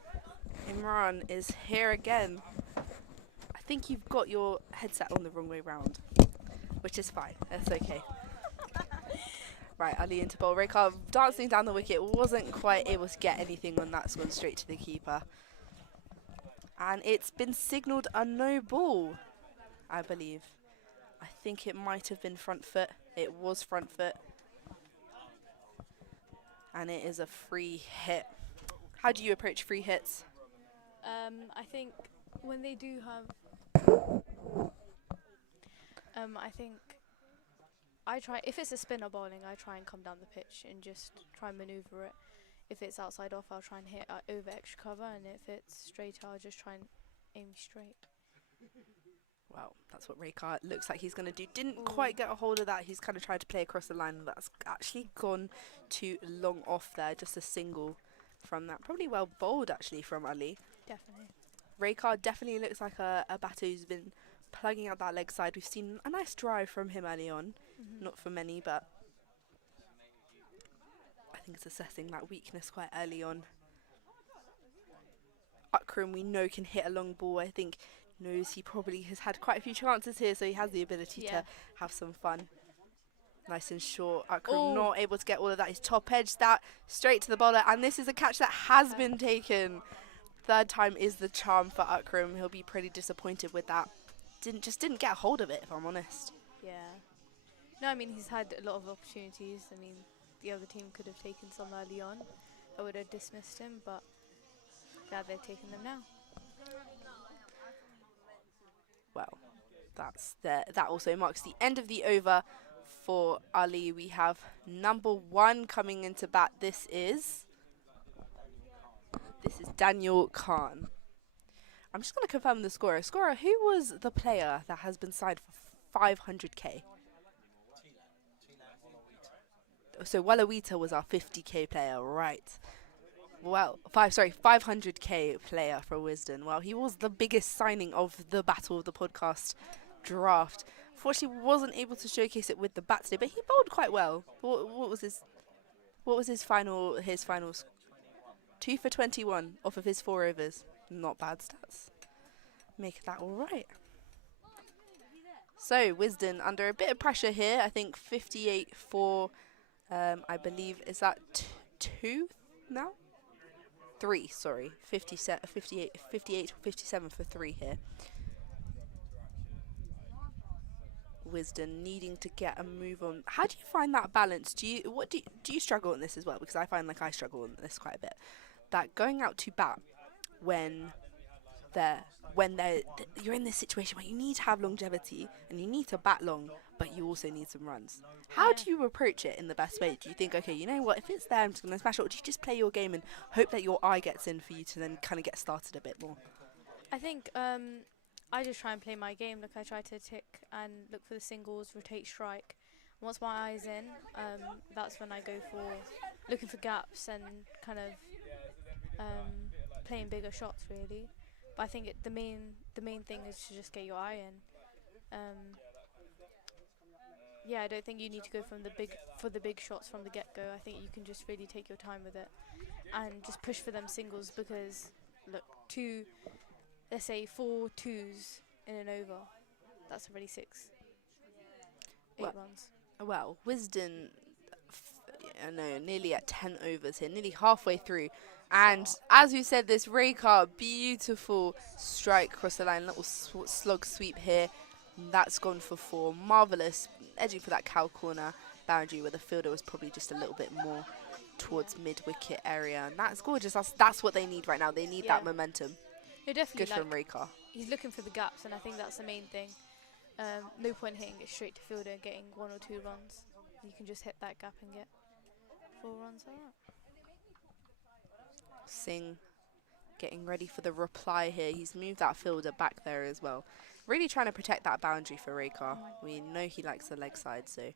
Imran is here again. I think you've got your headset on the wrong way round, which is fine. That's okay. Right, Ali into bowl. Rekar dancing down the wicket, wasn't quite able to get anything on that. It's gone straight to the keeper. And it's been signalled a no ball, I believe. I think it might have been front foot. It was front foot. And it is a free hit. How do you approach free hits? I think when they do have, I think I try, if it's a spinner bowling, I try and come down the pitch and just try and manoeuvre it. If it's outside off, I'll try and hit over extra cover, and if it's straight, I'll just try and aim straight. Well, that's what Rekar looks like he's going to do. Didn't quite get a hold of that. He's kind of tried to play across the line, and that's actually gone too long off there. Just a single from that. Probably well bowled, actually, from Ali. Definitely. Rekar definitely looks like a batter who's been plugging out that leg side. We've seen a nice drive from him early on. Not for many, but I think it's assessing that weakness quite early on. Akram, we know, can hit a long ball. I think knows he probably has had quite a few chances here, so he has the ability to have some fun. Nice and short. Akram not able to get all of that. He's top edged that straight to the bowler, and this is a catch that has been taken. Third time is the charm for Akram. He'll be pretty disappointed with that. Didn't get a hold of it, if I'm honest. Yeah. No, I mean, he's had a lot of opportunities. I mean, the other team could have taken some early on. I would have dismissed him, but glad they've taken them now. Well, that also marks the end of the over for Ali. We have number 1 coming into bat. This is Daniel Khan. I'm just going to confirm the scorer. Scorer, who was the player that has been signed for 500k? So Walawita was our 50k player, right? Well, 500k player for Wisden. Well, he was the biggest signing of the Battle of the Podcast draft. Fortunately, wasn't able to showcase it with the bat today, but he bowled quite well. What was his finals? 2 for 21 off of his 4 overs. Not bad stats. Make that all right. So Wisden under a bit of pressure here. I think 58 for, I believe, is that 2 now? 3, sorry. 58 or 57 for 3 here. Wisden needing to get a move on. How do you find that balance? Do you struggle on this as well? Because I find like I struggle on this quite a bit. That going out to bat when you're in this situation where you need to have longevity and you need to bat long, but you also need some runs. How do you approach it in the best way? Do you think, okay, you know what, if it's there, I'm just going to smash it, or do you just play your game and hope that your eye gets in for you to then kind of get started a bit more? I think I just try and play my game. Look, I try to tick and look for the singles, rotate, strike. Once my eye's in, that's when I go for looking for gaps and kind of playing bigger shots, really. But I think the main thing is to just get your eye in. Yeah, I don't think you need to go for the big shots from the get-go. I think you can just really take your time with it and just push for them singles, because look, let's say 4 2s in an over, that's already 8 runs. Well, Wisden, nearly at 10 overs here, nearly halfway through. And as you said, this Rekar, beautiful strike across the line, little slug sweep here. That's gone for 4. Marvellous, edging for that cow corner boundary where the fielder was probably just a little bit more towards mid-wicket area. And that's gorgeous. That's what they need right now. They need that momentum. No, definitely. Good from Rekar. He's looking for the gaps, and I think that's the main thing. No point hitting it straight to fielder, getting 1 or 2 runs. You can just hit that gap and get 4 runs like that. Singh getting ready for the reply here. He's moved that fielder back there as well. Really trying to protect that boundary for Rekar. We know he likes the leg side, so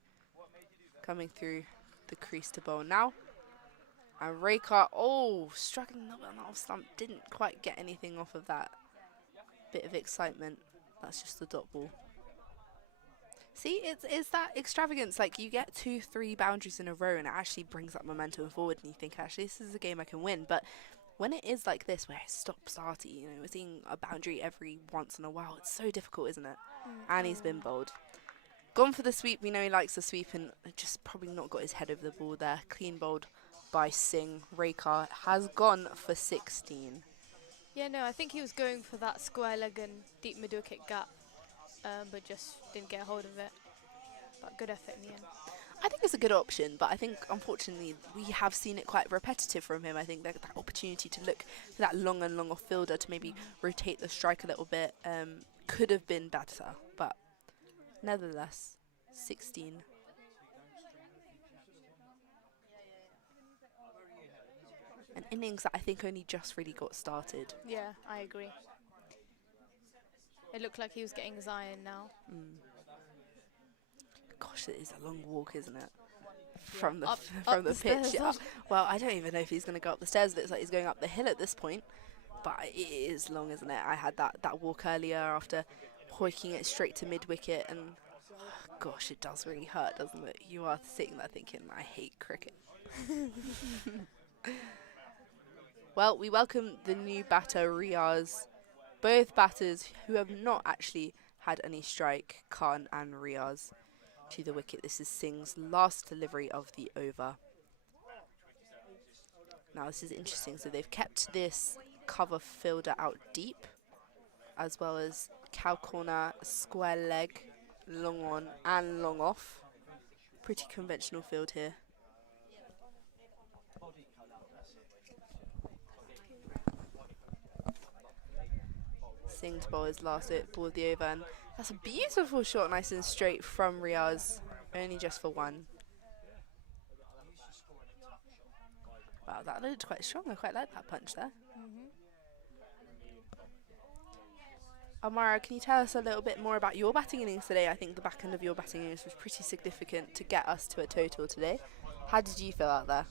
coming through the crease to bowl now. And Rekar, struggling a little bit on the off stump. Didn't quite get anything off of that. Bit of excitement That's just the dot ball. See, it's that extravagance. Like, you get 2-3 boundaries in a row and it actually brings that momentum forward and you think, actually, this is a game I can win. But when it is like this, where it's stop-starty, you know, we're seeing a boundary every once in a while, it's so difficult, isn't it? And he's been bowled. Gone for the sweep. We know he likes the sweep and just probably not got his head over the ball there. Clean bowled by Singh. Rekha has gone for 16. Yeah, no, I think he was going for that square leg and deep mid-wicket gap, but just didn't get a hold of it. But good effort in the end. I think it's a good option, but I think, unfortunately, we have seen it quite repetitive from him. I think that opportunity to look for that long and long off fielder to maybe rotate the strike a little bit could have been better. But nevertheless, 16. An innings that I think only just really got started. Yeah, I agree. It looked like he was getting his iron now. Gosh, it is a long walk, isn't it? From the Up from the the pitch. stairs. Yeah. Well, I don't even know if he's going to go up the stairs. It looks like he's going up the hill at this point. But it is long, isn't it? I had that walk earlier after hoiking it straight to mid-wicket. And, gosh, it does really hurt, doesn't it? You are sitting there thinking, I hate cricket. Well, we welcome the new batter, Riaz. Both batters who have not actually had any strike, Khan and Riaz, to the wicket. This is Singh's last delivery of the over. Now this is interesting. So they've kept this cover fielder out deep, as well as cow corner, square leg, long on and long off. Pretty conventional field here. Singh to bowl his last ball of the over, and that's a beautiful shot, nice and straight from Riaz, only just for one. Wow, that looked quite strong. I quite like that punch there. Amara, can you tell us a little bit more about your batting innings today? I think the back end of your batting innings was pretty significant to get us to a total today. How did you feel out there?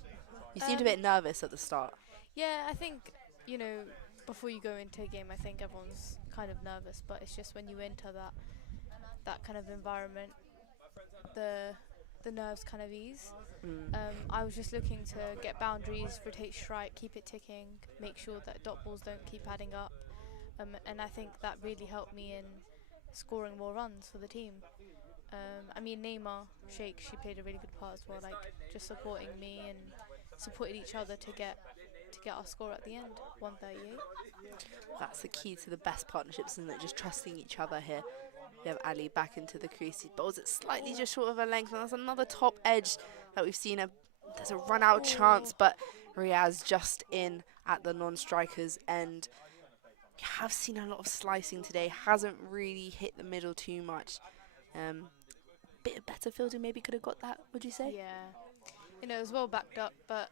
You seemed a bit nervous at the start. Yeah, I think, you know, before you go into a game, I think everyone's kind of nervous, but it's just when you enter that kind of environment, the nerves kind of ease. I was just looking to get boundaries, rotate strike, keep it ticking, make sure that dot balls don't keep adding up, and I think that really helped me in scoring more runs for the team. I mean, Neymar, Sheikh, she played a really good part as well, like just supporting me and supported each other to get our score at the end, 138. That's the key to the best partnerships, isn't it? Just trusting each other here. We have Ali back into the crease. He bowls it slightly just short of a length, and that's another top edge that we've seen. There's a run-out chance, but Riaz just in at the non-striker's end. You have seen a lot of slicing today. Hasn't really hit the middle too much. Bit of better fielding maybe could have got that, would you say? Yeah. You know, it was well backed up, but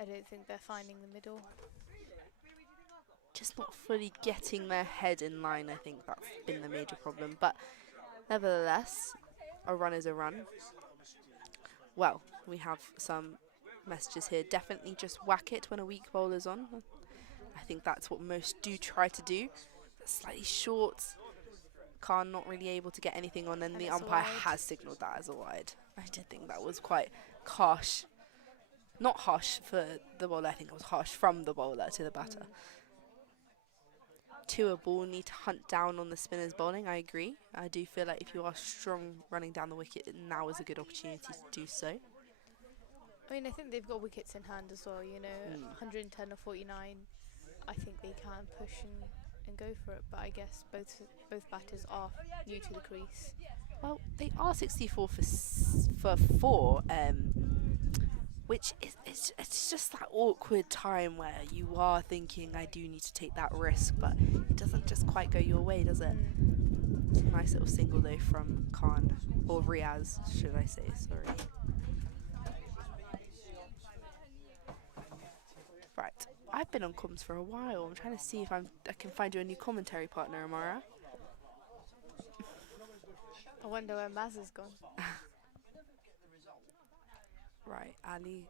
I don't think they're finding the middle. Just not fully getting their head in line. I think that's been the major problem. But nevertheless, a run is a run. Well, we have some messages here. Definitely just whack it when a weak bowler's on. I think that's what most do try to do. Slightly short. Khan not really able to get anything on, and the umpire has signalled that as a wide. I did think that was quite harsh. Not harsh for the bowler, I think it was harsh from the bowler to the batter. To a ball, need to hunt down on the spinner's bowling, I agree. I do feel like if you are strong running down the wicket, now is a good opportunity to do so. I mean, I think they've got wickets in hand as well, you know, 110 or 49. I think they can push and go for it, but I guess both batters are new to the crease. Well, they are 64 for 4, which is it's just that awkward time where you are thinking, I do need to take that risk, but it doesn't just quite go your way, does it? Nice little single though from Khan, or Riaz, should I say, sorry. Right, I've been on comms for a while. I'm trying to see if I can find you a new commentary partner, Amara. I wonder where Maz has gone. Right, Ali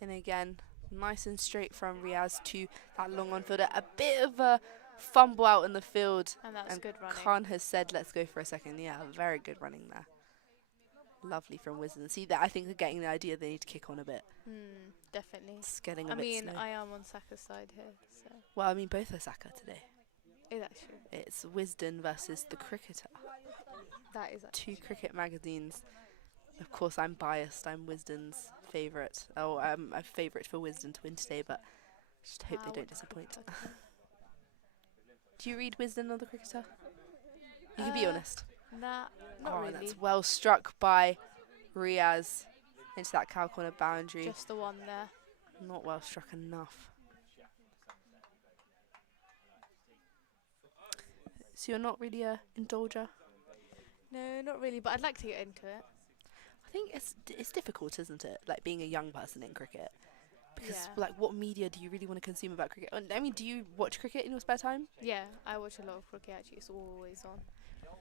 in again. Nice and straight from Riaz to that long on fielder. A bit of a fumble out in the field. And that's And good running. Khan has said, let's go for a second. Yeah, very good running there. Lovely from Wisden. See that? I think they're getting the idea they need to kick on a bit. Definitely. It's getting a I bit mean, slow. I am on Saka's side here, so Well, I mean, both are Saka today. is that true? It's Wisden versus The Cricketer. That is actually Two cricket magazines. Of course, I'm biased. I'm Wisden's favourite. Oh, I'm a favourite for Wisden to win today, but just hope they don't disappoint. Do you read Wisden or The Cricketer? You can be honest. Nah, not really. That's well struck by Riaz into that cow corner boundary. Just the one there. Not well struck enough. So you're not really a indulger? No, not really, but I'd like to get into it. I think it's difficult, isn't it? Like being a young person in cricket. Because Yeah. like what media do you really want to consume about cricket? I mean, do you watch cricket in your spare time? Yeah, I watch a lot of cricket actually. It's always on.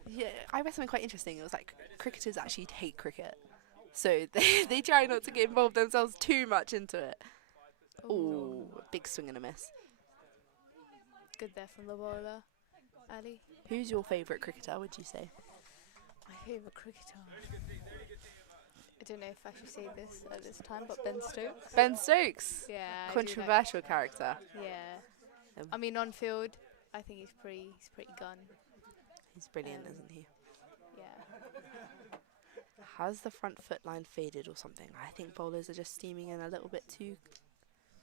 Yeah, I read something quite interesting. It was like cricketers actually hate cricket. So they try not to get involved themselves too much into it. Ooh, big swing and a miss. Good there from the bowler, Ali. Who's your favourite cricketer, would you say? My favourite cricketer. I don't know if I should say this at this time, but Ben Stokes. Ben Stokes. Yeah. I do like- Controversial character. Yeah. Um, I mean, on field, I think he's pretty gun. He's brilliant, um, isn't he? Yeah. Has the front foot line faded or something? I think bowlers are just steaming in a little bit too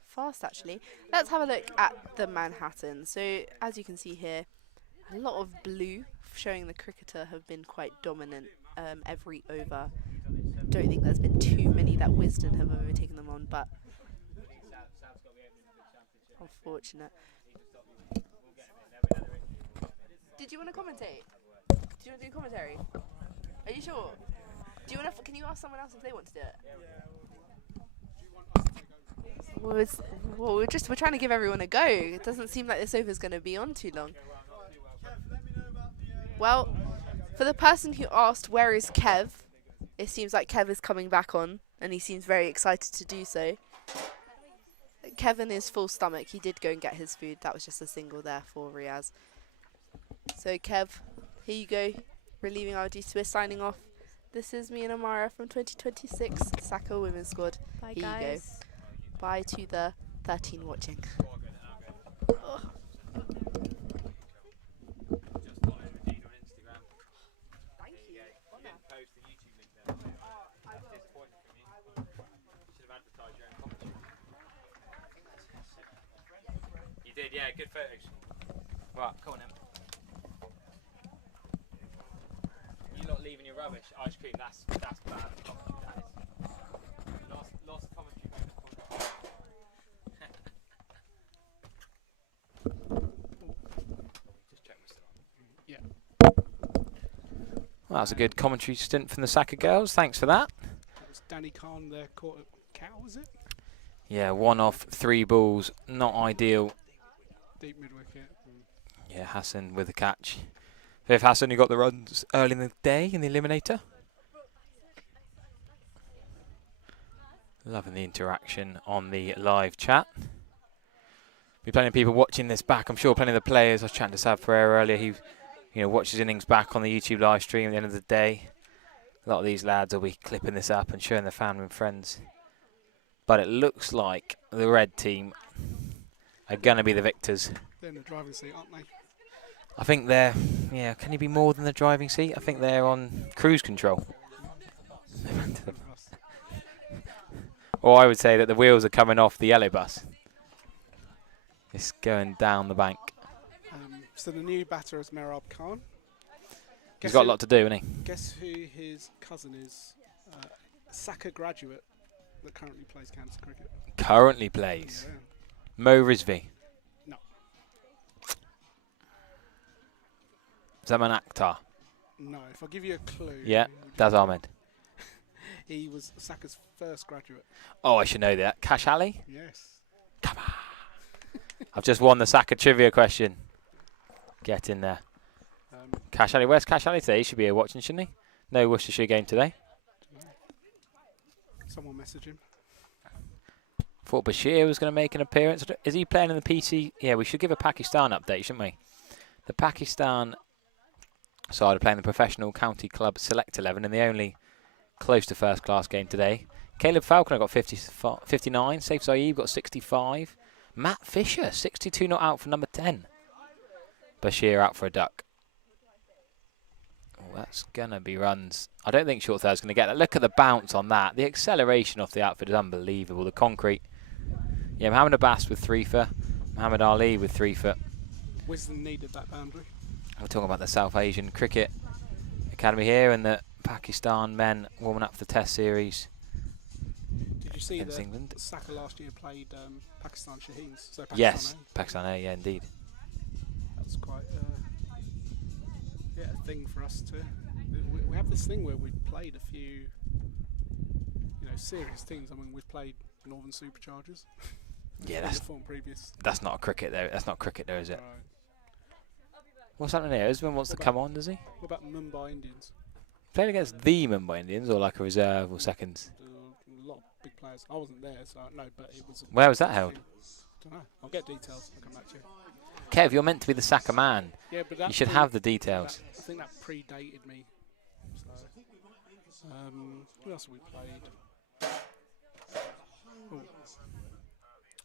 fast, actually. Let's have a look at the Manhattan. So, as you can see here, a lot of blue, showing the cricketer have been quite dominant every over. Don't think there's been too many that Wisden have overtaken them on, but unfortunate. Did you want to commentate? Do you want to do commentary? Are you sure? Do you want to? Can you ask someone else if they want to do it? Well, we're trying to give everyone a go. It doesn't seem like this over's going to be on too long. Well, for the person who asked where is Kev, it seems like Kev is coming back on, and he seems very excited to do so. Kevin is full stomach. He did go and get his food. That was just a single there for Riaz. So Kev, here you go. Relieving our duties. We're signing off. This is me and Amara from 2026 Saka Women's Squad. Bye, Here you go. guys. Bye to the 13 watching. You did, yeah, good photos. Right, come on then. You're not leaving your rubbish. Ice cream, that's bad commentary, that is. Lost commentary moment. Just check my still on. Yeah. Well, that was a good commentary stint from the Saka girls. Thanks for that. That was Danny Khan, their caught a cow, was it? Yeah, 1 off, 3 balls. Not ideal. Deep mid wicket. Yeah, Hassan with the catch. Viv Hassan, who got the runs early in the day in the eliminator. Loving the interaction on the live chat. Be plenty of people watching this back. I'm sure plenty of the players. I was chatting to Sav Pereira earlier. He, watches innings back on the YouTube live stream at the end of the day. A lot of these lads will be clipping this up and showing their family and friends. But it looks like the red team are going to be the victors. They're in the driving seat, aren't they? I think they're, can you be more than the driving seat? I think they're on cruise control. Or I would say that the wheels are coming off the yellow bus. It's going down the bank. So the new batter is Merab Khan. He's got a lot to do, hasn't he? Guess who his cousin is? Saka graduate that currently plays county cricket. Currently plays. Yeah. Mo Rizvi. No. Zaman Akhtar. No, if I give you a clue. Yeah, would you- Daz Ahmed. He was Saka's first graduate. Oh, I should know that. Cash Ali? Yes. Come on. I've just won the Saka trivia question. Get in there. Cash Ali. Where's Cash Ali today? He should be here watching, shouldn't he? No Worcestershire game today. Someone message him. Thought Bashir was going to make an appearance. Is he playing in the PC? Yeah, we should give a Pakistan update, shouldn't we? The Pakistan side are playing the Professional County Club Select 11 in the only close to first class game today. Caleb Falconer got 59. Saif Saeed got 65. Matt Fisher, 62 not out for number 10. Bashir out for a duck. Oh, that's going to be runs. I don't think short third's going to get that. Look at the bounce on that. The acceleration off the outfit is unbelievable. The concrete. Yeah, Mohammed Abbas with 3 for. Muhammad Ali with 3 for. Wisden needed that boundary. We're talking about the South Asian Cricket Academy here and the Pakistan men warming up for the Test series. Did you see against that England. Saka last year played Pakistan Shaheens? So Pakistan Yes, A. Pakistan A, yeah, indeed. That was quite a thing for us to. We have this thing where we've played a few, serious teams. I mean, we've played Northern Superchargers. Yeah, that's not a cricket though. That's not cricket though, is it? Right. What's happening here? Usman wants to come on, does he? What about Mumbai Indians? Playing against the Mumbai Indians or like a reserve or seconds? A lot of big players. I wasn't there, so no, but it was. Where was that held? Don't know. I'll get details. I'll come back to you. Kev, you're meant to be the Saka man. Yeah, but you should have the details. I think that predated me. So, who else have we played? Oh.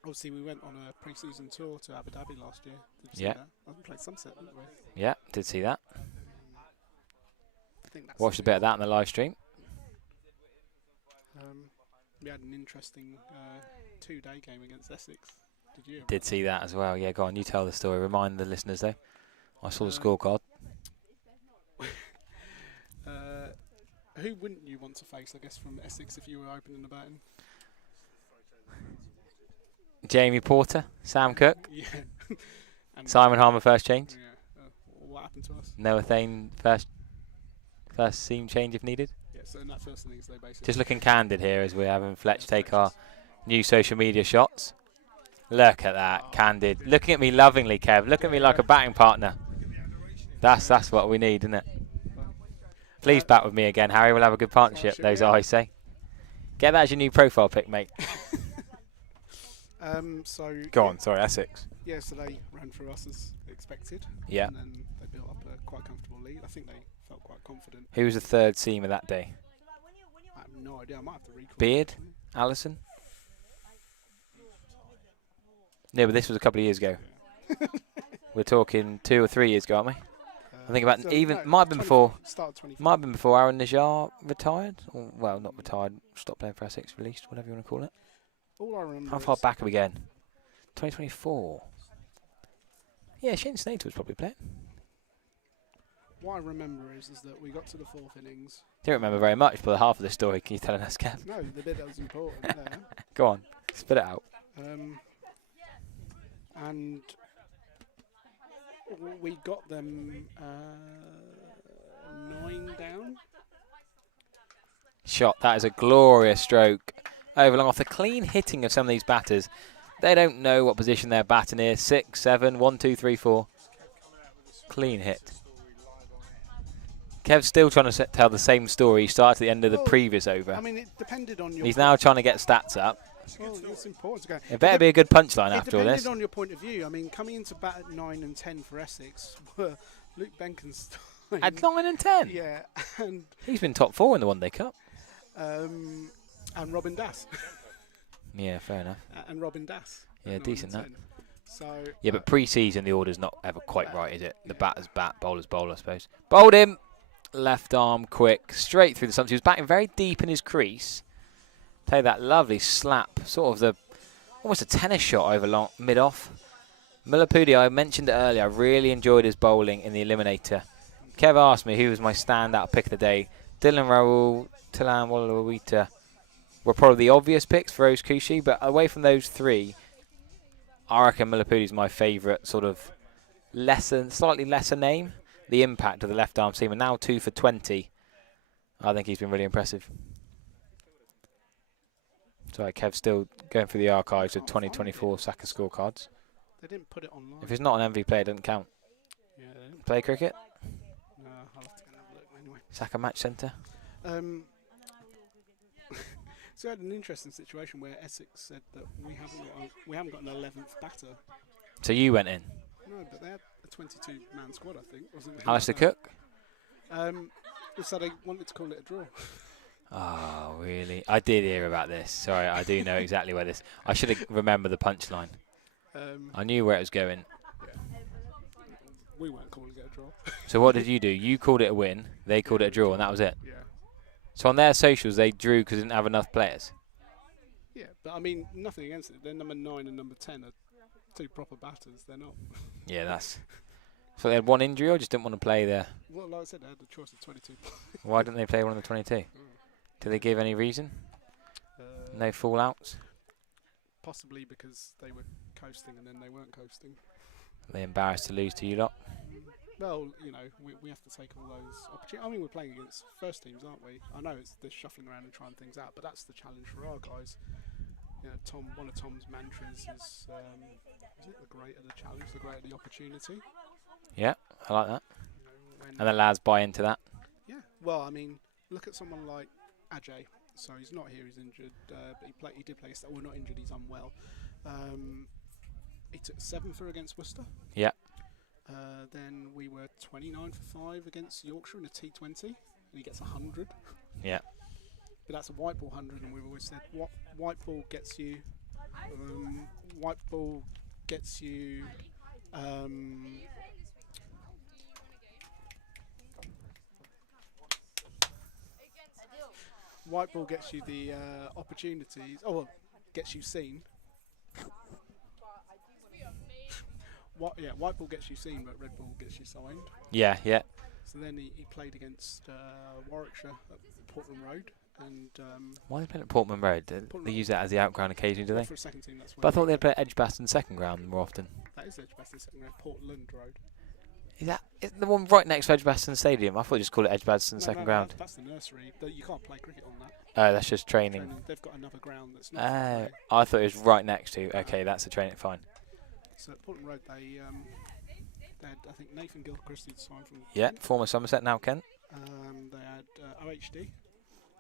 Obviously, we went on a pre-season tour to Abu Dhabi last year. Did you see that? I played Sunset, didn't we? Yeah, did see that. I think that's Watched a bit of that in the live stream. We had an interesting 2-day game against Essex. Did you? Did see that as well. Yeah, go on, you tell the story. Remind the listeners though. I saw the scorecard. Who wouldn't you want to face, I guess, from Essex if you were opening the batting? Jamie Porter, Sam Cook, Yeah. And Simon Harmer first change. Yeah. What happened to us? Noah Thane first seam change if needed. Yeah, so in that first innings they basically... Just looking candid here as we're having Fletch take our new social media shots. Look at that, candid. Looking at me lovingly, Kev. Look at me like a batting partner. That's what we need, isn't it? Please bat with me again, Harry. We'll have a good partnership, those eyes say. Get that as your new profile pic, mate. Go on, sorry, Essex. Yeah, so they ran through us as expected. Yeah. And then they built up a quite comfortable lead. I think they felt quite confident. Who was the third seamer that day? I have no idea. I might have to recall. Beard? Allison? No, but this was a couple of years ago. Yeah. We're talking 2 or 3 years ago, aren't we? I think about no, might have been before. Start of 24. Might have been before Aaron Najjar retired. Or, well, not retired. Stopped playing for Essex. Released. Whatever you want to call it. All I remember. How far back are we going? 2024. Yeah, Shane Snater was probably playing. What I remember is that we got to the fourth innings. Don't remember very much, but half of the story. Can you tell us, Kev? No, the bit that was important there. Go on, spit it out. And we got them 9 down. Shot. That is a glorious stroke. Over long off the clean hitting of some of these batters. They don't know what position they're batting here. 6, 7, 1, 2, 3, 4. Clean hit. Kev's still trying to tell the same story he started at the end of the previous over. I mean, it depended on your... He's now trying to get stats up. Well, it's important to go. It better be a good punchline after all this. It depended on your point of view. I mean, coming into bat at 9 and 10 for Essex were Luke Benkenstein. At 9 and 10? Yeah. And he's been top 4 in the One Day Cup. And Robin Das. Yeah, fair enough. And Robin Das. Yeah, decent that. So yeah, but pre-season the order's not ever quite right, is it? The batter's bat, bowler's bowl, I suppose. Bowled him. Left arm quick, straight through the stumps. He was batting very deep in his crease. Played that lovely slap, sort of almost a tennis shot over long mid-off. Mullapudi, I mentioned it earlier, I really enjoyed his bowling in the Eliminator. Kev asked me who was my standout pick of the day. Dylan Raoul, Tilan Walawita were probably the obvious picks for Rose Kushi, but away from those 3, I reckon Mullapudi's my favourite sort of slightly lesser name. The impact of the left arm seamer, now 2 for 20. I think he's been really impressive. Sorry, Kev's still going through the archives of 2024 Saka scorecards. They didn't put it online. If it's not an MV player, it doesn't count. Yeah, they didn't. Play cricket? No, I'll have to go and have a look anyway. Saka Match Centre? So we had an interesting situation where Essex said that we haven't got an 11th batter. So you went in. No, but they had a 22-man squad, I think, wasn't it? Alistair Cook? So they wanted to call it a draw. Oh, really? I did hear about this. Sorry, I do know exactly where this... I should have remembered the punchline. I knew where it was going. Yeah. We weren't calling it a draw. So what did you do? You called it a win, they called it a draw, and that was it? Yeah. So on their socials, they drew because they didn't have enough players? Yeah, but I mean, nothing against it. They're number 9 and number 10 are two proper batters. They're not. Yeah, that's... So they had one injury or just didn't want to play there? Well, like I said, they had the choice of 22. Why didn't they play one of the 22? Did they give any reason? No fallouts? Possibly because they were coasting and then they weren't coasting. They embarrassed to lose to you lot? Well, you know, we have to take all those opportunities. I mean, we're playing against first teams, aren't we? I know they're shuffling around and trying things out, but that's the challenge for our guys. You know, one of Tom's mantras is it the greater the challenge, the greater the opportunity? Yeah, I like that. You know, And the lads buy into that? Yeah, well, I mean, look at someone like Ajay. So he's not here, he's injured, but he did play, well, not injured, he's unwell. He took 7 for against Worcester. Yeah. Then we were 29 for 5 against Yorkshire in a T20, and he gets 100. Yeah. But that's a white ball 100, and we've always said white ball gets you. White ball gets you. White ball gets you the opportunities. Oh, well, gets you seen. White ball gets you seen, but red ball gets you signed. Yeah, yeah. So then he played against Warwickshire at Portman Road, and Why do they play at Portman Road? They use that as the outground occasionally, do they? for a second team, that's But I thought they'd play at Edgbaston second ground more often. that is Edgbaston second round, Portland Road. Is the one right next to Edgbaston Stadium? I thought you just called it Edgbaston second No, ground. that's the nursery. You can't play cricket on that. Oh, that's just training. They've got another ground that's not. Oh, I thought it was right next to. Okay, that's a training. Fine. So at Portland Road, they had, I think, Nathan Gilchrist who'd signed from. Yeah, former Somerset, now Kent. They had OHD.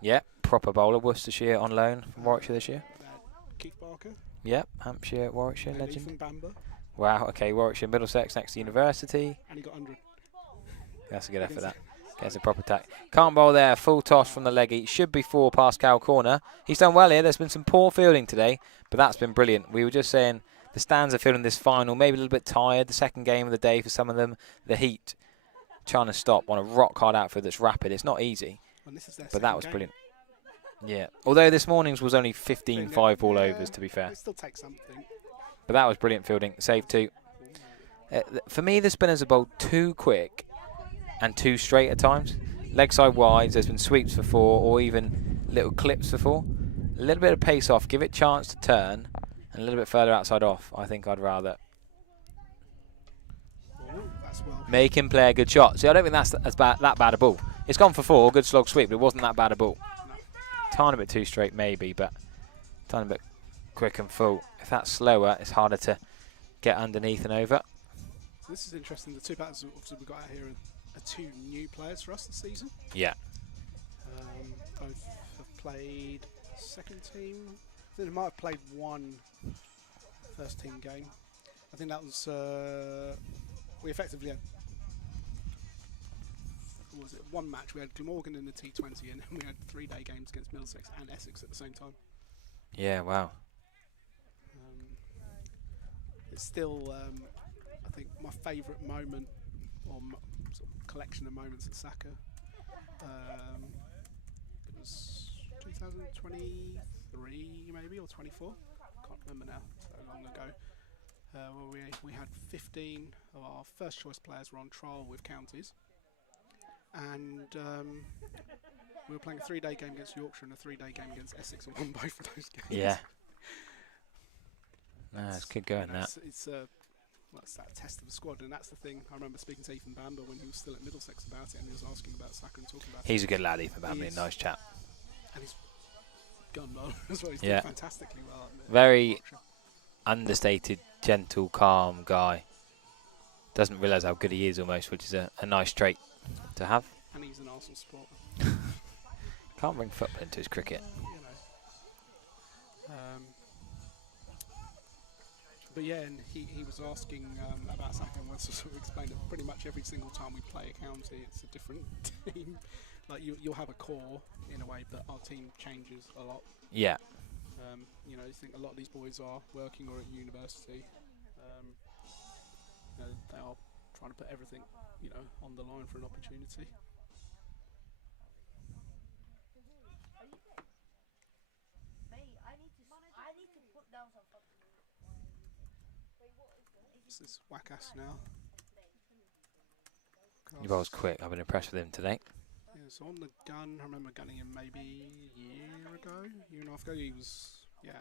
Yeah, proper bowler, Worcestershire on loan from Warwickshire this year. They had Keith Barker. Yeah, Hampshire, Warwickshire And legend. Ethan Bamber. Wow, okay, Warwickshire, Middlesex next to University. And he got 100. That's a good effort, that. Gets a proper tack. Can't bowl there, full toss from the leggy. Should be 4 Pascal corner. He's done well here. There's been some poor fielding today, but that's been brilliant. We were just saying the stands are feeling this final, maybe a little bit tired. The second game of the day for some of them. The heat trying to stop on a rock hard outfield that's rapid. It's not easy, but that was brilliant. Yeah, although this morning's was only 15 5-ball overs, to be fair. It still takes something. But that was brilliant fielding. Save 2. For me, the spinners are bowled too quick and too straight at times. Leg side wides, there's been sweeps for 4 or even little clips for 4. A little bit of pace off, give it a chance to turn, and a little bit further outside off. I think I'd rather. Make him play a good shot. See, I don't think that's that bad a ball. It's gone for 4, good slog sweep, but it wasn't that bad a ball. Tiny bit too straight maybe, but tiny bit quick and full. If that's slower, it's harder to get underneath and over. So this is interesting. The 2 batters obviously we got out here are 2 new players for us this season. Yeah. Both have played second team. I think they might have played 1 first team game. I think that was we effectively had. What was it? 1 match. We had Glamorgan in the T20, and then we had 3-day games against Middlesex and Essex at the same time. Yeah. Wow. It's still, I think, my favourite moment, or sort of collection of moments at Saka. It was 2023, maybe, or 24. Can't remember now. So long ago. Where we had 15 of our first choice players were on trial with counties, and we were playing a 3-day game against Yorkshire and a 3-day game against Essex, and won both of those games. Yeah. No, it's good going, that. It's that test of the squad, and that's the thing. I remember speaking to Ethan Bamber when he was still at Middlesex about it, and he was asking about Saka and talking about. He's a good lad, Ethan Bamber, nice chap. And he's gone well as well. He's yeah. done fantastically well. Very understated, gentle, calm guy. Doesn't realise how good he is almost, which is a nice trait to have. And he's an Arsenal supporter. Can't bring football into his cricket. You know, But yeah, and he was asking about something. I sort of explained that pretty much every single time we play a county, it's a different team. Like you'll have a core in a way, but our team changes a lot. Yeah. You know, I think a lot of these boys are working or at university. You know, they are trying to put everything, you know, on the line for an opportunity. This is Wackass now. He bowls quick. I've been impressed with him today. Yeah, so on the gun, I remember gunning him maybe a year and a half ago. He was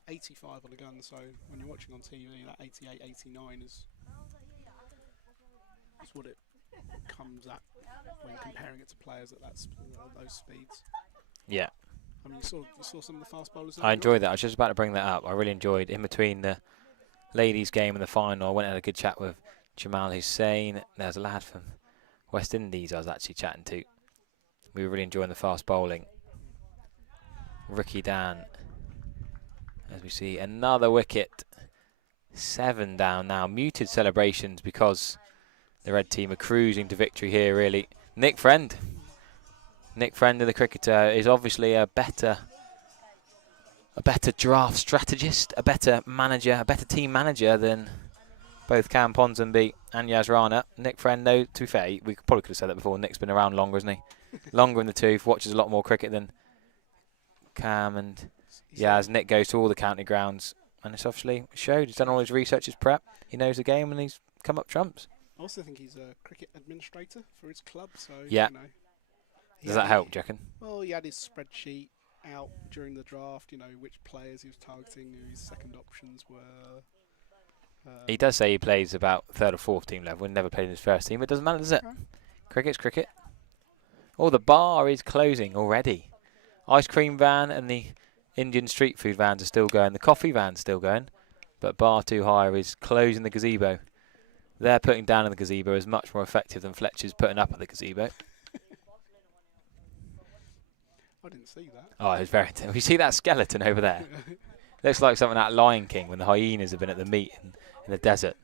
85 on the gun. So when you're watching on TV, that 88, 89 is what it comes at when comparing it to players at those speeds. Yeah. I mean, you saw some of the fast bowlers. I enjoyed that. I was just about to bring that up. I really enjoyed in between the ladies' game and the final. I went and had a good chat with Jamal Hussain. There's a lad from West Indies I was actually chatting to. We were really enjoying the fast bowling. Ricky Dan, as we see another wicket. 7 down now. Muted celebrations because the red team are cruising to victory here, really. Nick Friend of the cricketer is obviously a better draft strategist, a better manager, a better team manager than both Cam Ponsonby and Yas Rana. Nick Friend, though, to be fair, we probably could have said that before. Nick's been around longer, hasn't he? Longer in the tooth, watches a lot more cricket than Cam and Yas. Nick goes to all the county grounds, and it's obviously showed. He's done all his research, his prep. He knows the game, and he's come up trumps. I also think he's a cricket administrator for his club. So yeah. You know, Does that help, do you reckon? Well, he had his spreadsheet out during the draft, you know, which players he was targeting, who his second options were. He does say he plays about third or fourth team level and never played in his first team. It doesn't matter, does it? Okay. Cricket's cricket. Oh, the bar is closing already. Ice cream van and the Indian street food vans are still going. The coffee van's still going. But bar 2 higher is closing the gazebo. Their putting down in the gazebo is much more effective than Fletcher's putting up at the gazebo. I didn't see that. Oh, it was very... You see that skeleton over there? Looks like something out of Lion King when the hyenas have been at the meet in the desert.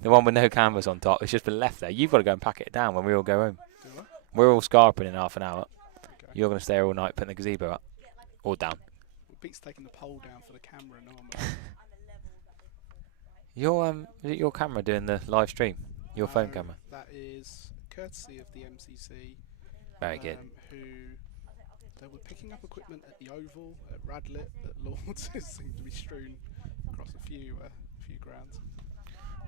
The one with no canvas on top. It's just been left there. You've got to go and pack it down when we all go home. Do I? We're all scarping in half an hour. Okay. You're going to stay here all night putting the gazebo up. Or down. Well, Pete's taking the pole down for the camera now. Is it your camera doing the live stream? Your phone camera? That is courtesy of the MCC. Very good. Who they were picking up equipment at the Oval, at Radlett, at Lords. It seemed to be strewn across a few grounds.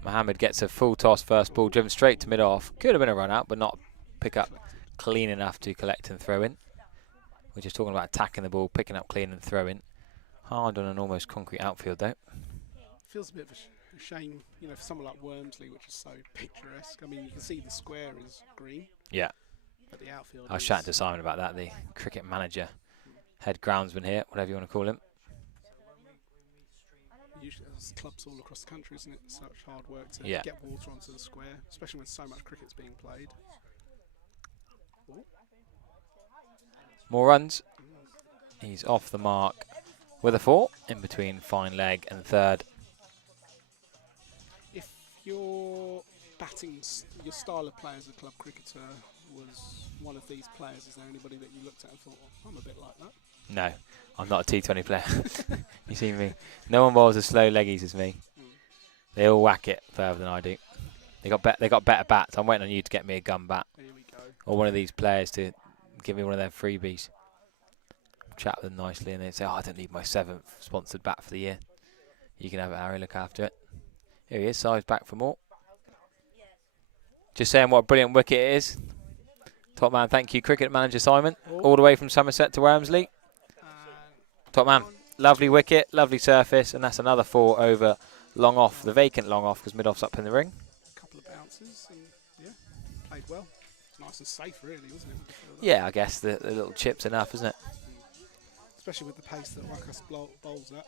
Mohammed gets a full toss first ball, driven straight to mid-off. Could have been a run out, but not pick up clean enough to collect and throw in. We're just talking about attacking the ball, picking up clean and throwing. Hard on an almost concrete outfield, though. Feels a bit of a shame, you know, for someone like Wormsley, which is so picturesque. I mean, you can see the square is green. Yeah. But the outfield I was chatting to Simon about that, the cricket manager, head groundsman here, whatever you want to call him. Usually there's clubs all across the country, isn't it? Such hard work to Yeah. get water onto the square, especially when so much cricket's being played. Ooh. More runs. He's off the mark with a 4 in between fine leg and third. If your your style of play as a club cricketer was one of these players, is there anybody that you looked at and thought, oh, I'm a bit like that? No, I'm not a T20 player. You see me? No one bowls as slow leggies as me. They all whack it further than I do. They got better bats. I'm waiting on you to get me a gun bat. Here we go. Or one of these players to give me one of their freebies. Chat with them nicely and they say, oh, I don't need my 7th sponsored bat for the year. You can have it, Harry, look after it. Here he is, size back for more. Just saying what a brilliant wicket it is. Top man, thank you, cricket manager Simon. All the way from Somerset to Wormsley. Top man, lovely wicket, lovely surface, and that's another 4 over long off, the vacant long off, because mid-off's up in the ring. A couple of bounces, and yeah, played well. Nice and safe, really, wasn't it? Yeah, I guess the little chip's enough, isn't it? Especially with the pace that Wackass bowls at.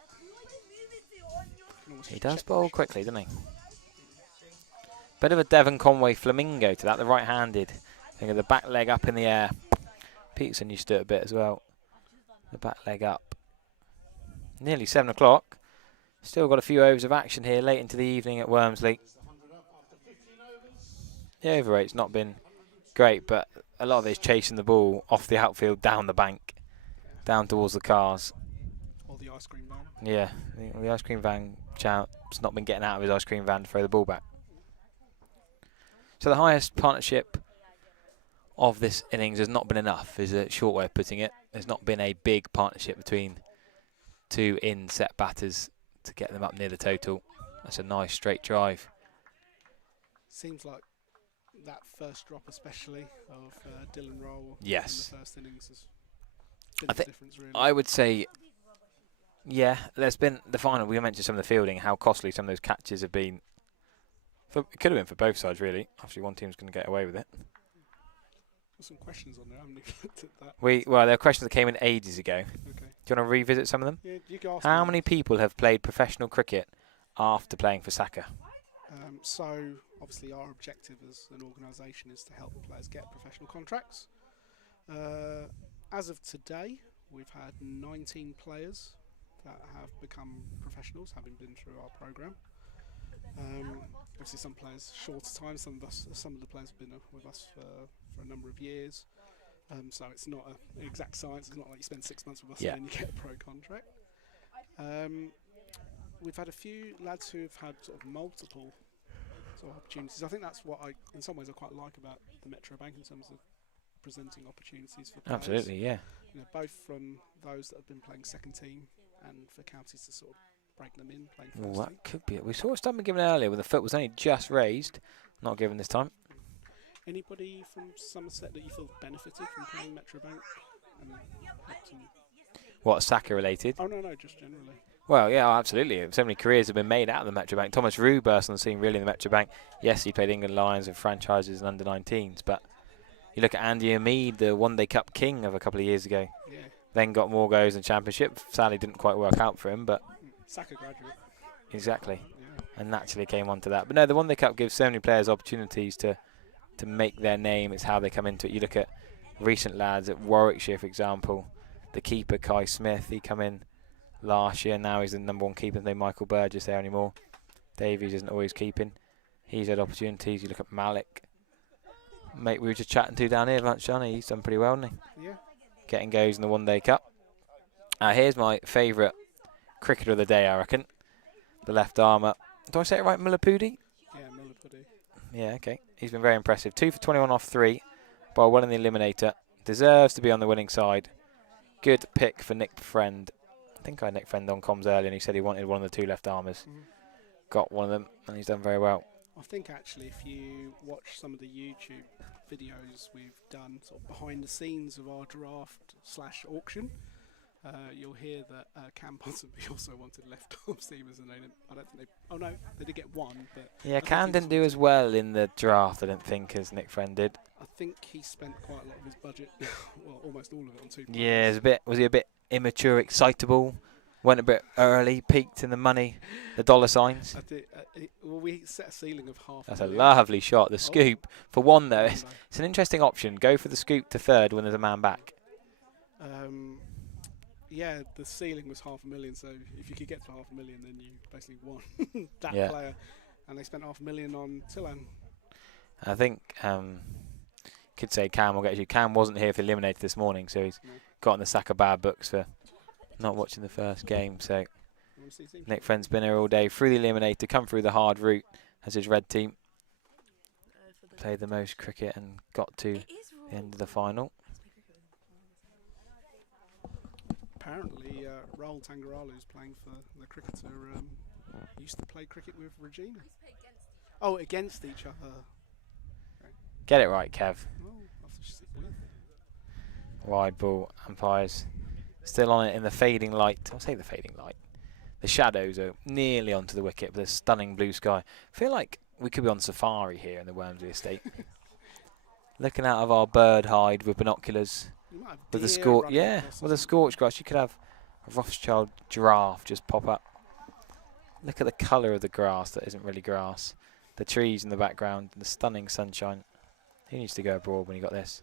He does bowl quickly, doesn't he? Bit of a Devon Conway flamingo to that, the right-handed. Think of the back leg up in the air. Peterson used to do it a bit as well. The back leg up. Nearly 7 o'clock. Still got a few overs of action here late into the evening at Wormsley. The over rate's not been great, but a lot of it's chasing the ball off the outfield, down the bank, down towards the cars. Or the ice cream van. Yeah, the ice cream van champ's not been getting out of his ice cream van to throw the ball back. So the highest partnership of this innings has not been enough, is a short way of putting it. There's not been a big partnership between two in-set batters to get them up near the total. That's a nice straight drive. Seems like that first drop, especially of Dylan Roll Yes. in the first innings, has been I the think difference, really. I would say, yeah, there's been the final. We mentioned some of the fielding, how costly some of those catches have been. It could have been for both sides, really. Obviously, one team's going to get away with it. There's some questions on there. I haven't even looked at that. Well, there are questions that came in ages ago. Okay. Do you want to revisit some of them? Yeah, you can ask How me. many people have played professional cricket after playing for Saka? So, obviously, our objective as an organisation is to help players get professional contracts. As of today, we've had 19 players that have become professionals, having been through our programme. Obviously, some players shorter time. Some of the players have been with us for a number of years. So it's not an exact science. It's not like you spend 6 months with us and then you get a pro contract. We've had a few lads who've had sort of multiple sort of opportunities. I think that's what in some ways, I quite like about the Metro Bank in terms of presenting opportunities for players. Absolutely, yeah. You know, both from those that have been playing second team and for counties to sort of break them in, playing first Well, team. that could be it. We saw a stump given earlier when the foot was only just raised. Not given this time. Anybody from Somerset that you feel benefited from playing Metro Bank? And helped them? What, Saka related? Oh, no, just generally. Well, yeah, absolutely. So many careers have been made out of the Metro Bank. Thomas Rue burst on the scene really in the Metro Bank. Yes, he played England Lions and franchises and under-19s, but you look at Andy Hamid, the One-Day Cup king of a couple of years ago. Yeah. Then got more goes in Championship. Sadly, didn't quite work out for him, but Saka graduate. exactly. Yeah. And naturally came onto that. But no, the One Day Cup gives so many players opportunities to make their name. It's how they come into it. You look at recent lads at Warwickshire, for example. The keeper, Kai Smith, he come in last year. Now he's the #1 keeper. No Michael Burgess there anymore. Davies isn't always keeping. He's had opportunities. You look at Malik. Mate, we were just chatting to down here, Vance Johnny. He's done pretty well, hasn't he? Yeah. Getting goes in the One Day Cup. Here's my favourite cricketer of the day, I reckon. The left armour. Do I say it right, Mullapudi? Yeah, Mullapudi. Yeah, okay. He's been very impressive. 2 for 21 off 3. Ball well in the eliminator. Deserves to be on the winning side. Good pick for Nick Friend. I think I had Nick Friend on comms earlier and he said he wanted one of the 2 left armers. Got one of them and he's done very well. I think actually if you watch some of the YouTube videos we've done sort of behind the scenes of our draft/auction, you'll hear that Cam Ponsonby also wanted left arm seamers and I don't think they did get one, but Yeah, Cam didn't do as well in the draft, I don't think, as Nick Friend did. I think he spent quite a lot of his budget, well almost all of it on 2 players. Yeah, was he a bit immature, excitable? Went a bit early, peaked in the money, the dollar signs. Well, we set a ceiling of half. That's a lovely shot. The scoop for one though. It's an interesting option. Go for the scoop to third when there's a man back. Yeah, the ceiling was $500,000. So if you could get to $500,000, then you basically won that player. And they spent $500,000 on Tillan. I think could say Cam will get you. Cam wasn't here for eliminated this morning, so he's got in the Saka bad books for not watching the first game. So Nick Friend's been here all day through the eliminator, come through the hard route as his red team. Played the most cricket and got to the end of the final. Apparently, Rahul Tangaralu, who's playing for the Cricketer, used to play cricket with Regina. Oh, against each other. Okay. Get it right, Kev. Oh, I'll have to stick with. Wide ball, umpires still on it in the fading light. I'll say the fading light. The shadows are nearly onto the wicket, but there's stunning blue sky. I feel like we could be on safari here in the Wormsley Estate. Looking out of our bird hide with binoculars. With the with a scorched grass. You could have a Rothschild giraffe just pop up. Look at the colour of the grass that isn't really grass. The trees in the background, the stunning sunshine. Who needs to go abroad when you got this?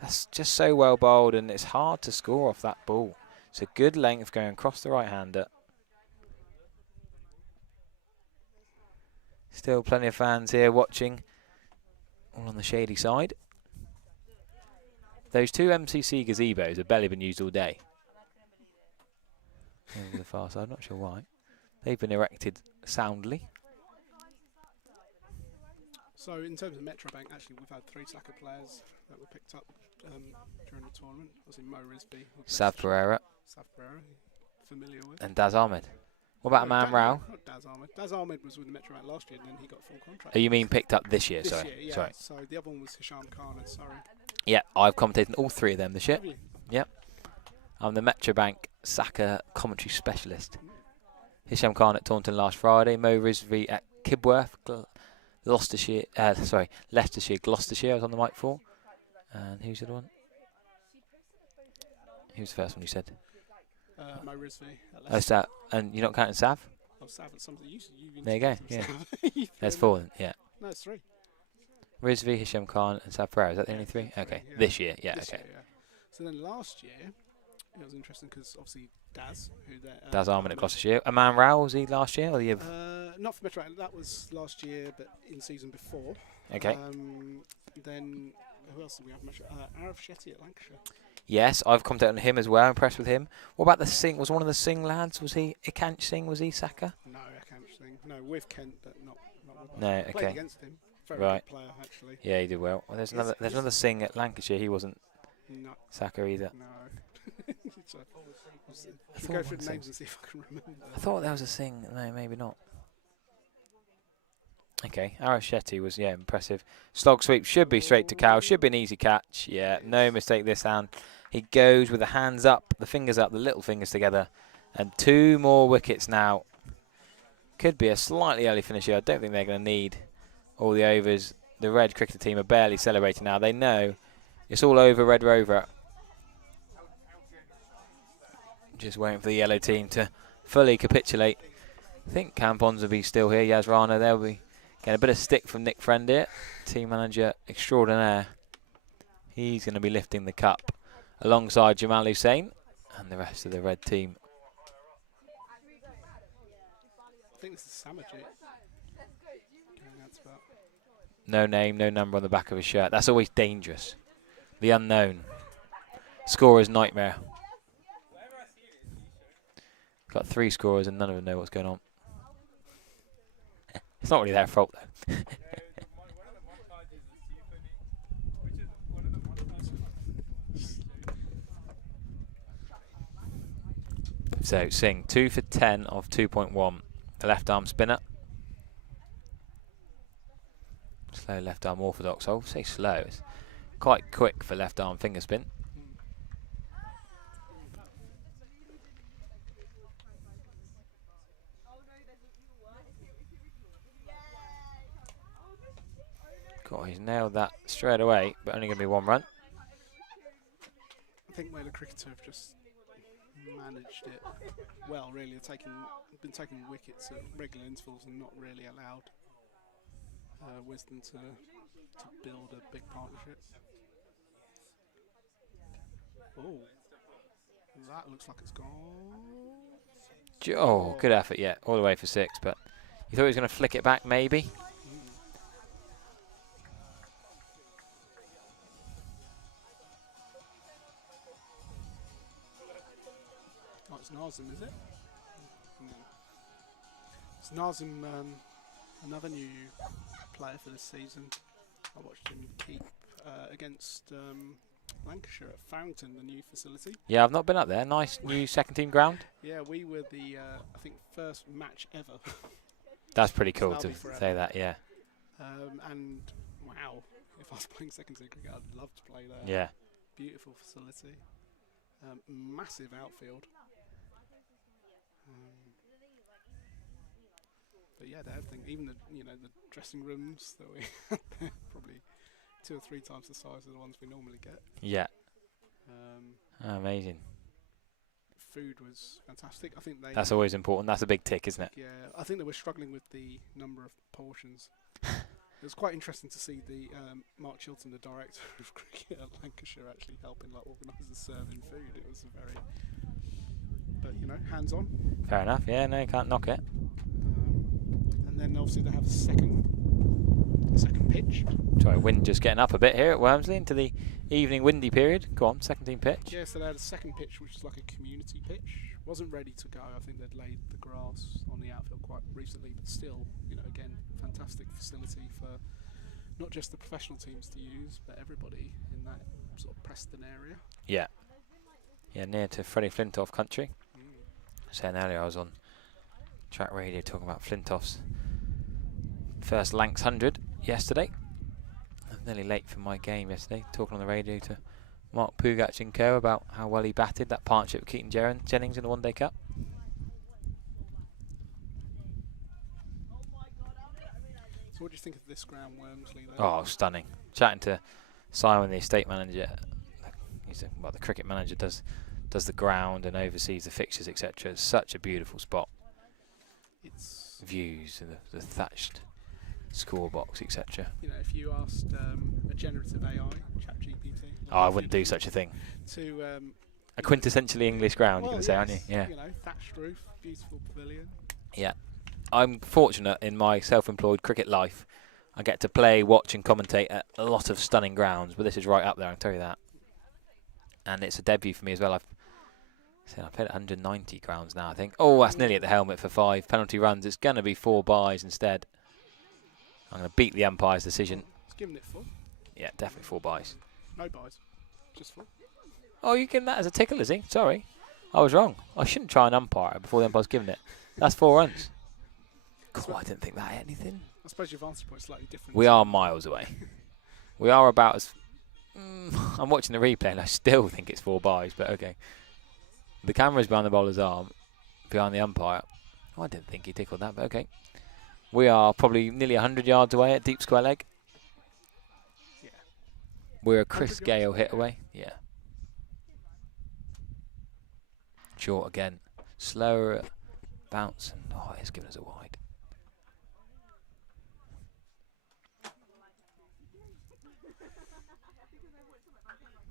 That's just so well bowled, and it's hard to score off that ball. It's a good length going across the right-hander. Still plenty of fans here watching, all on the shady side. Those two MCC gazebos have barely been used all day. Over the far side, not sure why. They've been erected soundly. So in terms of Metrobank, actually we've had 3 Saka players that were picked up during the tournament. Obviously Mo Risby, Sav Pereira familiar with. and Daz Ahmed. What about Aman Rao? Not Daz Ahmed. Daz Ahmed was with the Metrobank last year, and then he got full contract. Oh, you mean picked up this year? This Sorry. year, yeah. Sorry. So the other one was Hisham Khan at Surrey. Yeah, I've commentated on all 3 of them this year. Have you? Yep. I'm the Metrobank Saka commentary specialist. Hisham Khan at Taunton last Friday. Mo Risby at Kibworth, Leicestershire, Gloucestershire. I was on the mic for. And who's the other one? Who's the first one you said? Mo Risby. Oh, Sav. And you're not counting Sav? Oh, Sav at something. There you go. Yeah. There's 4 then. Yeah. No, it's 3. Risby, Hisham Khan, and Sav Pereira. Is that the only 3? Okay. Yeah. This year. Yeah. This Okay. year, yeah. So then last year, it was interesting because obviously Daz, Daz Ahmed at Gloucestershire. Aman Rao, was he last year or the year? not for Metrobank. That was last year, but in season before. Okay. Then who else did we have? Arif Shetty at Lancashire. Yes, I've commented on him as well. Impressed with him. What about the Singh? Was one of the Singh lads? Was he Ikanch Singh? Was he Saka? No, I can't think. No, with Kent, but not with us. No. Played Okay. against him. Very Right. good player, actually. Yeah, he did well. There's another Singh at Lancashire. He wasn't No. Saka either. No. So, I should we thought go it through was the names and see if I can remember? I thought there was a Singh. No, maybe not. Okay, Arif Shetty was, impressive. Slog sweep should be straight to cow. Should be an easy catch. Yeah, no mistake this hand. He goes with the hands up, the fingers up, the little fingers together. And 2 more wickets now. Could be a slightly early finish here. I don't think they're going to need all the overs. The Red Cricketer team are barely celebrating now. They know it's all over, Red Rover. Just waiting for the yellow team to fully capitulate. I think Campons will be still here. Yas Rana, they'll be getting a bit of stick from Nick Friend here, team manager extraordinaire. He's going to be lifting the cup alongside Jamal Hussain and the rest of the red team. I think this is Samajit. That's about. No name, no number on the back of his shirt. That's always dangerous. The unknown. Scorer's nightmare. Got 3 scorers and none of them know what's going on. It's not really their fault though. So Singh 2 for 10 of 2.1. The left arm spinner. Slow left arm orthodox. I will say slow. It's quite quick for left arm finger spin. God, he's nailed that straight away, but only going to be 1 run. I think where the Cricketer have just managed it well, really. Been taking wickets at regular intervals and not really allowed Wisden to build a big partnership. Oh, that looks like it's gone. Oh, good effort, yeah. All the way for 6, but you thought he was going to flick it back, maybe? Oh, it's Nazim, is it? No. It's Nazim, another new player for this season. I watched him keep against Lancashire at Fountain, the new facility. Yeah, I've not been up there. Nice new second team ground. Yeah, we were the, I think, first match ever. That's pretty cool That'll to be forever. say that, yeah. And wow, if I was playing second team cricket, I'd love to play there. Yeah. Beautiful facility. Massive outfield. But yeah, everything, even the the dressing rooms that we had there, probably 2 or 3 times the size of the ones we normally get. Yeah. Amazing. Food was fantastic. I think that's always important. That's a big tick, isn't it? Yeah, I think they were struggling with the number of portions. It was quite interesting to see the Mark Chilton, the director of cricket at Lancashire, actually helping organise the serving food. It was a very but you know, hands on. Fair enough. Yeah, no, you can't knock it. And then obviously they have a second pitch. Sorry, wind just getting up a bit here at Wormsley into the evening windy period. Go on, second team pitch. Yeah, so they had a second pitch, which is like a community pitch. Wasn't ready to go. I think they'd laid the grass on the outfield quite recently, but still, you know, again, fantastic facility for not just the professional teams to use, but everybody in that sort of Preston area. Yeah. Yeah, near to Freddie Flintoff country. Saying earlier, I was on track radio talking about Flintoff's first Lancs 100 yesterday. I'm nearly late for my game yesterday, talking on the radio to Mark Pugac and co about how well he batted that partnership with Keaton Jennings in the One Day Cup. So what do you think of this ground, Wormsley? Then? Oh, stunning. Chatting to Simon, the estate manager, the cricket manager, does the ground and oversees the fixtures, etc. It's such a beautiful spot. It's views and the thatched score box, etc. You know, if you asked a generative AI, ChatGPT, Oh, I wouldn't do such a thing. To a quintessentially English ground, well, you're going to say, aren't you? Yeah. You know, thatched roof, beautiful pavilion. Yeah. I'm fortunate in my self-employed cricket life. I get to play, watch and commentate at a lot of stunning grounds, but this is right up there, I can tell you that. And it's a debut for me as well. I've played at 190 grounds now, I think. Oh, that's nearly at the helmet for 5 penalty runs. It's going to be 4 byes instead. I'm going to beat the umpire's decision. It's given it 4. Yeah, definitely 4 byes. No byes, just 4. Oh, you give that as a tickle, is he? Sorry. I was wrong. I shouldn't try an umpire before the umpire's given it. That's 4 runs. God, I didn't think that had anything. I suppose your vantage point is slightly different. We are miles away. We are about as... I'm watching the replay and I still think it's 4 byes, but okay. The camera's behind the bowler's arm, behind the umpire. Oh, I didn't think he tickled that, but okay. We are probably nearly 100 yards away at deep square leg. Yeah. We're a Chris Gale hit away. Yeah. Short again. Slower bounce. And oh, it's given us a wide.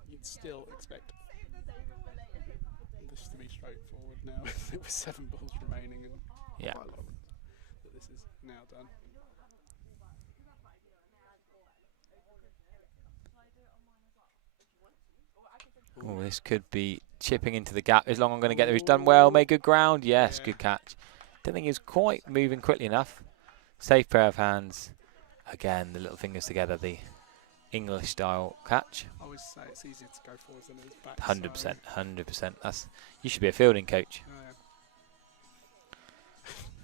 You'd still expect this to be straightforward now. With 7 balls remaining and Yeah. quite a lot that this is now done. Oh, this could be chipping into the gap. As long as I'm going to get there, he's done well. Made good ground. Yes, good catch. Don't think he was quite moving quickly enough. Safe pair of hands. Again, the little fingers together. The English style catch. I always say it's easier to go forwards than it is back. 100%, 100%. That's you should be a fielding coach.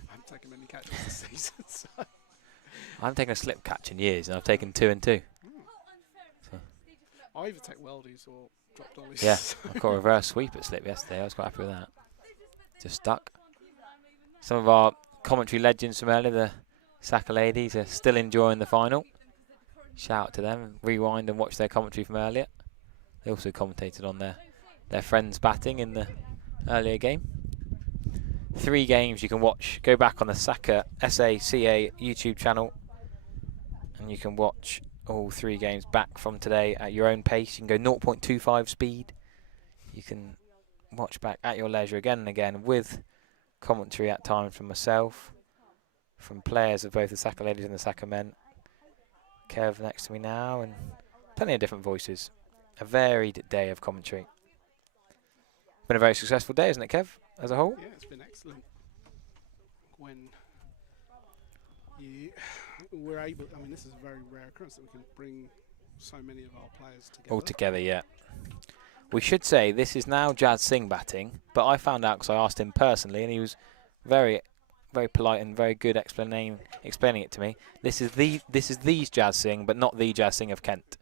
I haven't taken many catches this season. So. I haven't taken a slip catch in years, and I've taken 2 and 2. So. I either take weldies or drop dollies. Yeah, I got a reverse sweep at slip yesterday. I was quite happy with that. Just stuck. Some of our commentary legends from earlier, the Saka ladies, are still enjoying the final. Shout out to them. Rewind and watch their commentary from earlier. They also commentated on their friends batting in the earlier game. 3 games you can watch. Go back on the Saka SACA YouTube channel and you can watch all 3 games back from today at your own pace. You can go 0.25 speed. You can watch back at your leisure again and again with commentary at times from myself, from players of both the Saka ladies and the Saka men. Kev next to me now, and plenty of different voices. A varied day of commentary. Been a very successful day, isn't it, Kev, as a whole? Yeah, it's been excellent. When we're able, I mean, this is a very rare occurrence that we can bring so many of our players together. All together, yeah. We should say this is now Jazz Singh batting, but I found out because I asked him personally, and he was very polite and very good explaining it to me. This is these Jazz Singh, but not the Jazz Singh of Kent.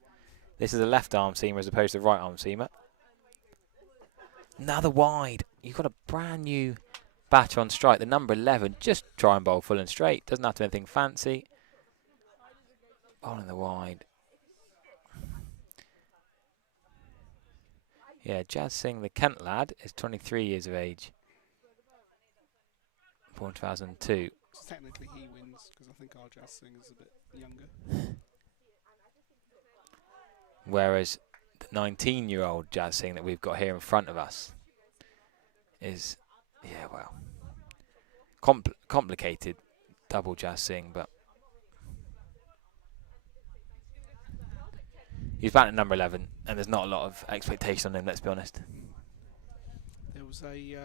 This is a left arm seamer as opposed to right arm seamer. Another wide. You've got a brand new batter on strike. The number 11. Just try and bowl full and straight. Doesn't have to be anything fancy. Bowling the wide. Yeah, Jazz Singh, the Kent lad, is 23 years of age. Born 2002. So technically he wins because I think our Jazz Singh is a bit younger. Whereas the 19-year-old Jazz Singh that we've got here in front of us is Yeah, well, complicated double jazz sing, but he's batting at number 11, and there's not a lot of expectation on him. Let's be honest. There was we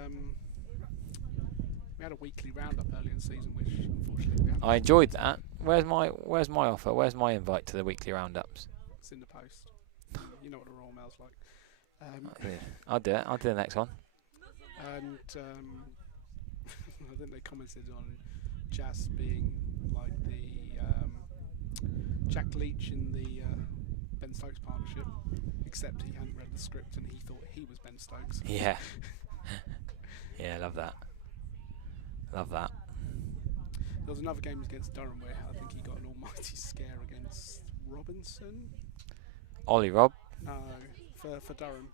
had a weekly roundup early in the season, which unfortunately we haven't. I enjoyed that. Where's my offer? Where's my invite to the weekly roundups? It's in the post. You know what the Royal Mail's like. I'll do it. I'll do the next one. And I think they commented on Jazz being like the Jack Leach in the Ben Stokes partnership, except he hadn't read the script and he thought he was Ben Stokes. Yeah. Yeah, love that. Love that. There was another game against Durham where I think he got an almighty scare against Robinson. Ollie Rob. No, for Durham.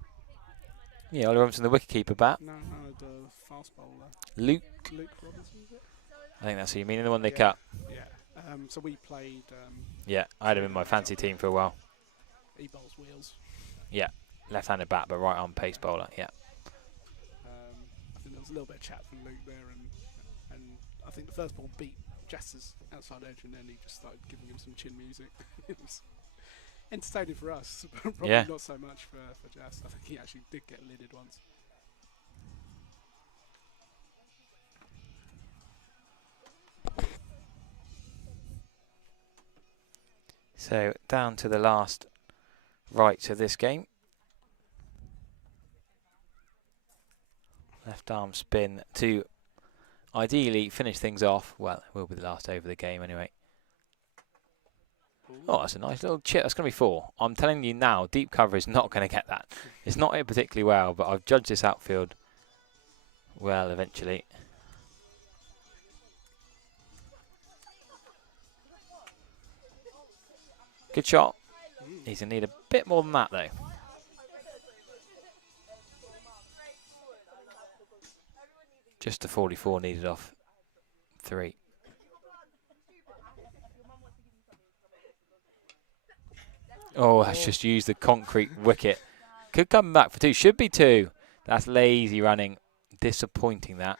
Yeah, Ollie Robinson, the wicketkeeper bat. No, the fast bowler. Luke Robinson, is it? I think that's who you mean, the one they Yeah. cut. Yeah. So we played. Yeah, I had him in my fancy team for a while. He bowls wheels. Yeah, left-handed bat, but right-arm pace bowler. Yeah. I think there was a little bit of chat from Luke there, and I think the first ball beat Jass's outside edge, and then he just started giving him some chin music. It was entertaining for us, but probably Yeah. not so much for Jass. I think he actually did get lidded once. So down to the last rights of this game. Left arm spin to ideally finish things off. Well, it will be the last over of the game anyway. Oh, that's a nice little chip. That's going to be 4. I'm telling you now, deep cover is not going to get that. It's not hit particularly well, but I've judged this outfield well eventually. Good shot. He's going to need a bit more than that, though. Just a 44 needed off 3. Oh, that's just used the concrete wicket. Could come back for 2. Should be 2. That's lazy running. Disappointing that.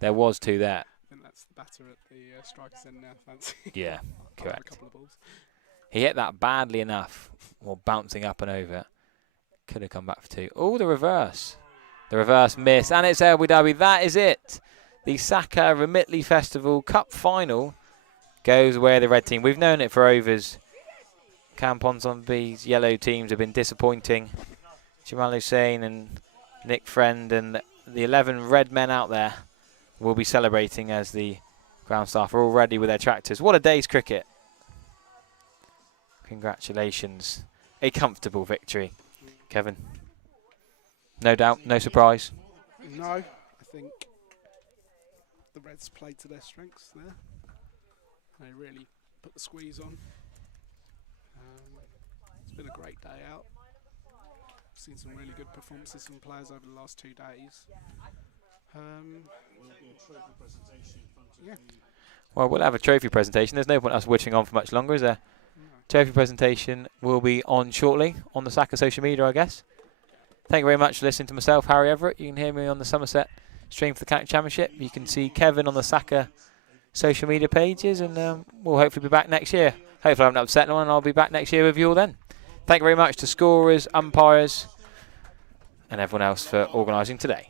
There was 2 there. I think that's the batter at the striker's end now, fancy. Yeah, A correct. couple of balls. He hit that badly enough, or bouncing up and over. Could have come back for 2. Oh, the reverse. The reverse miss, and it's Abu Dhabi. That is it. The Saka Remitly Festival Cup Final goes away the red team. We've known it for overs. Campon Zombies, yellow teams have been disappointing. Jamal Hussain and Nick Friend and the 11 red men out there will be celebrating as the ground staff are all ready with their tractors. What a day's cricket. Congratulations. A comfortable victory. Kevin? No doubt, no surprise. No, I think the Reds played to their strengths there. They really put the squeeze on. It's been a great day out. Seen some really good performances from players over the last 2 days. Yeah. Well, we'll have a trophy presentation. There's no point us witching on for much longer, is there? No. Trophy presentation will be on shortly on the Saka social media, I guess. Thank you very much for listening to myself, Harry Everett. You can hear me on the Somerset stream for the County Championship. You can see Kevin on the Saka social media pages, and we'll hopefully be back next year. Hopefully I haven't upset anyone, and I'll be back next year with you all then. Thank you very much to scorers, umpires, and everyone else for organising today.